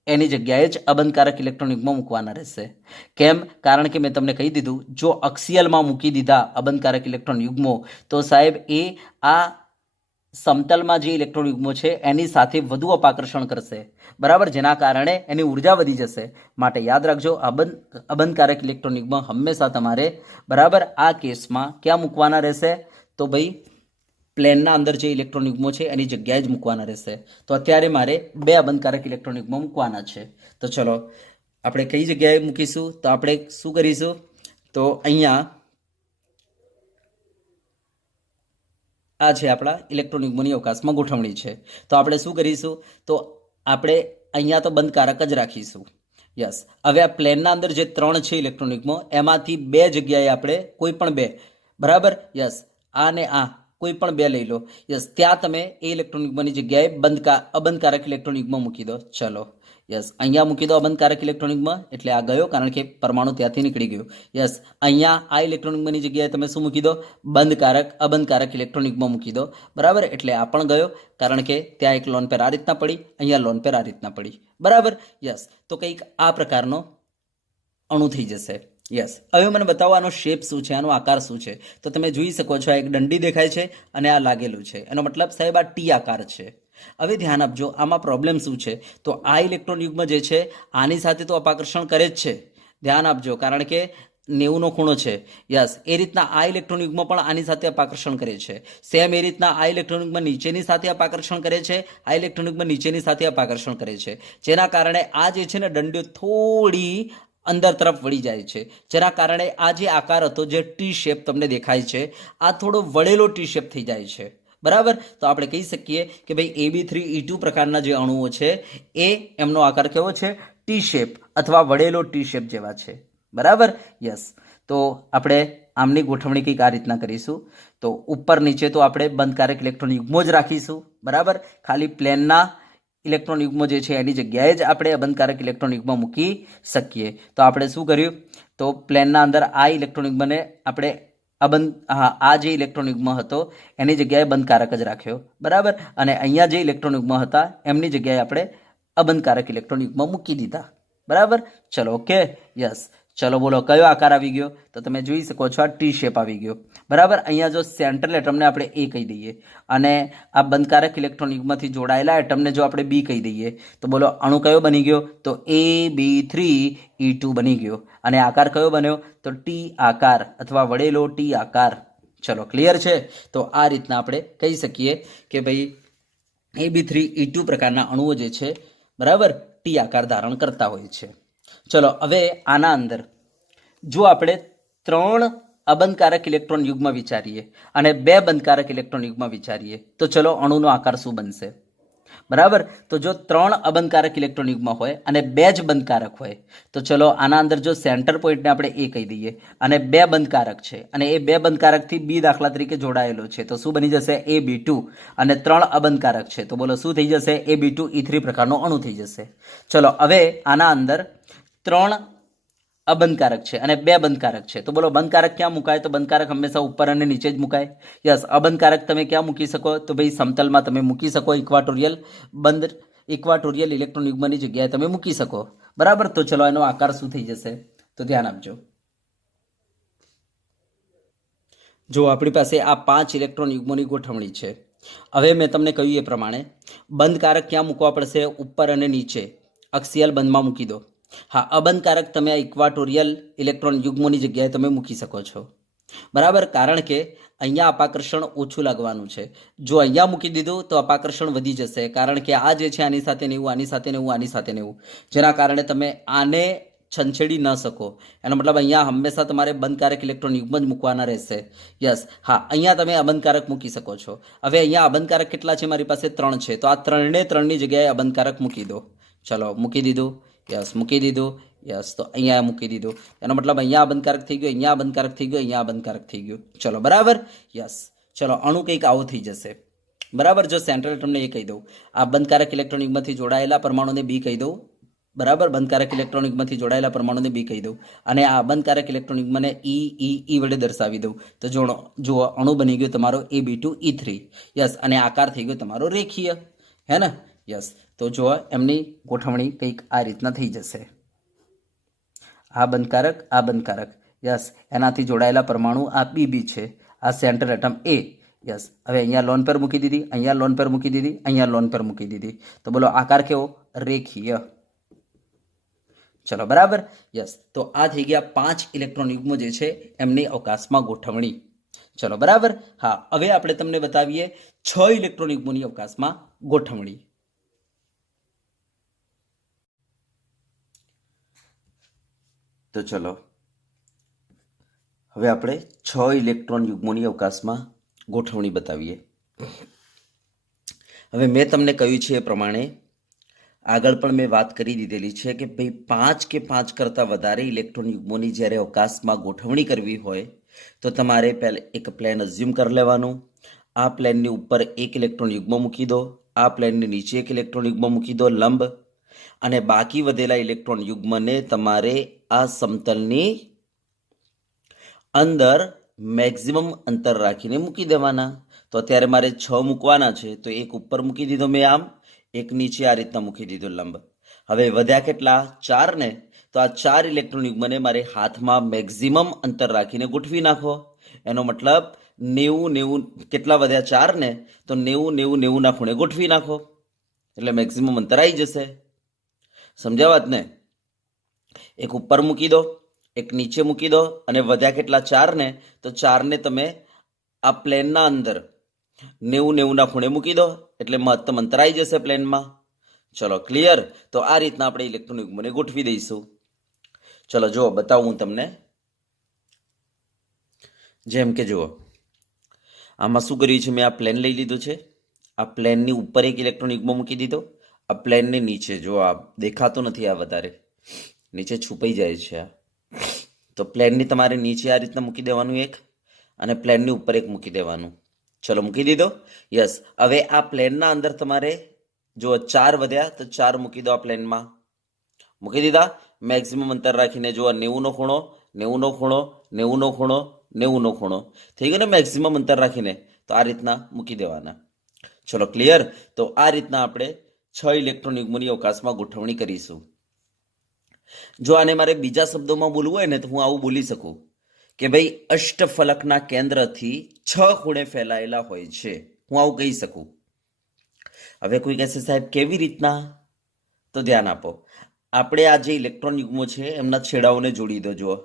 એની જગ્યાએ જ અબંધકારક ઇલેક્ટ્રોન યુગ્મ મૂકવાના રહેશે. કેમ? કારણ કે મેં તમને કહી દીધું જો અક્ષીયલમાં મૂકી દીધા અબંધકારક ઇલેક્ટ્રોન યુગ્મો તો સાહેબ એ આ સમતલમાં જે ઇલેક્ટ્રોન યુગ્મો છે એની સાથે વધુ અપાકર્ષણ કરશે. બરાબર, જેના કારણે એની ઉર્જા વધી જશે. માટે યાદ રાખજો અબંધકારક ઇલેક્ટ્રોન યુગ્મ હંમેશા તમારે બરાબર આ કેસમાં ક્યાં મૂકવાના રહેશે? તો ભાઈ પ્લેનના અંદર જે ઇલેક્ટ્રોન યુગ્મો છે એની જગ્યાએ જ મૂકવાના રહેશે. તો અત્યારે મારે 2 અબંધકારક ઇલેક્ટ્રોન યુગ્મો મૂકવાના છે. તો ચલો આપણે કઈ જગ્યાએ મૂકીશું? તો આપણે શું કરીશું? તો અહીંયા આ છે આપણા ઇલેક્ટ્રોન યુગ્મોની અવકાશમાં ગોઠવણી છે. તો આપણે શું કરીશું? તો આપણે અહીંયા તો બંધકારક જ રાખીશું. યસ, હવે આ પ્લેનના અંદર જે 3 છે ઇલેક્ટ્રોન યુગ્મો એમાંથી 2 જગ્યાએ આપણે કોઈ પણ 2 બરાબર યસ આ ને આ કોઈ પણ 2 લઈ લો. યસ, ત્યાં તમે એ ઇલેક્ટ્રોન યુગ્મની જગ્યાએ અબંધકારક ઇલેક્ટ્રોન યુગ્મ મૂકી દો. ચલો યસ, અહીંયા મૂકી દો અબંધકારક ઇલેક્ટ્રોન યુગ્મ એટલે આ ગયો કારણ કે પરમાણુ ત્યાંથી નીકળી ગયો. યસ, અહીંયા આ ઇલેક્ટ્રોન યુગ્મની જગ્યાએ તમે શું મૂકી દો? અબંધકારક ઇલેક્ટ્રોન યુગ્મ મૂકી દો. બરાબર, એટલે આ પણ ગયો કારણ કે ત્યાં એક લોન પેર આ રીતના પડી, અહીંયા લોન પેર આ રીતના પડી. બરાબર યસ, તો કંઈક આ પ્રકારનો અણુ થઈ જશે. યસ, હવે મને બતાવો આનો શેપ શું છે, આનો આકાર શું છે. તો તમે જોઈ શકો છો આ એક દંડી દેખાય છે અને આ લાગેલું છે. એનો મતલબ સાહેબ આ ટી આકાર છે. હવે ધ્યાન આપજો આમાં પ્રોબ્લેમ શું છે? તો આ ઇલેક્ટ્રોન યુગ્મ જે છે આની સાથે તો અપાકર્ષણ કરે જ છે. ધ્યાન આપજો કારણ કે 90નો ખૂણો છે. યસ, એ રીતના આ ઇલેક્ટ્રોન યુગ્મ પણ આની સાથે અપાકર્ષણ કરે છે. સેમ એ રીતના આ ઇલેક્ટ્રોન યુગ્મ નીચેની સાથે અપાકર્ષણ કરે છે, આ ઇલેક્ટ્રોન યુગ્મ નીચેની સાથે અપાકર્ષણ કરે છે. જેના કારણે આ જે છે ને દંડીઓ થોડી અંદર તરફ વળી જાય છે. જેના કારણે આ જે આકાર હતો જે ટી શેપ તમને દેખાય છે આ થોડો વળેલો ટી શેપ થઈ જાય છે. બરાબર, તો આપણે કહી શકીએ કે ભાઈ AB3E2 પ્રકારના જે અણુઓ છે એ એમનો આકાર કેવો છે? ટી શેપ અથવા વળેલો ટી શેપ જેવા છે. બરાબર યસ, તો આપણે આમની ગોઠવણી કંઈક આ રીતના કરીશું. તો ઉપર નીચે તો આપણે બંધકારક ઇલેક્ટ્રોન યુગ્મો જ રાખીશું. બરાબર, ખાલી પ્લેનના ઇલેક્ટ્રોન યુગ્મો જે છે એની જગ્યાએ જ આપણે અબંધકારક ઇલેક્ટ્રોન યુગ્મ મૂકી શકીએ. તો આપણે શું કર્યું? તો પ્લેનના અંદર આ ઇલેક્ટ્રોન યુગ્મને આપણે આ જે ઇલેક્ટ્રોન યુગ્મ હતો એની જગ્યાએ બંધકારક જ રાખ્યો. બરાબર, અને અહીંયા જે ઇલેક્ટ્રોન યુગ્મ હતા એમની જગ્યાએ આપણે અબંધકારક ઇલેક્ટ્રોન યુગ્મ મૂકી દીધા. બરાબર, ચલો ઓકે યસ. ચલો બોલો કયો આકાર આવી ગયો? તો તમે જોઈ શકો છો આ ટી શેપ આવી ગયો. બરાબર, અહીંયા જો સેન્ટ્રલ એટમને આપણે એ કહી દઈએ અને આ બંધકારક ઇલેક્ટ્રોન યુગ્મથી જોડાયેલા એટમને જો આપણે બી કહી દઈએ તો બોલો અણુ કયો બની ગયો? તો AB3E2 બની ગયો. અને આકાર કયો બન્યો? તો ટી આકાર અથવા વળેલો ટી આકાર. ચલો ક્લિયર છે? તો આ રીતના આપણે કહી શકીએ કે ભાઈ AB3E2 પ્રકારના અણુઓ જે છે બરાબર ટી આકાર ધારણ કરતા હોય છે. ચલો હવે આના અંદર જો આપણે 3 અબંધકારક ઇલેક્ટ્રોન યુગ્મ વિચારીએ અને 2 બંધકારક ઇલેક્ટ્રોન યુગ્મ વિચારીએ તો ચલો અણુનો આકાર શું બનશે? બરાબર, તો જો 3 અબંધકારક ઇલેક્ટ્રોન યુગ્મ હોય અને 2 જ બંધકારક હોય તો ચલો આના અંદર જો સેન્ટર પોઈન્ટને આપણે એ કહી દઈએ અને 2 બંધકારક છે અને એ 2 બંધકારકથી બી દાખલા તરીકે જોડાયેલો છે તો શું બની જશે? AB2. અને 3 અબંધકારક છે તો બોલો શું થઈ જશે? AB2E3 પ્રકારનો અણુ થઈ જશે. ચલો હવે આના અંદર 3 અબંધકારક છે અને 2 બંધકારક છે તો બોલો બંધકારક ક્યાં મુકાય? તો બંધકારક હંમેશા ઉપર અને નીચે જ મુકાય. યસ, અબંધકારક તમે ક્યાં મૂકી શકો? તો ભાઈ સમતલમાં તમે મૂકી શકો. ઇક્વાટોરિયલ ઇલેક્ટ્રોન યુગ્મની જગ્યાએ તમે મૂકી શકો. બરાબર, તો ચલો એનો આકાર શું થઈ જશે? તો ધ્યાન આપજો. જો આપણી પાસે આ 5 ઇલેક્ટ્રોન યુગ્મોની ગોઠવણી છે. હવે મેં તમને કહ્યું એ પ્રમાણે બંધકારક ક્યાં મૂકવા પડશે? ઉપર અને નીચે અક્ષીયલ બંધમાં મૂકી દો. હા, અબંધકારક તમે આ ઇક્વાટોરિયલ ઇલેક્ટ્રોન યુગ્મોની જગ્યાએ તમે મૂકી શકો છો. બરાબર, કારણ કે અહીંયા અપાકર્ષણ ઓછું લાગવાનું છે. જો અહીંયા મૂકી દીધું તો અપાકર્ષણ વધી જશે કારણ કે આ જે છે આની સાથે નેવું, આની સાથે નેવું, આની સાથે નેવું, જેના કારણે તમે આને છંછેડી ન શકો. એનો મતલબ અહીંયા હંમેશા તમારે બંધકારક ઇલેક્ટ્રોન યુગ્મ જ મૂકવાના રહેશે. યસ, હા અહીંયા તમે અબંધકારક મૂકી શકો છો. હવે અહીંયા અબંધકારક કેટલા છે? મારી પાસે 3 છે તો આ 3 ને 3ની જગ્યાએ અબંધકારક મૂકી દો. ચલો મૂકી દીધું, યસ મૂકી દીધું, યસ. તો અહીંયા મૂકી દીધું, એનો મતલબ અહીંયા બંધકારક થઈ ગયું, અહીંયા બંધકારક થઈ ગયું, અહીંયા બંધકારક થઈ ગયું. ચલો બરાબર, યસ. ચલો અણુ કંઈક આવું થઈ જશે. બરાબર, જો સેન્ટ્રલ એટમને એ કહી દઉં, આ બંધકારક ઇલેક્ટ્રોન યુગ્મથી જોડાયેલા પરમાણુને બી કહી દઉં. બરાબર, બંધકારક ઇલેક્ટ્રોન યુગ્મથી જોડાયેલા પરમાણુને બી કહી દઉં, અને આ બંધકારક ઇલેક્ટ્રોન યુગ્મને ઈ વડે દર્શાવી દઉં. તો જુઓ અણુ બની ગયો તમારો Ab2E3, યસ. અને આકાર થઈ ગયો તમારો રેખીય, હે ને, યસ. તો જુઓ એમની ગોઠવણી કંઈક આ રીતના થઈ જશે. આ બંધકારક, યસ. એનાથી જોડાયેલા પરમાણુ આ બીબી છે, આ સેન્ટ્રલ એટમ એ, યસ. હવે અહીંયા લોન પેર મૂકી દીધી, અહીંયા લોન પેર મૂકી દીધી, અહીંયા લોન પેર મૂકી દીધી. તો બોલો આકાર કેવો? રેખીય. ચલો બરાબર, યસ. તો આ થઈ ગયા 5 ઇલેક્ટ્રોન યુગ્મો જે છે એમની અવકાશમાં ગોઠવણી. ચલો બરાબર. હા, હવે આપણે તમને બતાવીએ 6 ઇલેક્ટ્રોન યુગ્મોની અવકાશમાં ગોઠવણી. તો ચલો હવે આપણે 6 ઇલેક્ટ્રોન યુગ્મોની અવકાશમાં ગોઠવણી બતાવીએ. હવે મેં તમને કહ્યું છે એ પ્રમાણે આગળ પણ મેં વાત કરી દીધેલી છે કે ભાઈ 5 કે 5 કરતાં વધારે ઇલેક્ટ્રોન યુગ્મોની જ્યારે અવકાશમાં ગોઠવણી કરવી હોય તો તમારે પહેલાં એક પ્લેન અઝ્યુમ કરી લેવાનું. આ પ્લેનની ઉપર એક ઇલેક્ટ્રોન યુગ્મ મૂકી દો, આ પ્લેનની નીચે એક ઇલેક્ટ્રોન યુગ્મ મૂકી દો લંબ, અને બાકી વધેલા ઇલેક્ટ્રોન યુગ્મને તમારે આ સમતલની અંદર મેક્સિમમ અંતર રાખીને મૂકી દેવાના. તો અત્યારે મારે 6 મૂકવાના છે, તો એક ઉપર મૂકી દીધો મેં આમ, એક નીચે આ રીતના મૂકી દીધો લંબ. હવે વધ્યા કેટલા? 4 ને. તો આ 4 ઇલેક્ટ્રોન યુગ્મને મારે હાથમાં મેક્સિમમ અંતર રાખીને ગોઠવી નાખો. એનો મતલબ 90 કેટલા વધ્યા? 4 ને. તો 90 ના ખૂણે ગોઠવી નાખો એટલે મેક્સિમમ અંતર આવી જશે. સમજ્યા વાત ને? એક ઉપર મૂકી દો, એક નીચે મૂકી દો, અને વધ્યા કેટલા? 4 ને. તો 4 ને તમે આ પ્લેનના અંદર 90 ના ખૂણે મૂકી દો એટલે મહત્તમ અંતર આવી જશે પ્લેનમાં. ચલો ક્લિયર? તો આ રીતના આપણે ઇલેક્ટ્રોન યુગ્મને ગોઠવી દઈશું. ચલો જુઓ, બતાવું હું તમને. જેમ કે જુઓ, આમાં શું કર્યું છે, મેં આ પ્લેન લઈ લીધું છે, આ પ્લેનની ઉપર એક ઇલેક્ટ્રોન યુગ્મ મૂકી દીધો, આ પ્લેનની નીચે જો આ દેખાતો નથી, આ વધારે નીચે છુપાઈ જાય છે આ. તો પ્લેનની તમારે નીચે આ રીતના મૂકી દેવાનું એક, અને પ્લેનની ઉપર એક મૂકી દેવાનું. ચલો મૂકી દીધો, યસ. હવે આ પ્લેનના અંદર તમારે જો 4 વધ્યા તો 4 મૂકી દો આ પ્લેનમાં, મૂકી દીધા. મેક્સિમમ અંતર રાખીને જો 90નો ખૂણો, 90નો ખૂણો, 90નો ખૂણો, 90નો ખૂણો થઈ ગયો ને મેક્સિમમ અંતર રાખીને. તો આ રીતના મૂકી દેવાના. ચલો ક્લિયર? તો આ રીતના આપણે 6 ઇલેક્ટ્રોન યુગ્મોની અવકાશમાં ગોઠવણી કરીશું. જો આને મારે બીજા શબ્દોમાં બોલવું હોય ને તો હું આવું બોલી શકું કે ભાઈ અષ્ટફલકના કેન્દ્રથી 6 ખૂણે ફેલાયેલા હોય છે, હું આવું કહી શકું. હવે કોઈ કહેશે સાહેબ કેવી રીતના? તો ધ્યાન આપો, આપણે આ જે ઇલેક્ટ્રોન યુગ્મો છે એમના છેડાઓને જોડી દો. જુઓ,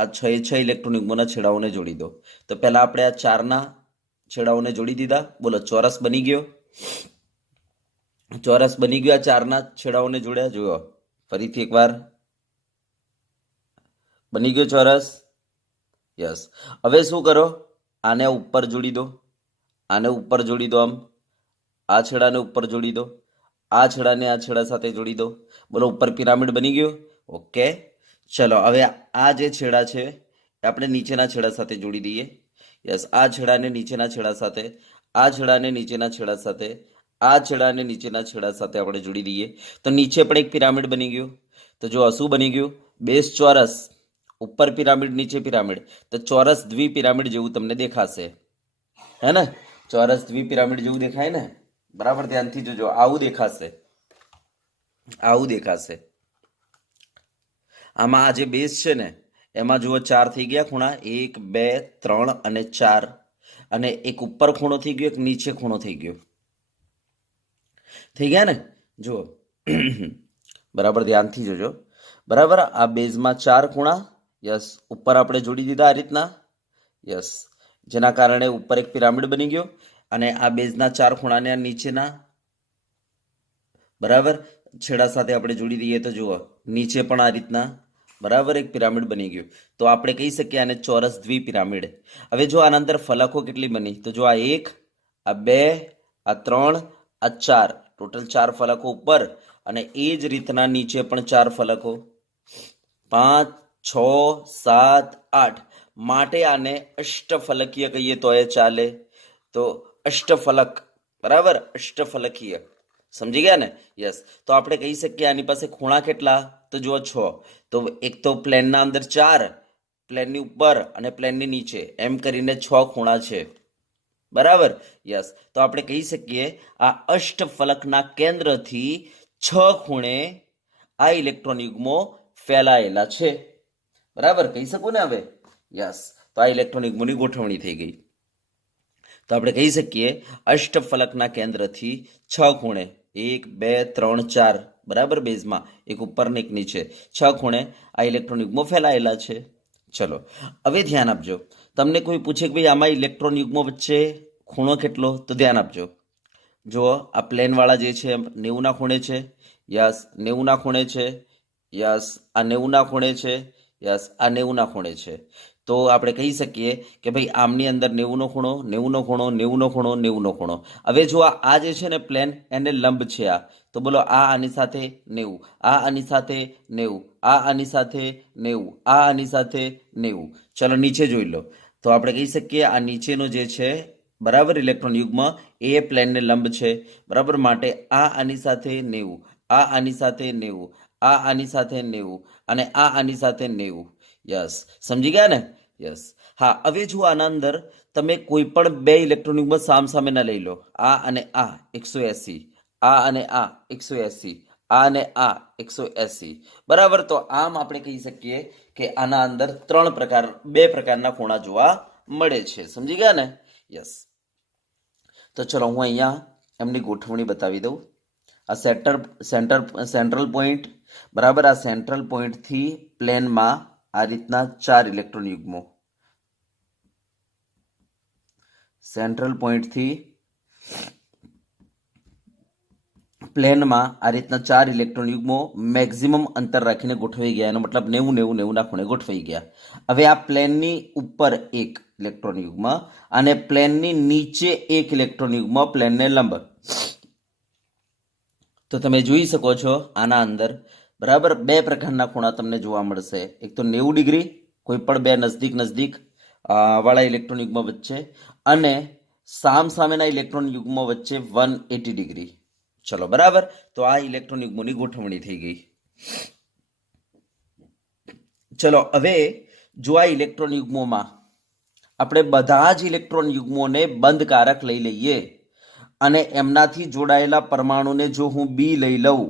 આ 6 ઇલેક્ટ્રોન યુગ્મોના છેડાઓને જોડી દો. તો પહેલા આપણે આ 4ના છેડાઓને જોડી દીધા. બોલો, ચોરસ બની ગયો. ચોરસ બની ગયો. આ 4ના છેડાઓને જોડ્યા. જુઓ ફરીથી એકવાર, બની ગયો ચોરસ, યસ. હવે શું કરો, આને ઉપર જોડી દો, આને ઉપર જોડી દો, આમ આ છેડાને ઉપર જોડી દો, આ છેડાને આ છેડા સાથે જોડી દો. બોલો, ઉપર પિરામિડ બની ગયો. ઓકે, ચલો હવે આ જે છેડા છે એ આપણે નીચેના છેડા સાથે જોડી દઈએ. યસ, આ છેડાને નીચેના છેડા સાથે, આ છેડાને નીચેના છેડા સાથે, આ છેડાને નીચેના છેડા સાથે આપણે જોડી દઈએ. તો નીચે પણ એક પિરામિડ બની ગયું. તો જો શું બની ગયું? બેઝ ચોરસ, ઉપર પિરામિડ, નીચે પિરામિડ. તો ચોરસ દ્વિપિરામિડ જેવું તમને દેખાશે, હે ને? ચોરસ દ્વિપિરામિડ જેવું દેખાય ને? બરાબર, ધ્યાનથી જોજો, આવું દેખાશે, આવું દેખાશે. આમાં આ જે બેઝ છે ને એમાં જુઓ 4 થઈ ગયા ખૂણા, 1 2 3 અને 4, અને એક ઉપર ખૂણો થઈ ગયો, એક નીચે ખૂણો થઈ ગયો. થઈ ગયા ને? જુઓ બરાબર, ધ્યાનથી જોજો. બરાબર, આ બેઝમાં 4 ખૂણા, યસ, ઉપર આપણે જોડી દીધા આ રીતના, યસ, જેના કારણે ઉપર એક પિરામિડ બની ગયો. અને આ બેઝના 4 ખૂણાને નીચેના બરાબર છેડા સાથે આપણે જોડી દઈએ તો જુઓ નીચે પણ આ રીતના બરાબર એક પિરામિડ બની ગયું. તો આપણે કહી શકીએ આને ચોરસ દ્વિપિરામિડ. હવે જો આના અંદર ફલકો કેટલી બની? તો જો આ 1, આ 2, આ 3, આ 4, ટોટલ 4 ફલકો ઉપર અને એ જ રીતના નીચે પણ 4 ફલકો, 5, 6, 7, 8, માટે આને અષ્ટફલકીય કહીએ તો એ ચાલે. તો અષ્ટફલક, બરાબર, અષ્ટફલકીય, સમજી ગયા ને? યસ. તો આપણે કહી શકીએ આની પાસે ખૂણા કેટલા? તો જુઓ 6. તો એક તો પ્લેનના અંદર 4, પ્લેનની ઉપર અને પ્લેનની નીચે, એમ કરીને 6 ખૂણા છે, બરાબર. યસ. તો આપણે કહી શકીએ આ અષ્ટફલકના કેન્દ્રથી 6 ખૂણે આ ઇલેક્ટ્રોન યુગ્મો ફેલાયેલા છે, બરાબર, કહી શકું ને હવે? યસ. તો આ ઇલેક્ટ્રોન યુગ્મોની ગોઠવણી થઈ ગઈ. તો આપણે કહી શકીએ અષ્ટફલકના કેન્દ્રથી 6 ખૂણે, 1, 2, 3, 4, બરાબર, બેઝમાં એક ઉપર ને એક નીચે, 6 ખૂણે આ ઇલેક્ટ્રોન યુગ્મો ફેલાયેલા છે. ચલો હવે ધ્યાન આપજો. તમને કોઈ પૂછે કે ભાઈ આમાં ઇલેક્ટ્રોન યુગ્મો વચ્ચે ખૂણો કેટલો? તો ધ્યાન આપજો. જુઓ આ પ્લેનવાળા જે છે 90ના ખૂણે છે. યસ, 90ના ખૂણે છે. યસ, આ 90ના ખૂણે છે. યસ, આ 90ના ખૂણે છે. તો આપણે કહી શકીએ કે ભાઈ આમની અંદર 90નો ખૂણો, 90નો ખૂણો, 90નો ખૂણો, 90નો ખૂણો. હવે જો આ જે છે ને પ્લેન, એને લંબ છે આ. તો બોલો આ આની સાથે 90, આ આની સાથે 90, આ આની સાથે 90, આ આની સાથે 90. ચલો નીચે જોઈ લો. તો આપણે કહી શકીએ આ નીચેનો જે છે, બરાબર, ઇલેક્ટ્રોન યુગ્મ એ પ્લેનને લંબ છે, બરાબર. માટે આ આની સાથે 90, આ આની સાથે 90, આ આની સાથે 90 અને આ આની સાથે 90. યસ, સમજી ગયા ને? યસ. હા, હવે જો આના અંદર તમે કોઈ પણ બે ઇલેક્ટ્રોન યુગ્મ સામસામેના લઈ લો, આ અને આ 180, આ અને આ 180, આ અને આ 180, બરાબર. તો આમ આપણે કહી શકીએ કે આના અંદર બે પ્રકારના ખૂણા જોવા મળે છે, સમજી ગયા ને? યસ. તો ચલો હું અહીંયા એમની ગોઠવણી બતાવી દઉં. આ સેન્ટ્રલ પોઈન્ટ, બરાબર, આ સેન્ટ્રલ પોઈન્ટથી પ્લેનમાં આ રીતના 4 ઇલેક્ટ્રોન યુગ્મો, સેન્ટ્રલ પોઈન્ટથી પ્લેનમાં આ રીતના 4 ઇલેક્ટ્રોન યુગ્મો મેક્સિમમ અંતર રાખીને ગોઠવાઈ ગયા. એનો મતલબ 90, 90, 90ના ખૂણે ગોઠવાઈ ગયા. હવે આ પ્લેનની ઉપર એક ઇલેક્ટ્રોન યુગ્મ અને પ્લેનની નીચે એક ઇલેક્ટ્રોન યુગ્મ પ્લેનને લંબ. તો તમે જોઈ શકો છો આના અંદર, બરાબર, બે પ્રકારના ખૂણા તમને જોવા મળશે. એક તો 90 ડિગ્રી કોઈ પણ બે નજદીક વાળા ઇલેક્ટ્રોન યુગ્મ વચ્ચે, અને સામેના ઇલેક્ટ્રોન યુગ્મો વચ્ચે 180 ડિગ્રી. ચલો, બરાબર. તો આ ઇલેક્ટ્રોન યુગ્મોની ગોઠવણી થઈ ગઈ. ચલો હવે જો આ ઇલેક્ટ્રોન યુગ્મોમાં આપણે બધા જ ઇલેક્ટ્રોન યુગ્મોને બંધકારક લઈ લઈએ અને એમનાથી જોડાયેલા પરમાણુને જો હું બી લઈ લઉં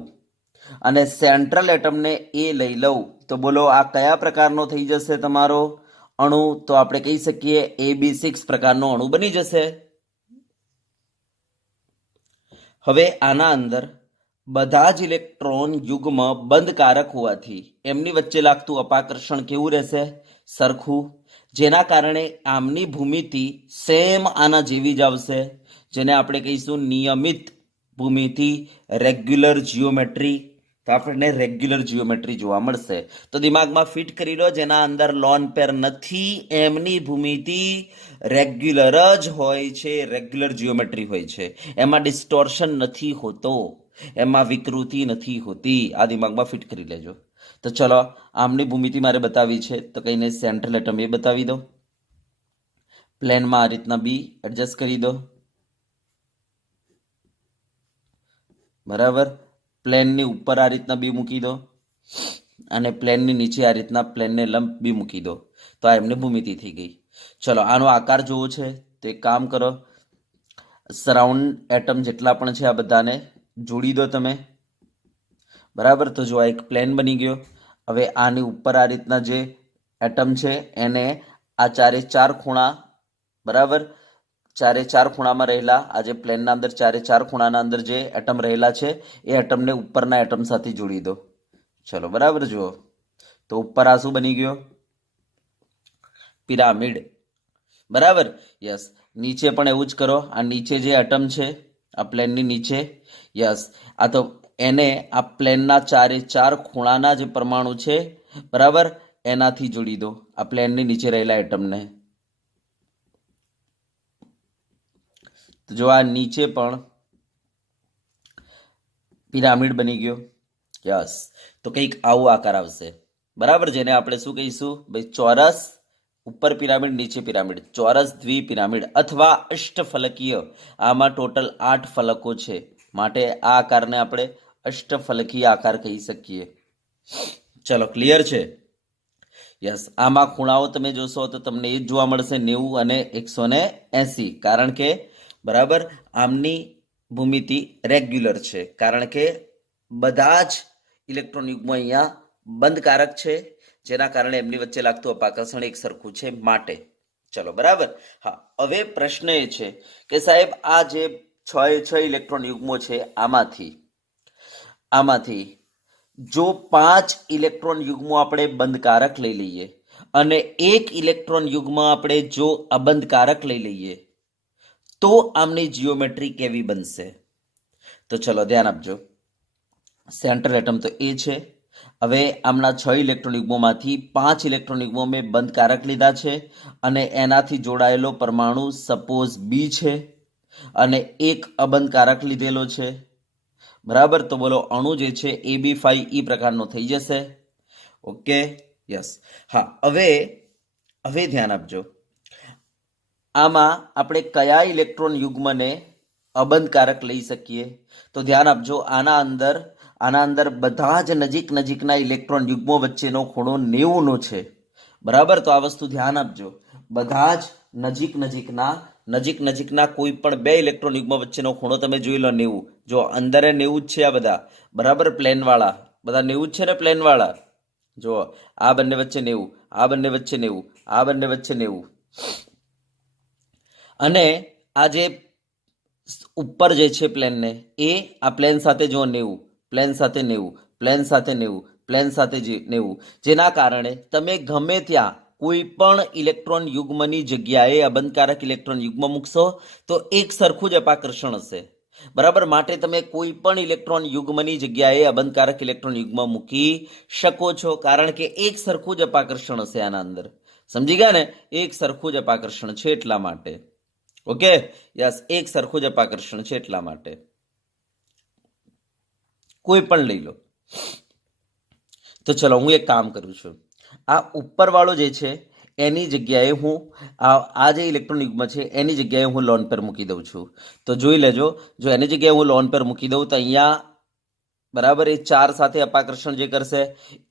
અને સેન્ટ્રલ એટમને એ લઈ લઉં, તો બોલો આ કયા પ્રકારનો થઈ જશે તમારો અણુ? તો આપણે કહી શકીએ AB6 પ્રકારનો અણુ બની જશે. હવે આના અંદર બધા જ ઇલેક્ટ્રોન યુગ્મ બંધકારક હોવાથી એમની વચ્ચે લાગતું અપાકર્ષણ કેવું રહેશે? સરખું. જેના કારણે આમની ભૂમિતિ સેમ આના જેવી જ આવશે, જેને આપણે કહીશું નિયમિત ભૂમિતિ, રેગ્યુલર જીઓમેટ્રી. તો આપણને રેગ્યુલર જીઓમેટ્રી જોવા મળશે. તો દિમાગમાં ફિટ કરી લો, જેના અંદર લોન પેર નથી એમની ભૂમિતિ રેગ્યુલર જ હોય છે, રેગ્યુલર જીઓમેટ્રી હોય છે. એમાં ડિસ્ટોર્શન નથી હોતો, એમાં વિકૃતિ નથી હોતી. આ દિમાગમાં ફિટ કરી લેજો. તો ચલો આમની ભૂમિતિ મારે બતાવી છે, તો કહીને સેન્ટ્રલ એટમ એ બતાવી દો. પ્લેનમાં આ રીતના બી એડજસ્ટ કરી દો, બરાબર. પ્લેનની ઉપર આ રીતના બી મૂકી દો અને પ્લેનની નીચે આ રીતના પ્લેનને લંબ બી મૂકી દો. તો આ એમની ભૂમિતિ થઈ ગઈ. ચલો આનો આકાર જોવો છે તો એક કામ કરો, સરાઉન્ડ એટમ જેટલા પણ છે આ બધાને જોડી દો તમે, બરાબર. તો જો આ એક પ્લેન બની ગયો. હવે આની ઉપર આ રીતના જે એટમ છે એને આ 4 ખૂણા, બરાબર, 4 ખૂણામાં રહેલા આ જે પ્લેનના અંદર 4 ખૂણાના અંદર જે એટમ રહેલા છે એ એટમને ઉપરના એટમ સાથે જોડી દો. ચલો, બરાબર. જુઓ તો ઉપર આ શું બની ગયો? પિરામિડ, બરાબર. યસ. નીચે પણ એવું જ કરો. આ નીચે જે એટમ છે આ પ્લેનની નીચે, યસ, આ તો એને આ પ્લેનના 4 ખૂણાના જે પરમાણુ છે, બરાબર, એનાથી જોડી દો આ પ્લેનની નીચે રહેલા એટમને. તો જો આ નીચે પણ પિરામિડ બની ગયો. યસ, તો કંઈક આવો આકાર આવશે, બરાબર, જેને આપણે શું કહીશું ભાઈ? ચોરસ, ઉપર પિરામિડ નીચે પિરામિડ, ચોરસ દ્વિપિરામિડ અથવા અષ્ટફલકીય. આમાં ટોટલ 8 ફલકો છે, માટે આ આકારને આપણે અષ્ટફલકીય આકાર કહી શકીએ. ચલો, ક્લિયર છે? યસ, આમાં ખૂણાઓ તમે જોશો તો તમને એ જ જોવા મળશે, 90 અને 180, કારણ કે બરાબર આમની ભૂમિતિ રેગ્યુલર છે, કારણ કે બધા જ ઇલેક્ટ્રોન યુગ્મો અહીંયા બંધકારક છે, જેના કારણે એમની વચ્ચે લાગતું અપાકર્ષણ એક સરખું છે માટે. ચલો, બરાબર. હા, હવે પ્રશ્ન એ છે કે સાહેબ આ જે 6 ઇલેક્ટ્રોન યુગ્મો છે આમાંથી જો 5 ઇલેક્ટ્રોન યુગ્મો આપણે બંધકારક લઈ લઈએ અને 1 ઇલેક્ટ્રોન યુગ્મ આપણે જો અબંધકારક લઈ લઈએ તો આમની જીઓમેટ્રી કેવી બનશે? તો ચલો ધ્યાન આપજો. સેન્ટ્રલ એટમ તો એ છે. હવે આમના 6 ઇલેક્ટ્રોન યુગ્મોમાંથી 5 ઇલેક્ટ્રોન યુગ્મો મેં બંધકારક લીધા છે અને એનાથી જોડાયેલો પરમાણુ સપોઝ બી છે અને એક અબંધકારક લીધેલો છે, બરાબર. તો બોલો અણુ જે છે AB5E પ્રકારનો થઈ જશે. Okay, yes. હા, હવે ધ્યાન આપજો. આમાં આપણે કયા ઇલેક્ટ્રોન યુગ્મને અબંધકારક લઈ શકીએ? તો ધ્યાન આપજો, આના અંદર બધા જ નજીકના ઇલેક્ટ્રોન યુગ્મો વચ્ચેનો ખૂણો 90 છે, બરાબર. તો આ વસ્તુ ધ્યાન આપજો, બધા જ નજીકના કોઈ પણ 2 ઇલેક્ટ્રોન યુગ્મ વચ્ચેનો ખૂણો તમે જોઈ લો 90. જો અંદર 90 જ છે આ બધા, બરાબર, પ્લેન વાળા બધા 90 જ છે ને, પ્લેન વાળા. જો આ બંને વચ્ચે 90, આ બંને વચ્ચે 90, આ બંને વચ્ચે 90, અને આ જે ઉપર જે છે પ્લેનને એ આ પ્લેન સાથે જો 90, પ્લેન સાથે 90, પ્લેન સાથે 90, પ્લેન સાથે 90, જેના કારણે તમે ગમે ત્યાં કોઈ પણ ઇલેક્ટ્રોન યુગ્મની જગ્યાએ અબંધકારક ઇલેક્ટ્રોન યુગ્મ મૂકશો તો એક સરખું જ અપાકર્ષણ હશે, બરાબર. માટે તમે કોઈ પણ ઇલેક્ટ્રોન યુગ્મની જગ્યાએ અબંધકારક ઇલેક્ટ્રોન યુગ્મ મૂકી શકો છો, કારણ કે એક સરખું જ અપાકર્ષણ હશે આના અંદર. સમજી ગયા ને? એક સરખું જ અપાકર્ષણ છે એટલા માટે. ઓકે, યસ, એક સરખું જ અપાકર્ષણ છે એટલા માટે. કોઈ પણ લઈ લો. તો ચલો હું એક કામ કરું છું, આ ઉપરવાળો જે છે એની જગ્યાએ હું આ જે ઇલેક્ટ્રોન યુગ્મ છે એની જગ્યાએ હું લોન પેર મૂકી દઉં છું. તો જોઈ લેજો, જો એની જગ્યાએ હું લોન પેર મૂકી દઉં તો અહીંયા બરાબર એ 4 સાથે અપાકર્ષણ જે કરશે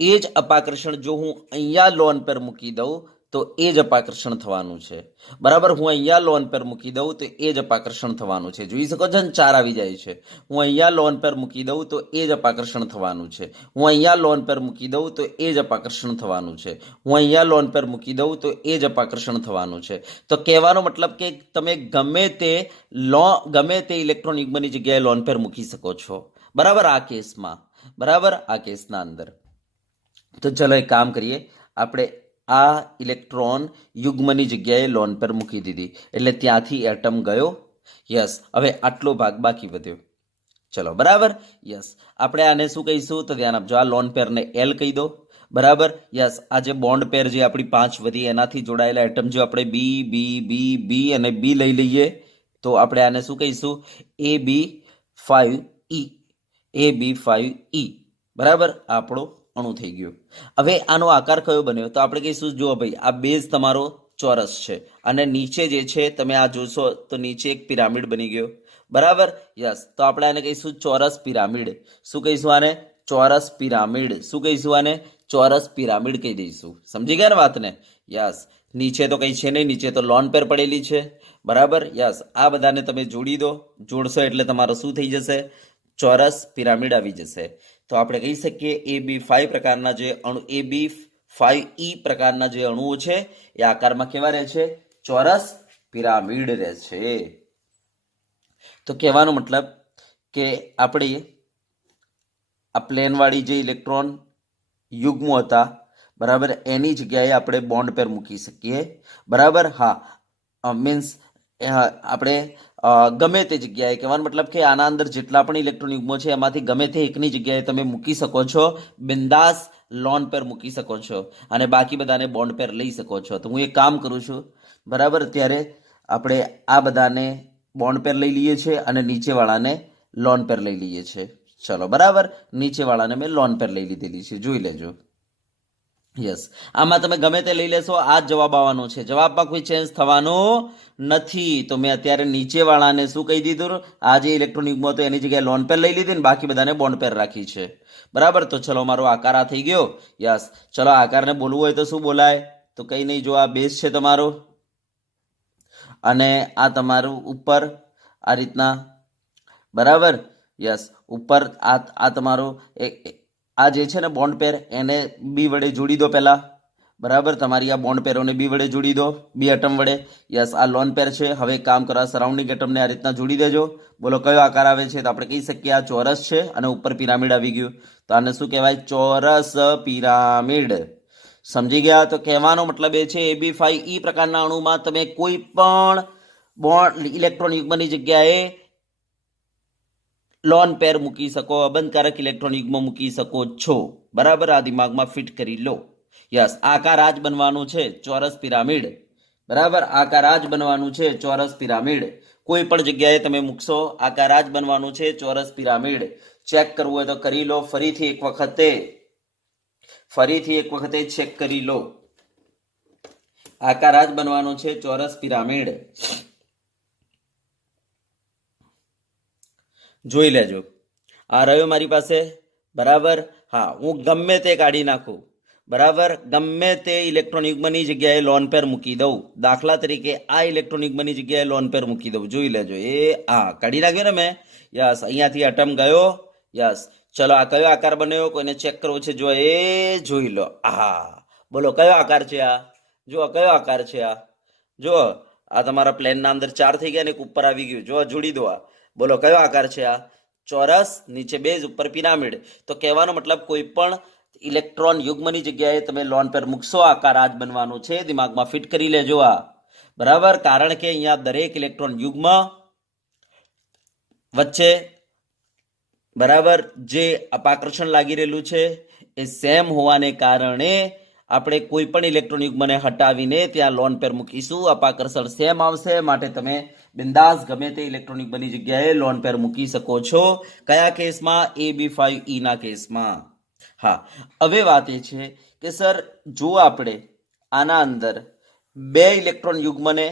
એ જ અપાકર્ષણ જો હું અહીંયા લોન પેર મૂકી દઉં તો એ જ અપાકર્ષણ થવાનું છે, બરાબર. હું અહીંયા લોન પેર મૂકી દઉં તો એ જ અપાકર્ષણ થવાનું છે. જોઈ શકો છો ને, 4 આવી જાય છે. હું અહીંયા લોન પેર મૂકી દઉં તો એ જ અપાકર્ષણ થવાનું છે. હું અહીંયા લોન પેર મૂકી દઉં તો એ જ અપાકર્ષણ થવાનું છે. હું અહીંયા લોન પેર મૂકી દઉં તો એ જ અપાકર્ષણ થવાનું છે. તો કહેવાનો મતલબ કે તમે ગમે તે ઇલેક્ટ્રોન યુગ્મની જગ્યાએ લોન પેર મૂકી શકો છો, બરાબર. આ કેસમાં, બરાબર, આ કેસના અંદર. તો ચલો એક કામ કરીએ, આપણે આ ઇલેક્ટ્રોન યુગ્મની જગ્યાએ લોન પેર મૂકી દીધી એટલે ત્યાંથી એટમ ગયો. યસ, હવે આટલો ભાગ બાકી વધ્યો. ચલો, બરાબર. યસ, આપણે આને શું કહીશું? તો ધ્યાન આપજો, આ લોન પેરને એલ કહી દો, બરાબર. યસ, આ જે બોન્ડ પેર જે આપણી 5 વધી એનાથી જોડાયેલા એટમ જો આપણે બી બી બી બી અને બી લઈ લઈએ તો આપણે આને શું કહીશું? AB5E, બરાબર. આપણો અણુ થઈ ગયો. હવે આનો આકાર કયો બન્યો? તો આપણે કહીશું, જુઓ ભાઈ, આ બેઝ તમારો ચોરસ છે અને નીચે જે છે તમે આ જોશો તો નીચે એક પિરામિડ બની ગયો, બરાબર. યસ, તો આપણે આને કહીશું ચોરસ પિરામિડ. શું કહીશું આને? ચોરસ પિરામિડ. શું કહીશું આને? ચોરસ પિરામિડ કહી દઈશું. સમજી ગયા ને વાતને? યસ, નીચે તો કંઈ છે નહીં, નીચે તો લોન પેર પડેલી છે, બરાબર. યસ, આ બધાને તમે જોડી દો, જોડશો એટલે તમારો શું થઈ જશે? ચોરસ પિરામિડ આવી જશે. તો આપણે કહી શકીએ AB5 પ્રકારના જે અણુ, AB5E પ્રકારના જે અણુઓ છે એ આકારમાં કેવા રહે છે? ચોરસ પિરામિડ રહે છે. તો કહેવાનો મતલબ કે આપણે આ પ્લેનવાળી જે ઇલેક્ટ્રોન યુગ્મો હતા, બરાબર, એની જગ્યાએ આપણે બોન્ડ પેર મૂકી શકીએ, બરાબર. હા, મીન્સ આપણે ગમે તે જગ્યાએ, કહેવાનો મતલબ કે આના અંદર જેટલા પણ ઇલેક્ટ્રોન યુગ્મો છે એમાંથી ગમે તે એકની જગ્યાએ તમે મૂકી શકો છો, બિંદાસ લોન પેર મૂકી શકો છો અને બાકી બધાને બોન્ડ પેર લઈ શકો છો. તો હું એક કામ કરું છું, બરાબર. ત્યારે આપણે આ બધાને બોન્ડ પેર લઈ લઈએ છીએ અને નીચેવાળાને લોન પેર લઈ લઈએ છીએ. ચલો બરાબર, નીચેવાળાને મેં લોન પેર લઈ લીધેલી છે, જોઈ લેજો. યસ, આમાં તમે ગમે તે લઈ લેશો, આ જ જવાબ આવવાનો છે, જવાબમાં કોઈ ચેન્જ થવાનો નથી. તો મેં અત્યારે નીચેવાળાને શું કહી દીધું, આ જે ઇલેક્ટ્રોન યુગ્મ હતો એની જગ્યાએ લોન પેર લઈ લીધી ને બાકી બધાને બોન્ડ પેર રાખી છે. બરાબર, તો ચલો મારો આકાર આ થઈ ગયો. યસ, ચલો આકારને બોલવું હોય તો શું બોલાય, તો કંઈ નહીં, જો આ બેઝ છે તમારો અને આ તમારું ઉપર આ રીતના. બરાબર, યસ, ઉપર આ તમારો આ જે છે ને બોન્ડ પેર, એને બી વડે જોડી દો પહેલા. બરાબર, તમારી આ બોન્ડ પેરોને બી વડે જોડી દો, બી એટમ વડે. યસ, આ લોન પેર છે. હવે કામ કરો, આ સરાઉન્ડિંગ એટમને આ રીતના જોડી દેજો. બોલો કયો આકાર આવે છે, તો આપણે કહી શકીએ આ ચોરસ છે અને ઉપર પિરામિડ આવી ગયું, તો આને શું કહેવાય, ચોરસ પિરામિડ. સમજી ગયા? તો કહેવાનો મતલબ એ છે AB5E પ્રકારના અણુમાં તમે કોઈ પણ બોન્ડ ઇલેક્ટ્રોન યુગ્મની જગ્યાએ લોન પેર મૂકી શકો, અબંધકારક ઇલેક્ટ્રોન યુગ્મ મૂકી શકો છો. બરાબર, આ દિમાગમાં ફિટ કરી લો. યસ, આકાર આ જ બનવાનું છે, ચોરસ પિરામિડ. બરાબર, આકાર આ જ બનવાનું છે, ચોરસ પિરામિડ. કોઈ પણ જગ્યાએ તમે મૂકશો, આકાર આ જ બનવાનું છે, ચોરસ પિરામિડ. ચેક કરવું હોય તો કરી લો, ફરીથી એક વખતે ચેક કરી લો. આકાર આ જ બનવાનો છે, ચોરસ પિરામિડ. જોઈ લેજો, આ રહ્યો મારી પાસે. બરાબર, હા, હું ગમે તે કાઢી નાખું. બરાબર, ગમે તે ઇલેક્ટ્રોન યુગ્મની જગ્યાએ લોન પેર મૂકી દઉં. દાખલા તરીકે આ ઇલેક્ટ્રોન યુગ્મની જગ્યાએ લોન પેર મૂકી દઉં, જોઈ લેજો. કાઢી નાખ્યો ને મેં. યસ, અહીંયાથી એટમ ગયો. યસ, ચલો આ કયો આકાર બન્યો, કોઈને ચેક કરવો છે, જો એ જોઈ લો. બોલો કયો આકાર છે આ, જો કયો આકાર છે આ, જો આ તમારા પ્લેનના અંદર 4 થઈ ગયા ને એક ઉપર આવી ગયું, જો જોડી દો. આ બોલો કયો આકાર છે આ, ચોરસ, નીચે બેઝ, ઉપર પિરામિડ. તો કહેવાનો મતલબ કોઈ પણ ઇલેક્ટ્રોન યુગ્મની જગ્યાએ તમે લોન પેર મૂકશો, આકાર આ જ બનવાનો છે, દિમાગમાં ફિટ કરી લેજો આ. બરાબર, કારણ કે અહીંયા દરેક ઇલેક્ટ્રોન યુગ્મ વચ્ચે બરાબર જે અપાકર્ષણ લાગી રહેલું છે એ સેમ હોવાને કારણે આપણે કોઈ પણ ઇલેક્ટ્રોન યુગ્મને હટાવીને ત્યાં લોન પેર મૂકીશું, અપાકર્ષણ સેમ આવશે. માટે તમે બિંદાસ ગમે તે ઇલેક્ટ્રોન યુગ્મની જગ્યાએ લોન પેર મૂકી શકો છો. કયા કેસમાં? AB5E ના કેસમાં. હા, હવે વાત એ છે કે સર જો આપણે આના અંદર 2 ઇલેક્ટ્રોન યુગ્મને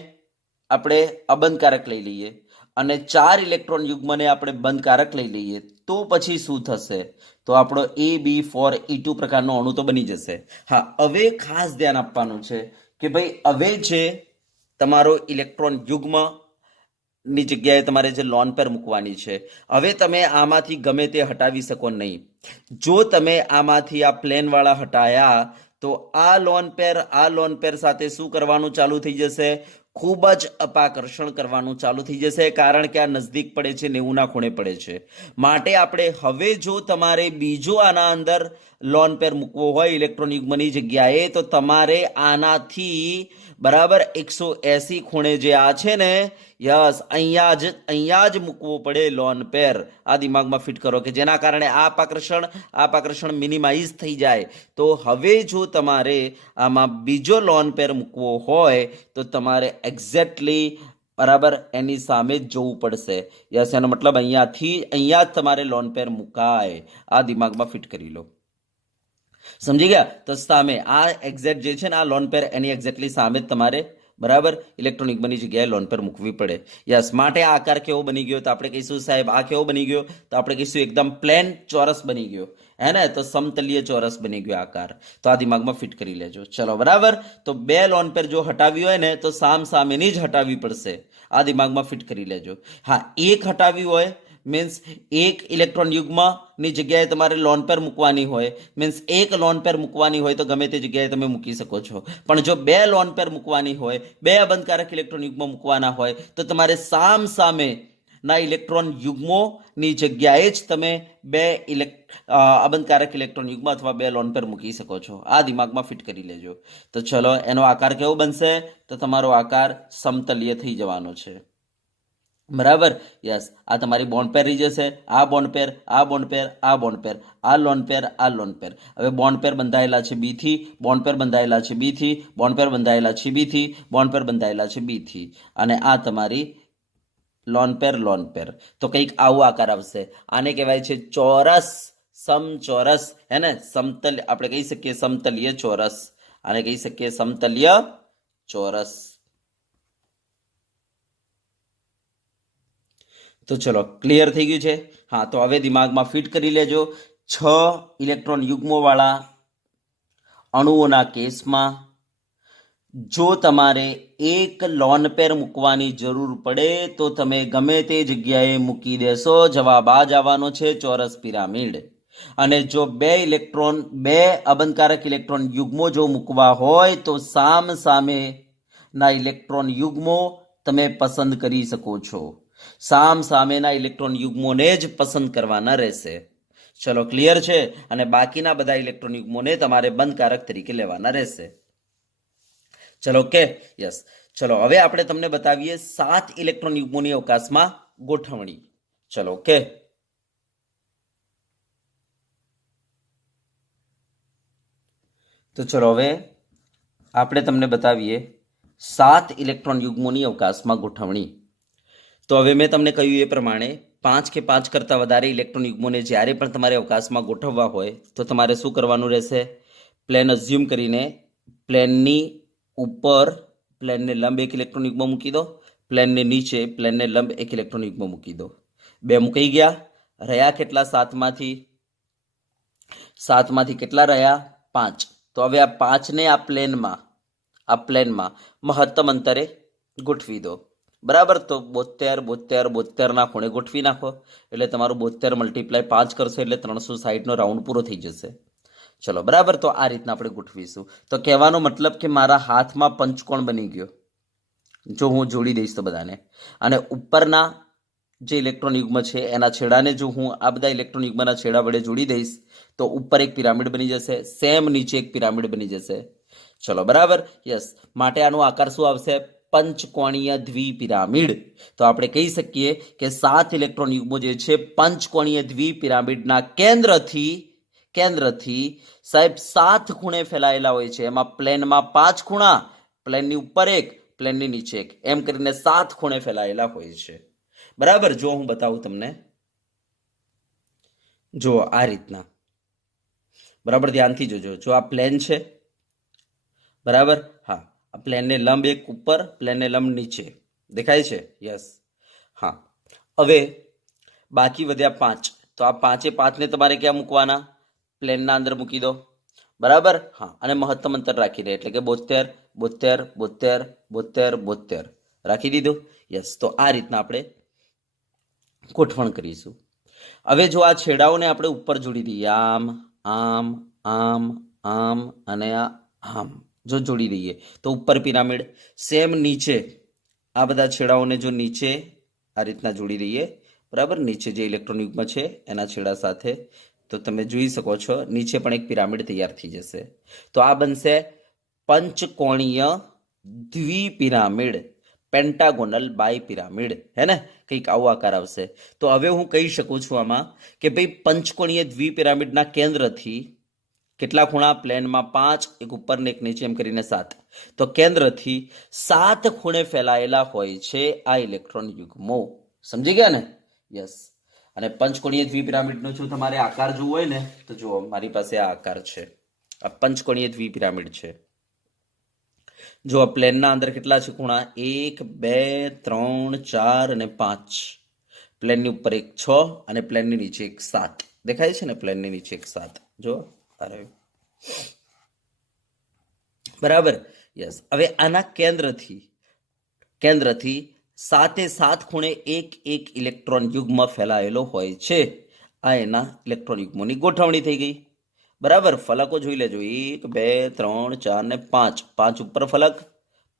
આપણે અબંધકારક લઈ લઈએ અને 4 ઇલેક્ટ્રોન યુગ્મને આપણે બંધકારક લઈ લઈએ, તો પછી શું થશે? તો આપણો AB4E2 પ્રકારનો અણુ તો બની જશે. હા, હવે ખાસ ધ્યાન આપવાનું છે કે ભાઈ હવે જે તમારો ઇલેક્ટ્રોન યુગ્મ ની જગ્યાએ તમારે જે લોન પેર મૂકવાની છે, હવે તમે આમાંથી ગમે તે હટાવી શકો નહીં. જો તમે આમાંથી આ પ્લેન વાળા હટાયા તો આ લોન પેર સાથે શું કરવાનું ચાલુ થઈ જશે? ખૂબ જ અપાકર્ષણ કરવાનું ચાલુ થઈ જશે, કારણ કે આ નજદીક પડે છે, 90 ખૂણે પડે છે. માટે આપણે હવે જો તમારે બીજો આના અંદર લોન પેર મૂકવો હોય ઇલેક્ટ્રોન યુગ્મની જગ્યાએ, તો તમારે આનાથી બરાબર 180 ખૂણે જે આ છે ને, યસ, અહીંયા જ મૂકવો પડે લોન પેર. આ દિમાગમાં ફિટ કરો કે જેના કારણે આ અપાકર્ષણ મિનિમાઇઝ થઈ જાય. તો હવે જો તમારે આમાં બીજો લોન પેર મૂકવો હોય તો તમારે એક્ઝેક્ટલી બરાબર એની સામે જ જવું પડશે. યસ, એનો મતલબ અહીંયા જ તમારે લોન પેર મુકાય. આ દિમાગમાં ફિટ કરી લો. સમજી ગયા? તો સામે આ એક્ઝેક્ટ જે છે ને આ લોન પેર, એની એક્ઝેક્ટલી સામે જ તમારે બરાબર ઇલેક્ટ્રોન યુગ્મની જગ્યાએ લોન પેર મૂકવી પડે. યસ, માટે આ આકાર કેવો બની ગયો? તો આપણે કહીશું સાહેબ આ કેવો બની ગયો? તો આપણે કહીશું એકદમ પ્લેન ચોરસ બની ગયો, હે ને? તો સમતલીય ચોરસ બની ગયો આકાર. તો આ દિમાગમાં ફિટ કરી લેજો. ચલો બરાબર, તો 2 લોન પેર જો હટાવી હોય ને તો સામેની જ હટાવવી પડશે. આ દિમાગમાં ફિટ કરી લેજો. હા, એક હટાવી હોય મીન્સ એક ઇલેક્ટ્રોન યુગ્મની જગ્યાએ તમારે લોન પેર મૂકવાની હોય, મીન્સ એક લોન પેર મૂકવાની હોય તો ગમે તે જગ્યાએ તમે મૂકી શકો છો. પણ જો 2 લોન પેર મૂકવાની હોય, 2 અબંધકારક ઇલેક્ટ્રોન યુગ્મ મૂકવાના હોય, તો તમારે સામેના ઇલેક્ટ્રોન યુગ્મોની જગ્યાએ જ તમે 2 અબંધકારક ઇલેક્ટ્રોન યુગ્મ અથવા 2 લોન પેર મૂકી શકો છો. આ દિમાગમાં ફિટ કરી લેજો. તો ચલો, એનો આકાર કેવો બનશે? તો તમારો આકાર સમતલીય થઈ જવાનો છે. બરાબર, યસ, આ તમારી બોન્ડ પેર રહી જશે. આ બોન્ડ પેર, આ બોન્ડ પેર, આ બોન્ડ પેર, આ લોન પેર, આ લોન પેર. હવે બોન્ડ પેર બંધાયેલા છે B થી, બોન્ડ પેર બંધાયેલા છે B થી, બોન્ડ પેર બંધાયેલા છે B થી, બોન્ડ પેર બંધાયેલા છે B થી, અને આ તમારી લોન પેર તો કંઈક આવો આકાર આવશે. આને કહેવાય છે ચોરસ, સમચોરસ, હે ને? સમતલ આપણે કહી શકીએ સમતલીય ચોરસ, આને કહી શકીએ સમતલીય ચોરસ. તો ચલો ક્લિયર થઈ ગયું છે. હા, તો હવે દિમાગમાં ફિટ કરી લેજો. 6 ઇલેક્ટ્રોન યુગ્મો વાળા અણુઓના કેસમાં જો તમારે એક લોન પેર મૂકવાની જરૂર પડે તો તમે ગમે તે જગ્યાએ મૂકી દેશો, જવાબ આ જ આવવાનો છે, ચોરસ પિરામિડ. અને જો બે અબંધકારક ઇલેક્ટ્રોન યુગ્મો જો મૂકવા હોય તો સામેના ઇલેક્ટ્રોન યુગ્મો તમે પસંદ કરી શકો છો. સામેના ઇલેક્ટ્રોન યુગ્મોને જ પસંદ કરવાના રહેશે. ચલો ક્લિયર છે. અને બાકીના બધા ઇલેક્ટ્રોન યુગ્મોને તમારે બંધકારક તરીકે લેવાના રહેશે. ચલો ઓકે, યસ. ચલો હવે આપણે તમને બતાવીએ 7 ઇલેક્ટ્રોન યુગ્મોની અવકાશમાં ગોઠવણી. ચલો ઓકે. તો ચલો હવે આપણે તમને બતાવીએ 7 ઇલેક્ટ્રોન યુગ્મોની અવકાશમાં ગોઠવણી. તો હવે મેં તમને કહ્યું એ પ્રમાણે 5 કે 5 કરતાં વધારે ઇલેક્ટ્રોન યુગ્મોને જ્યારે પણ તમારે અવકાશમાં ગોઠવવા હોય તો તમારે શું કરવાનું રહેશે? પ્લેન અઝ્યુમ કરીને પ્લેનની ઉપર પ્લેનને લંબ એક ઇલેક્ટ્રોન યુગ્મ મૂકી દો, પ્લેનને નીચે પ્લેનને લંબ એક ઇલેક્ટ્રોન યુગ્મ મૂકી દો. 2 મુકાઈ ગયા. રહ્યા કેટલા? 7માંથી કેટલા રહ્યા? 5. તો હવે આ 5ને આ પ્લેનમાં મહત્તમ અંતરે ગોઠવી દો. બરાબર. તો 72 ના ખૂણે ગોઠવી નાખો એટલે તમારું 72 × 5 કરશો એટલે 360 નો રાઉન્ડ પૂરો થઈ જશે. ચલો બરાબર. તો આ રીતના આપણે ગોઠવીશું. તો કહેવાનો મતલબ કે મારા હાથમાં પંચકોણ બની ગયો જો હું જોડી દઈશ તો બધાને. અને ઉપરના જે ઇલેક્ટ્રોન યુગ્મ છે એના છેડાને જો હું આ બધા ઇલેક્ટ્રોન યુગ્મના છેડા વડે જોડી દઈશ તો ઉપર એક પિરામિડ બની જશે, સેમ નીચે એક પિરામિડ બની જશે. ચલો બરાબર, યસ. માટે આનો આકાર શું આવશે? પંચકોણીય દ્વિપિરામિડ. તો આપણે કહી શકીએ કે 7 ઇલેક્ટ્રોન યુગ્મો જે છે પંચકોણીય દ્વિપિરામિડના કેન્દ્રથી સાહેબ 7 ખૂણે ફેલાયેલા હોય છે. એમાં પ્લેનમાં 5 ખૂણા, પ્લેનની ઉપર 1, પ્લેનની નીચે 1, એમ કરીને 7 ખૂણે ફેલાયેલા હોય છે. બરાબર. જો હું બતાવું તમને, જો આ રીતના, બરાબર ધ્યાનથી જોજો. જો આ પ્લેન છે, બરાબર. હા, આ પ્લેનને લંબ એક ઉપર, પ્લેનને લંબ નીચે દેખાય છે. યસ. હા, હવે બાકી વધ્યા 5. તો આ 5 ને તમારે ક્યાં મૂકવાના? પ્લેનના અંદર મૂકી દો. બરાબર. હા, અને મહત્તમ અંતર રાખી દે એટલે કે 72 રાખી દીધું. યસ. તો આ રીતના આપણે ગોઠવણ કરીશું. હવે જો આ છેડાઓને આપણે ઉપર જોડી દઈએ, આમ અને આમ જો જોડી દઈએ તો ઉપર પિરામિડ, સેમ નીચે આ બધા છેડાઓને જો નીચે આ રીતના જોડી દઈએ, બરાબર, નીચે જે ઇલેક્ટ્રોન યુગ્મ છે એના છેડા સાથે, તો તમે જોઈ શકો છો નીચે પણ એક પિરામિડ તૈયાર થઈ જશે. તો આ બનશે પંચકોણીય દ્વિપિરામિડ, પેન્ટાગોનલ બાયપિરામિડ, હે ને? કંઈક આવો આકાર આવશે. તો હવે હું કહી શકું છું આમાં કે ભાઈ પંચકોણીય દ્વિપિરામિડના કેન્દ્રથી કેટલા ખૂણા? પ્લેનમાં 5, એક ઉપર ને એક નીચે, એમ કરીને 7. તો કેન્દ્રથી 7 ખૂણે ફેલાયેલા હોય છે આ ઇલેક્ટ્રોન યુગ્મો. સમજી ગયા ને? યસ. અને પંચકોણીય દ્વિપિરામિડનો જો તમારે આકાર જોવો હોય ને તો જુઓ, મારી પાસે આ આકાર છે. આ પંચકોણીય દ્વિપિરામિડ છે. જો આ પ્લેનના અંદર કેટલા છે ખૂણા? 1, 2, 3, 4 અને 5. પ્લેનની ઉપર 1, 6 અને પ્લેનની નીચે 1, 7 દેખાય છે ને? પ્લેનની નીચે 1, 7 જો. અરે બરાબર. યસ. હવે આના કેન્દ્રથી 7 ખૂણે એક ઇલેક્ટ્રોન યુગ્મ ફેલાયેલો હોય છે. આ એના ઇલેક્ટ્રોન યુગ્મોની ગોઠવણી થઈ ગઈ. બરાબર. ફલકો જોઈ લેજો, 1, 2, 3, 4 ને 5. 5 ઉપર ફલક,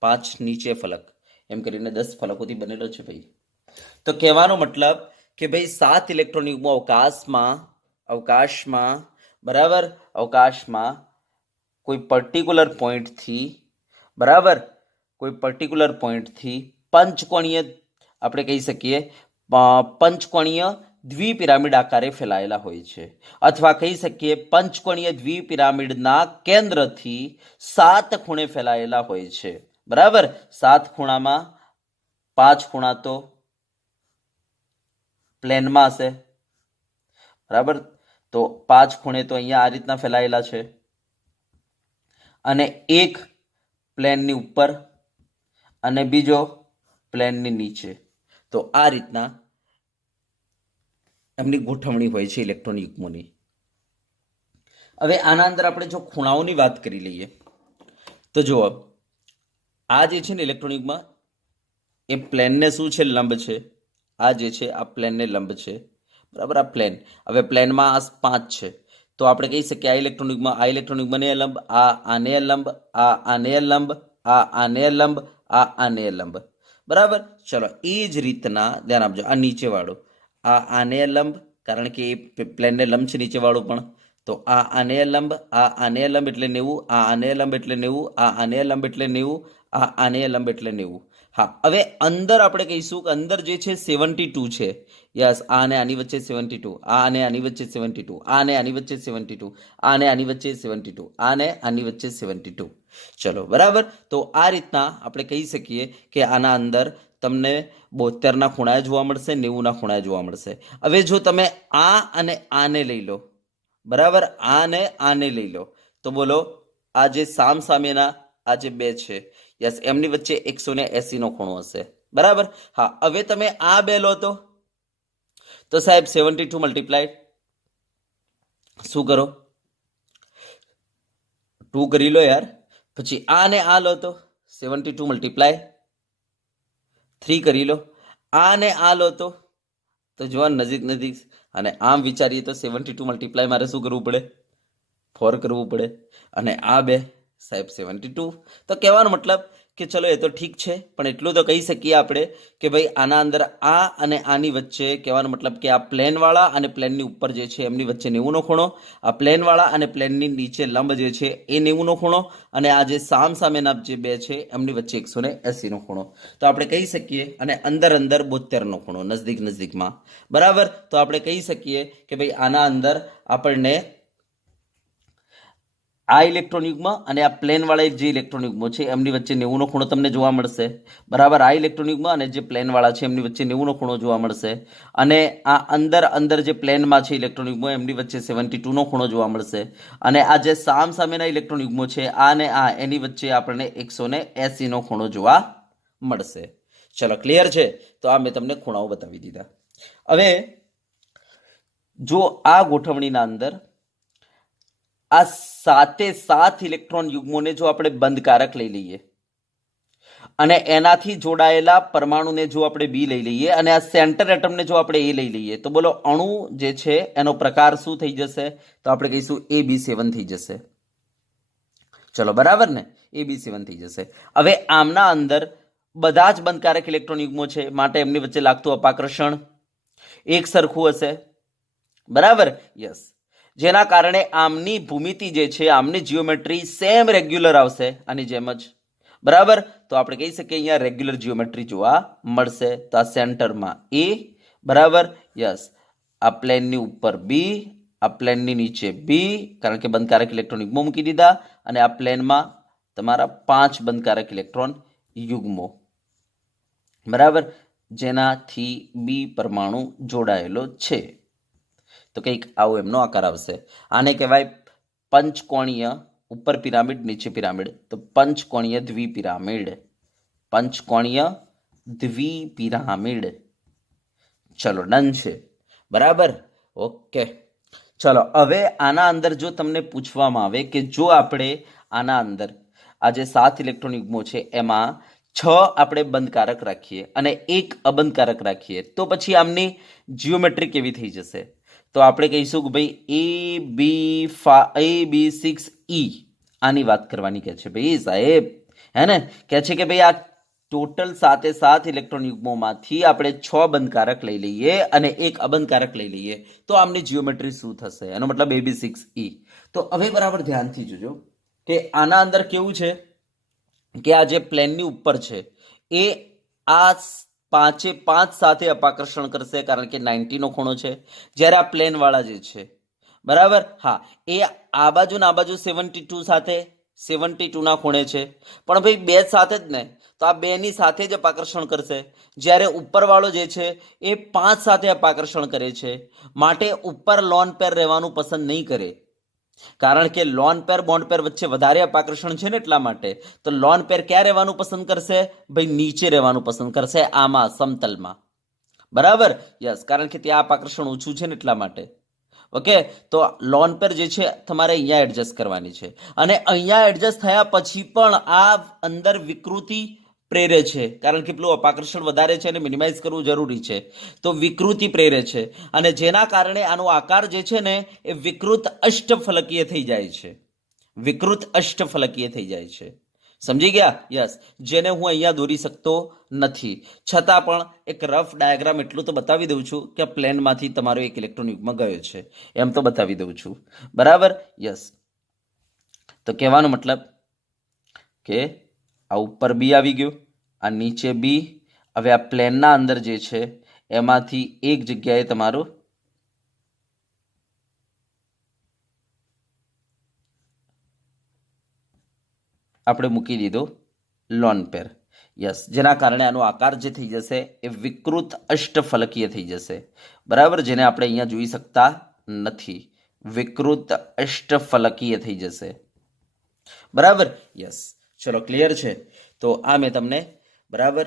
5 નીચે ફલક, એમ કરીને 10 ફલકોથી બનેલો છે ભાઈ. તો કહેવાનો મતલબ કે ભાઈ 7 ઇલેક્ટ્રોન યુગ્મો અવકાશમાં બરાબર, અવકાશમાં કોઈ પર્ટિક્યુલર પોઈન્ટથી પંચકોણીય, આપણે કહી શકીએ પંચકોણીય દ્વિપિરામિડ આકારે ફેલાયેલા હોય છે. અથવા કહી શકીએ પંચકોણીય દ્વિપિરામિડના કેન્દ્રથી 7 ખૂણે ફેલાયેલા હોય છે. બરાબર. 7 ખૂણામાં 5 ખૂણા તો પ્લેનમાં હશે, બરાબર. તો 5 ખૂણે તો અહીંયા આ રીતના ફેલાયેલા છે, અને એક પ્લેનની ઉપર અને બીજો પ્લેનની નીચે. તો આ રીતના એમની ગોઠવણી હોય છે ઇલેક્ટ્રોન યુગ્મોની. હવે આના અંદર આપણે જો ખૂણાઓની વાત કરી લઈએ તો જુઓ, આ જે છે ને ઇલેક્ટ્રોન યુગ્મ એ પ્લેનને શું છે, લંબ છે. આ જે છે આ પ્લેનને લંબ છે, બરાબર. આ પ્લેન, હવે પ્લેનમાં આ 5 છે, તો આપણે કહી શકીએ આ ઇલેક્ટ્રોન યુગ્મને લંબ, આ આને લંબ, આ આને લંબ, આ આને લંબ, આ આને લંબ, બરાબર. ચલો, એ જ રીતના ધ્યાન આપજો, આ નીચે વાળું, આ આને લંબ, કારણ કે એ પ્લેનને લંબ છે નીચે વાળું પણ. તો આ આને લંબ, આ આને લંબ એટલે 90, આ આને લંબ એટલે 90, આ આને લંબ એટલે 90, આ આને લંબ એટલે 90. હા, હવે અંદર આપણે કહીશું કે અંદર જે છે 72 છે. યસ, આ અને આની વચ્ચે 72, આ અને આની વચ્ચે 72, આ અને આની વચ્ચે 72, આ અને આની વચ્ચે 72, આ અને આની વચ્ચે 72. ચલો, બરાબર. તો આ રીતના આપણે કહી શકીએ કે આના અંદર તમને 72ના ખૂણા જોવા મળશે, 90ના ખૂણા જોવા મળશે. હવે જો તમે આ અને આને લઈ લો, બરાબર, આને આને લઈ લો, તો બોલો આ જે સામસામેના આ જે બે છે, યસ, એમની વચ્ચે 180નો ખૂણો હશે, બરાબર. હા, હવે તમે આ બે લો તો સાહેબ 72 મલ્ટીપ્લાય શું કરો, 2 કરી લો યાર. પછી આ ને આ લો તો 72 મલ્ટીપ્લાય 3 કરી લો. આ ને આ લો તો જોવા નજીક નજીક, અને આમ વિચારીએ તો 72 મલ્ટીપ્લાય મારે શું કરવું પડે, 4 કરવું પડે. અને આ બે સાહેબ 72. તો કહેવાનો મતલબ કે ચલો એ તો ઠીક છે, પણ એટલું તો કહી શકીએ આપણે કે ભાઈ આના અંદર આ અને આની વચ્ચે, કહેવાનો મતલબ કે આ પ્લેનવાળા અને પ્લેનની ઉપર જે છે એમની વચ્ચે 90નો ખૂણો, આ પ્લેનવાળા અને પ્લેનની નીચે લંબ જે છે એ 90નો ખૂણો, અને આ જે સામસામેના જે બે છે એમની વચ્ચે 180નો ખૂણો. તો આપણે કહી શકીએ, અને અંદર અંદર 72નો ખૂણો નજદીક નજદીકમાં, બરાબર. તો આપણે કહી શકીએ કે ભાઈ આના અંદર આપણને આ ઇલેક્ટ્રોન યુગ્મ અને આ પ્લેન વાળા જે ઇલેક્ટ્રોન યુગ્મો છે એમની વચ્ચે 90નો ખૂણો તમને જોવા મળશે, બરાબર. આ ઇલેક્ટ્રોન યુગ્મ અને જે પ્લેન વાળા છે એમની વચ્ચે 90નો ખૂણો જોવા મળશે, અને આ અંદર અંદર જે પ્લેનમાં છે ઇલેક્ટ્રોન યુગ્મો એમની વચ્ચે 72નો ખૂણો જોવા મળશે, અને આ જે સામસામેના ઇલેક્ટ્રોન યુગ્મો છે આ ને આ એની વચ્ચે આપણને 180નો ખૂણો જોવા મળશે. ચલો, ક્લિયર છે. તો આ મેં તમને ખૂણાઓ બતાવી દીધા. હવે જો આ ગોઠવણીના અંદર આ 7 ઇલેક્ટ્રોન યુગ્મોને જો આપણે બંધકારક લઈ લઈએ અને એનાથી જોડાયેલા પરમાણુને જો આપણે બી લઈ લઈએ અને આ સેન્ટર એટમને જો આપણે એ લઈ લઈએ, તો બોલો અણુ જે છે એનો પ્રકાર શું થઈ જશે, તો આપણે કહીશું AB7 થઈ જશે. ચલો, બરાબર ને, AB7 થઈ જશે. હવે આમના અંદર બધા જ બંધકારક ઇલેક્ટ્રોન યુગ્મો છે, માટે એમની વચ્ચે લાગતું અપાકર્ષણ એક સરખું હશે, બરાબર. યસ, જેના કારણે આમની ભૂમિતિ જે છે, આમની જીઓમેટ્રી સેમ રેગ્યુલર આવશે, આની જેમ જ, બરાબર. તો આપણે કહી શકીએ અહીંયા રેગ્યુલર જીઓમેટ્રી જોવા મળશે. તો આ સેન્ટરમાં એ, બરાબર. યસ, આ પ્લેનની ઉપર બી, આ પ્લેનની નીચે બી, કારણ કે બંધકારક ઇલેક્ટ્રોન યુગ્મો મૂકી દીધા, અને આ પ્લેનમાં તમારા 5 બંધકારક ઇલેક્ટ્રોન યુગ્મો, બરાબર, જેનાથી બી પરમાણુ જોડાયેલો છે. તો કંઈક આવો એમનો આકાર આવશે. આને કહેવાય પંચકોણીય ઉપર પિરામિડ, નીચે પિરામિડ. તો પંચકોણીય દ્વિપિરામિડ, પંચકોણીય દ્વિપિરામિડ. ચલો, ડન છે, બરાબર. ઓકે, ચલો. હવે આના અંદર જો તમને પૂછવામાં આવે કે જો આપણે આના અંદર આ જે 7 ઇલેક્ટ્રોન યુગ્મો છે એમાં 6 આપણે બંધકારક રાખીએ અને 1 અબંધકારક રાખીએ, તો પછી આમની જીઓમેટ્રી કેવી થઈ જશે? તો આપણે કહીશું કે ભાઈ AB6E આની વાત કરવાની કહે છે ભાઈ સાહેબ, હે ને. કહે છે કે ભાઈ આ ટોટલ 7 ઇલેક્ટ્રોન યુગ્મોમાંથી આપણે 6 બંધકારક લઈ લઈએ અને 1 અબંધકારક લઈ લઈએ, તો આમની જીઓમેટ્રી શું થશે? એનો મતલબ AB6E. તો હવે બરાબર ધ્યાનથી જોજો કે આના અંદર કેવું છે કે આ જે પ્લેનની ઉપર છે એ આ 5 સાથે અપાકર્ષણ કરશે, કારણ કે 90નો ખૂણો છે. જ્યારે આ પ્લેન વાળા જે છે, બરાબર, હા, એ આ બાજુ ને આ બાજુ 72 સાથે 72 ના ખૂણે છે, પણ ભાઈ બે સાથે જ ને, તો આ બેની સાથે જ અપાકર્ષણ કરશે. જ્યારે ઉપરવાળો જે છે એ 5 સાથે અપાકર્ષણ કરે છે, માટે ઉપર લોન પેર રહેવાનું પસંદ નહીં કરે, કારણ કે લોન પેર બોન્ડ પેર વચ્ચે વધારે અપાકર્ષણ છે ને, એટલા માટે. તો લોન પેર ક્યાં રહેવાનું પસંદ કરશે? ભાઈ નીચે રહેવાનું પસંદ કરશે, આમાં સમતલમાં. બરાબર, યસ, કારણ કે ત્યાં અપાકર્ષણ ઓછું છે ને, એટલા માટે. ઓકે, તો લોન પેર જે છે તમારે અહીંયા એડજસ્ટ કરવાની છે, અને અહીંયા એડજસ્ટ થયા પછી પણ આ અંદર વિકૃતિ પ્રેરે છે, કારણ કે પેલું અપાકર્ષણ વધારે છે અને મિનિમાઇઝ કરવું જરૂરી છે, તો વિકૃતિ પ્રેરે છે, અને જેના કારણે આનો આકાર જે છે ને એ વિકૃત અષ્ટફલકીય થઈ જાય છે. વિકૃત અષ્ટફલકીય થઈ જાય છે. સમજી ગયા? યસ, જેને હું અહીંયા દોરી શકતો નથી, છતાં પણ એક રફ ડાયાગ્રામ એટલું તો બતાવી દઉં છું કે પ્લેનમાંથી તમારો એક ઇલેક્ટ્રોન યુગ્મ ગયો છે, એમ તો બતાવી દઉં છું. બરાબર, યસ. તો કહેવાનો મતલબ કે આ ઉપર બી આવી ગયું, આ નીચે બી. હવે આ પ્લેનના અંદર જે છે એમાંથી એક જગ્યાએ તમારું આપણે મૂકી દીધો લોન પેર. યસ, જેના કારણે આનો આકાર જે થઈ જશે એ વિકૃત અષ્ટફલકીય થઈ જશે. બરાબર, જેને આપણે અહીંયા જોઈ શકતા નથી, વિકૃત અષ્ટફલકીય થઈ જશે. બરાબર, યસ. ચલો, ક્લિયર છે? તો આ મેં તમને બરાબર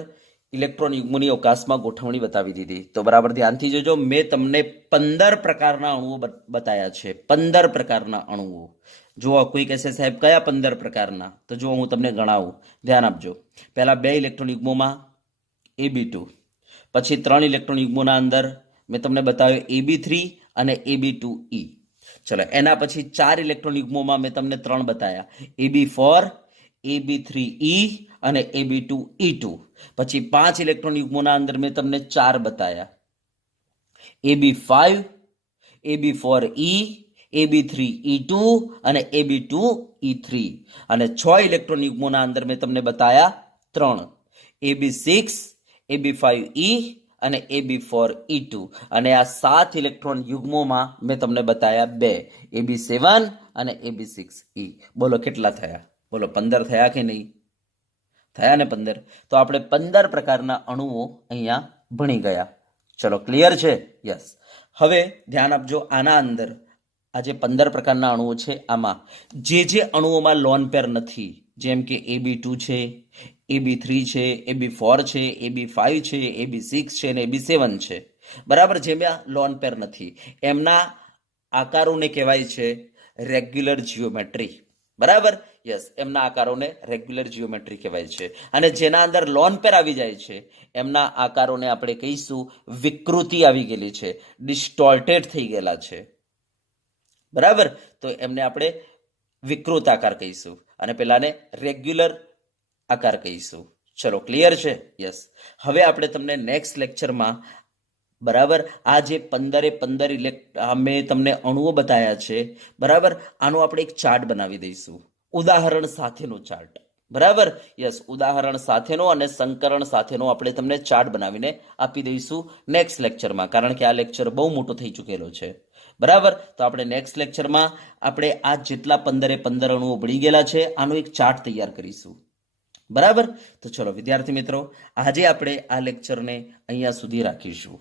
ઇલેક્ટ્રોન યુગ્મોની અવકાશમાં ગોઠવણી બતાવી દીધી. તો બરાબર ધ્યાનથી જોજો, મેં તમને 15 પ્રકારના અણુઓ બતાવ્યા છે. 15 પ્રકારના અણુઓ. જો કોઈ કહેશે સાહેબ કયા 15 પ્રકારના, તો જો હું તમને ગણાવું, ધ્યાન આપજો. પહેલા 2 ઇલેક્ટ્રોન યુગ્મોમાં Ab2, પછી 3 ઇલેક્ટ્રોન યુગ્મોના અંદર મેં તમને બતાવ્યો Ab3 અને Ab2E. ચલો, એના પછી 4 ઇલેક્ટ્રોન યુગ્મોમાં મેં તમને 3 બતાવ્યા, Ab4, Ab3E અને Ab2E2. પછી 5 ઇલેક્ટ્રોન યુગ્મોના અંદર મેં તમને 4 બતાવ્યા, Ab5, Ab4E, Ab3E2 અને Ab2E3. અને 6 ઇલેક્ટ્રોન યુગ્મોના અંદર મેં તમને બતાવ્યા 3, Ab6, Ab5E અને Ab4E2. અને આ 7 ઇલેક્ટ્રોન યુગ્મોમાં મેં તમને બતાવ્યા 2, Ab7 અને Ab6E. બોલો કેટલા થયા? બોલો 15 થયા કે નહીં? થયા ને 15? તો આપણે 15 પ્રકારના અણુઓ અહીંયા ભણી ગયા. ચલો, ક્લિયર છે? યસ. હવે ધ્યાન આપજો, આના અંદર આ જે 15 પ્રકારના અણુઓ છે, આમાં જે અણુઓમાં લોન પેર નથી, જેમ કે Ab2 છે, Ab3 છે, Ab4 છે, Ab5 છે, Ab6 છે અને Ab7 છે, બરાબર, જેમાં લોન પેર નથી, એમના આકારોને કહેવાય છે રેગ્યુલર જીઓમેટ્રી. બરાબર, યસ, એમના આકારોને રેગ્યુલર જીઓમેટ્રી કહેવાય છે. અને જેના અંદર લોન પેર આવી જાય છે એમના આકારોને આપણે કહીશું વિકૃતિ આવી ગયેલી છે, ડિસ્ટોર્ટેડ થઈ ગયેલા છે. બરાબર, તો એમને આપણે વિકૃત આકાર કહીશું અને પેલાને રેગ્યુલર આકાર કહીશું. ચલો, ક્લિયર છે? યસ. હવે આપણે તમને નેક્સ્ટ લેક્ચરમાં બરાબર આ જે 15 મેં તમને અણુઓ બતાવ્યા છે, બરાબર, આનો આપણે એક ચાર્ટ બનાવી દઈશું, ઉદાહરણ સાથેનો ચાર્ટ. બરાબર, યસ, ઉદાહરણ સાથેનો અને સંકરણ સાથેનો આપણે તમને ચાર્ટ બનાવીને આપી દઈશું નેક્સ્ટ લેક્ચરમાં, કારણ કે આ લેક્ચર બહુ મોટો થઈ ચૂકેલો છે. બરાબર, તો આપણે નેક્સ્ટ લેક્ચરમાં આપણે આ જેટલા 15 અણુઓ ભળી ગયેલા છે આનો એક ચાર્ટ તૈયાર કરીશું. બરાબર, તો ચલો વિદ્યાર્થી મિત્રો, આજે આપણે આ લેક્ચરને અહીંયા સુધી રાખીશું.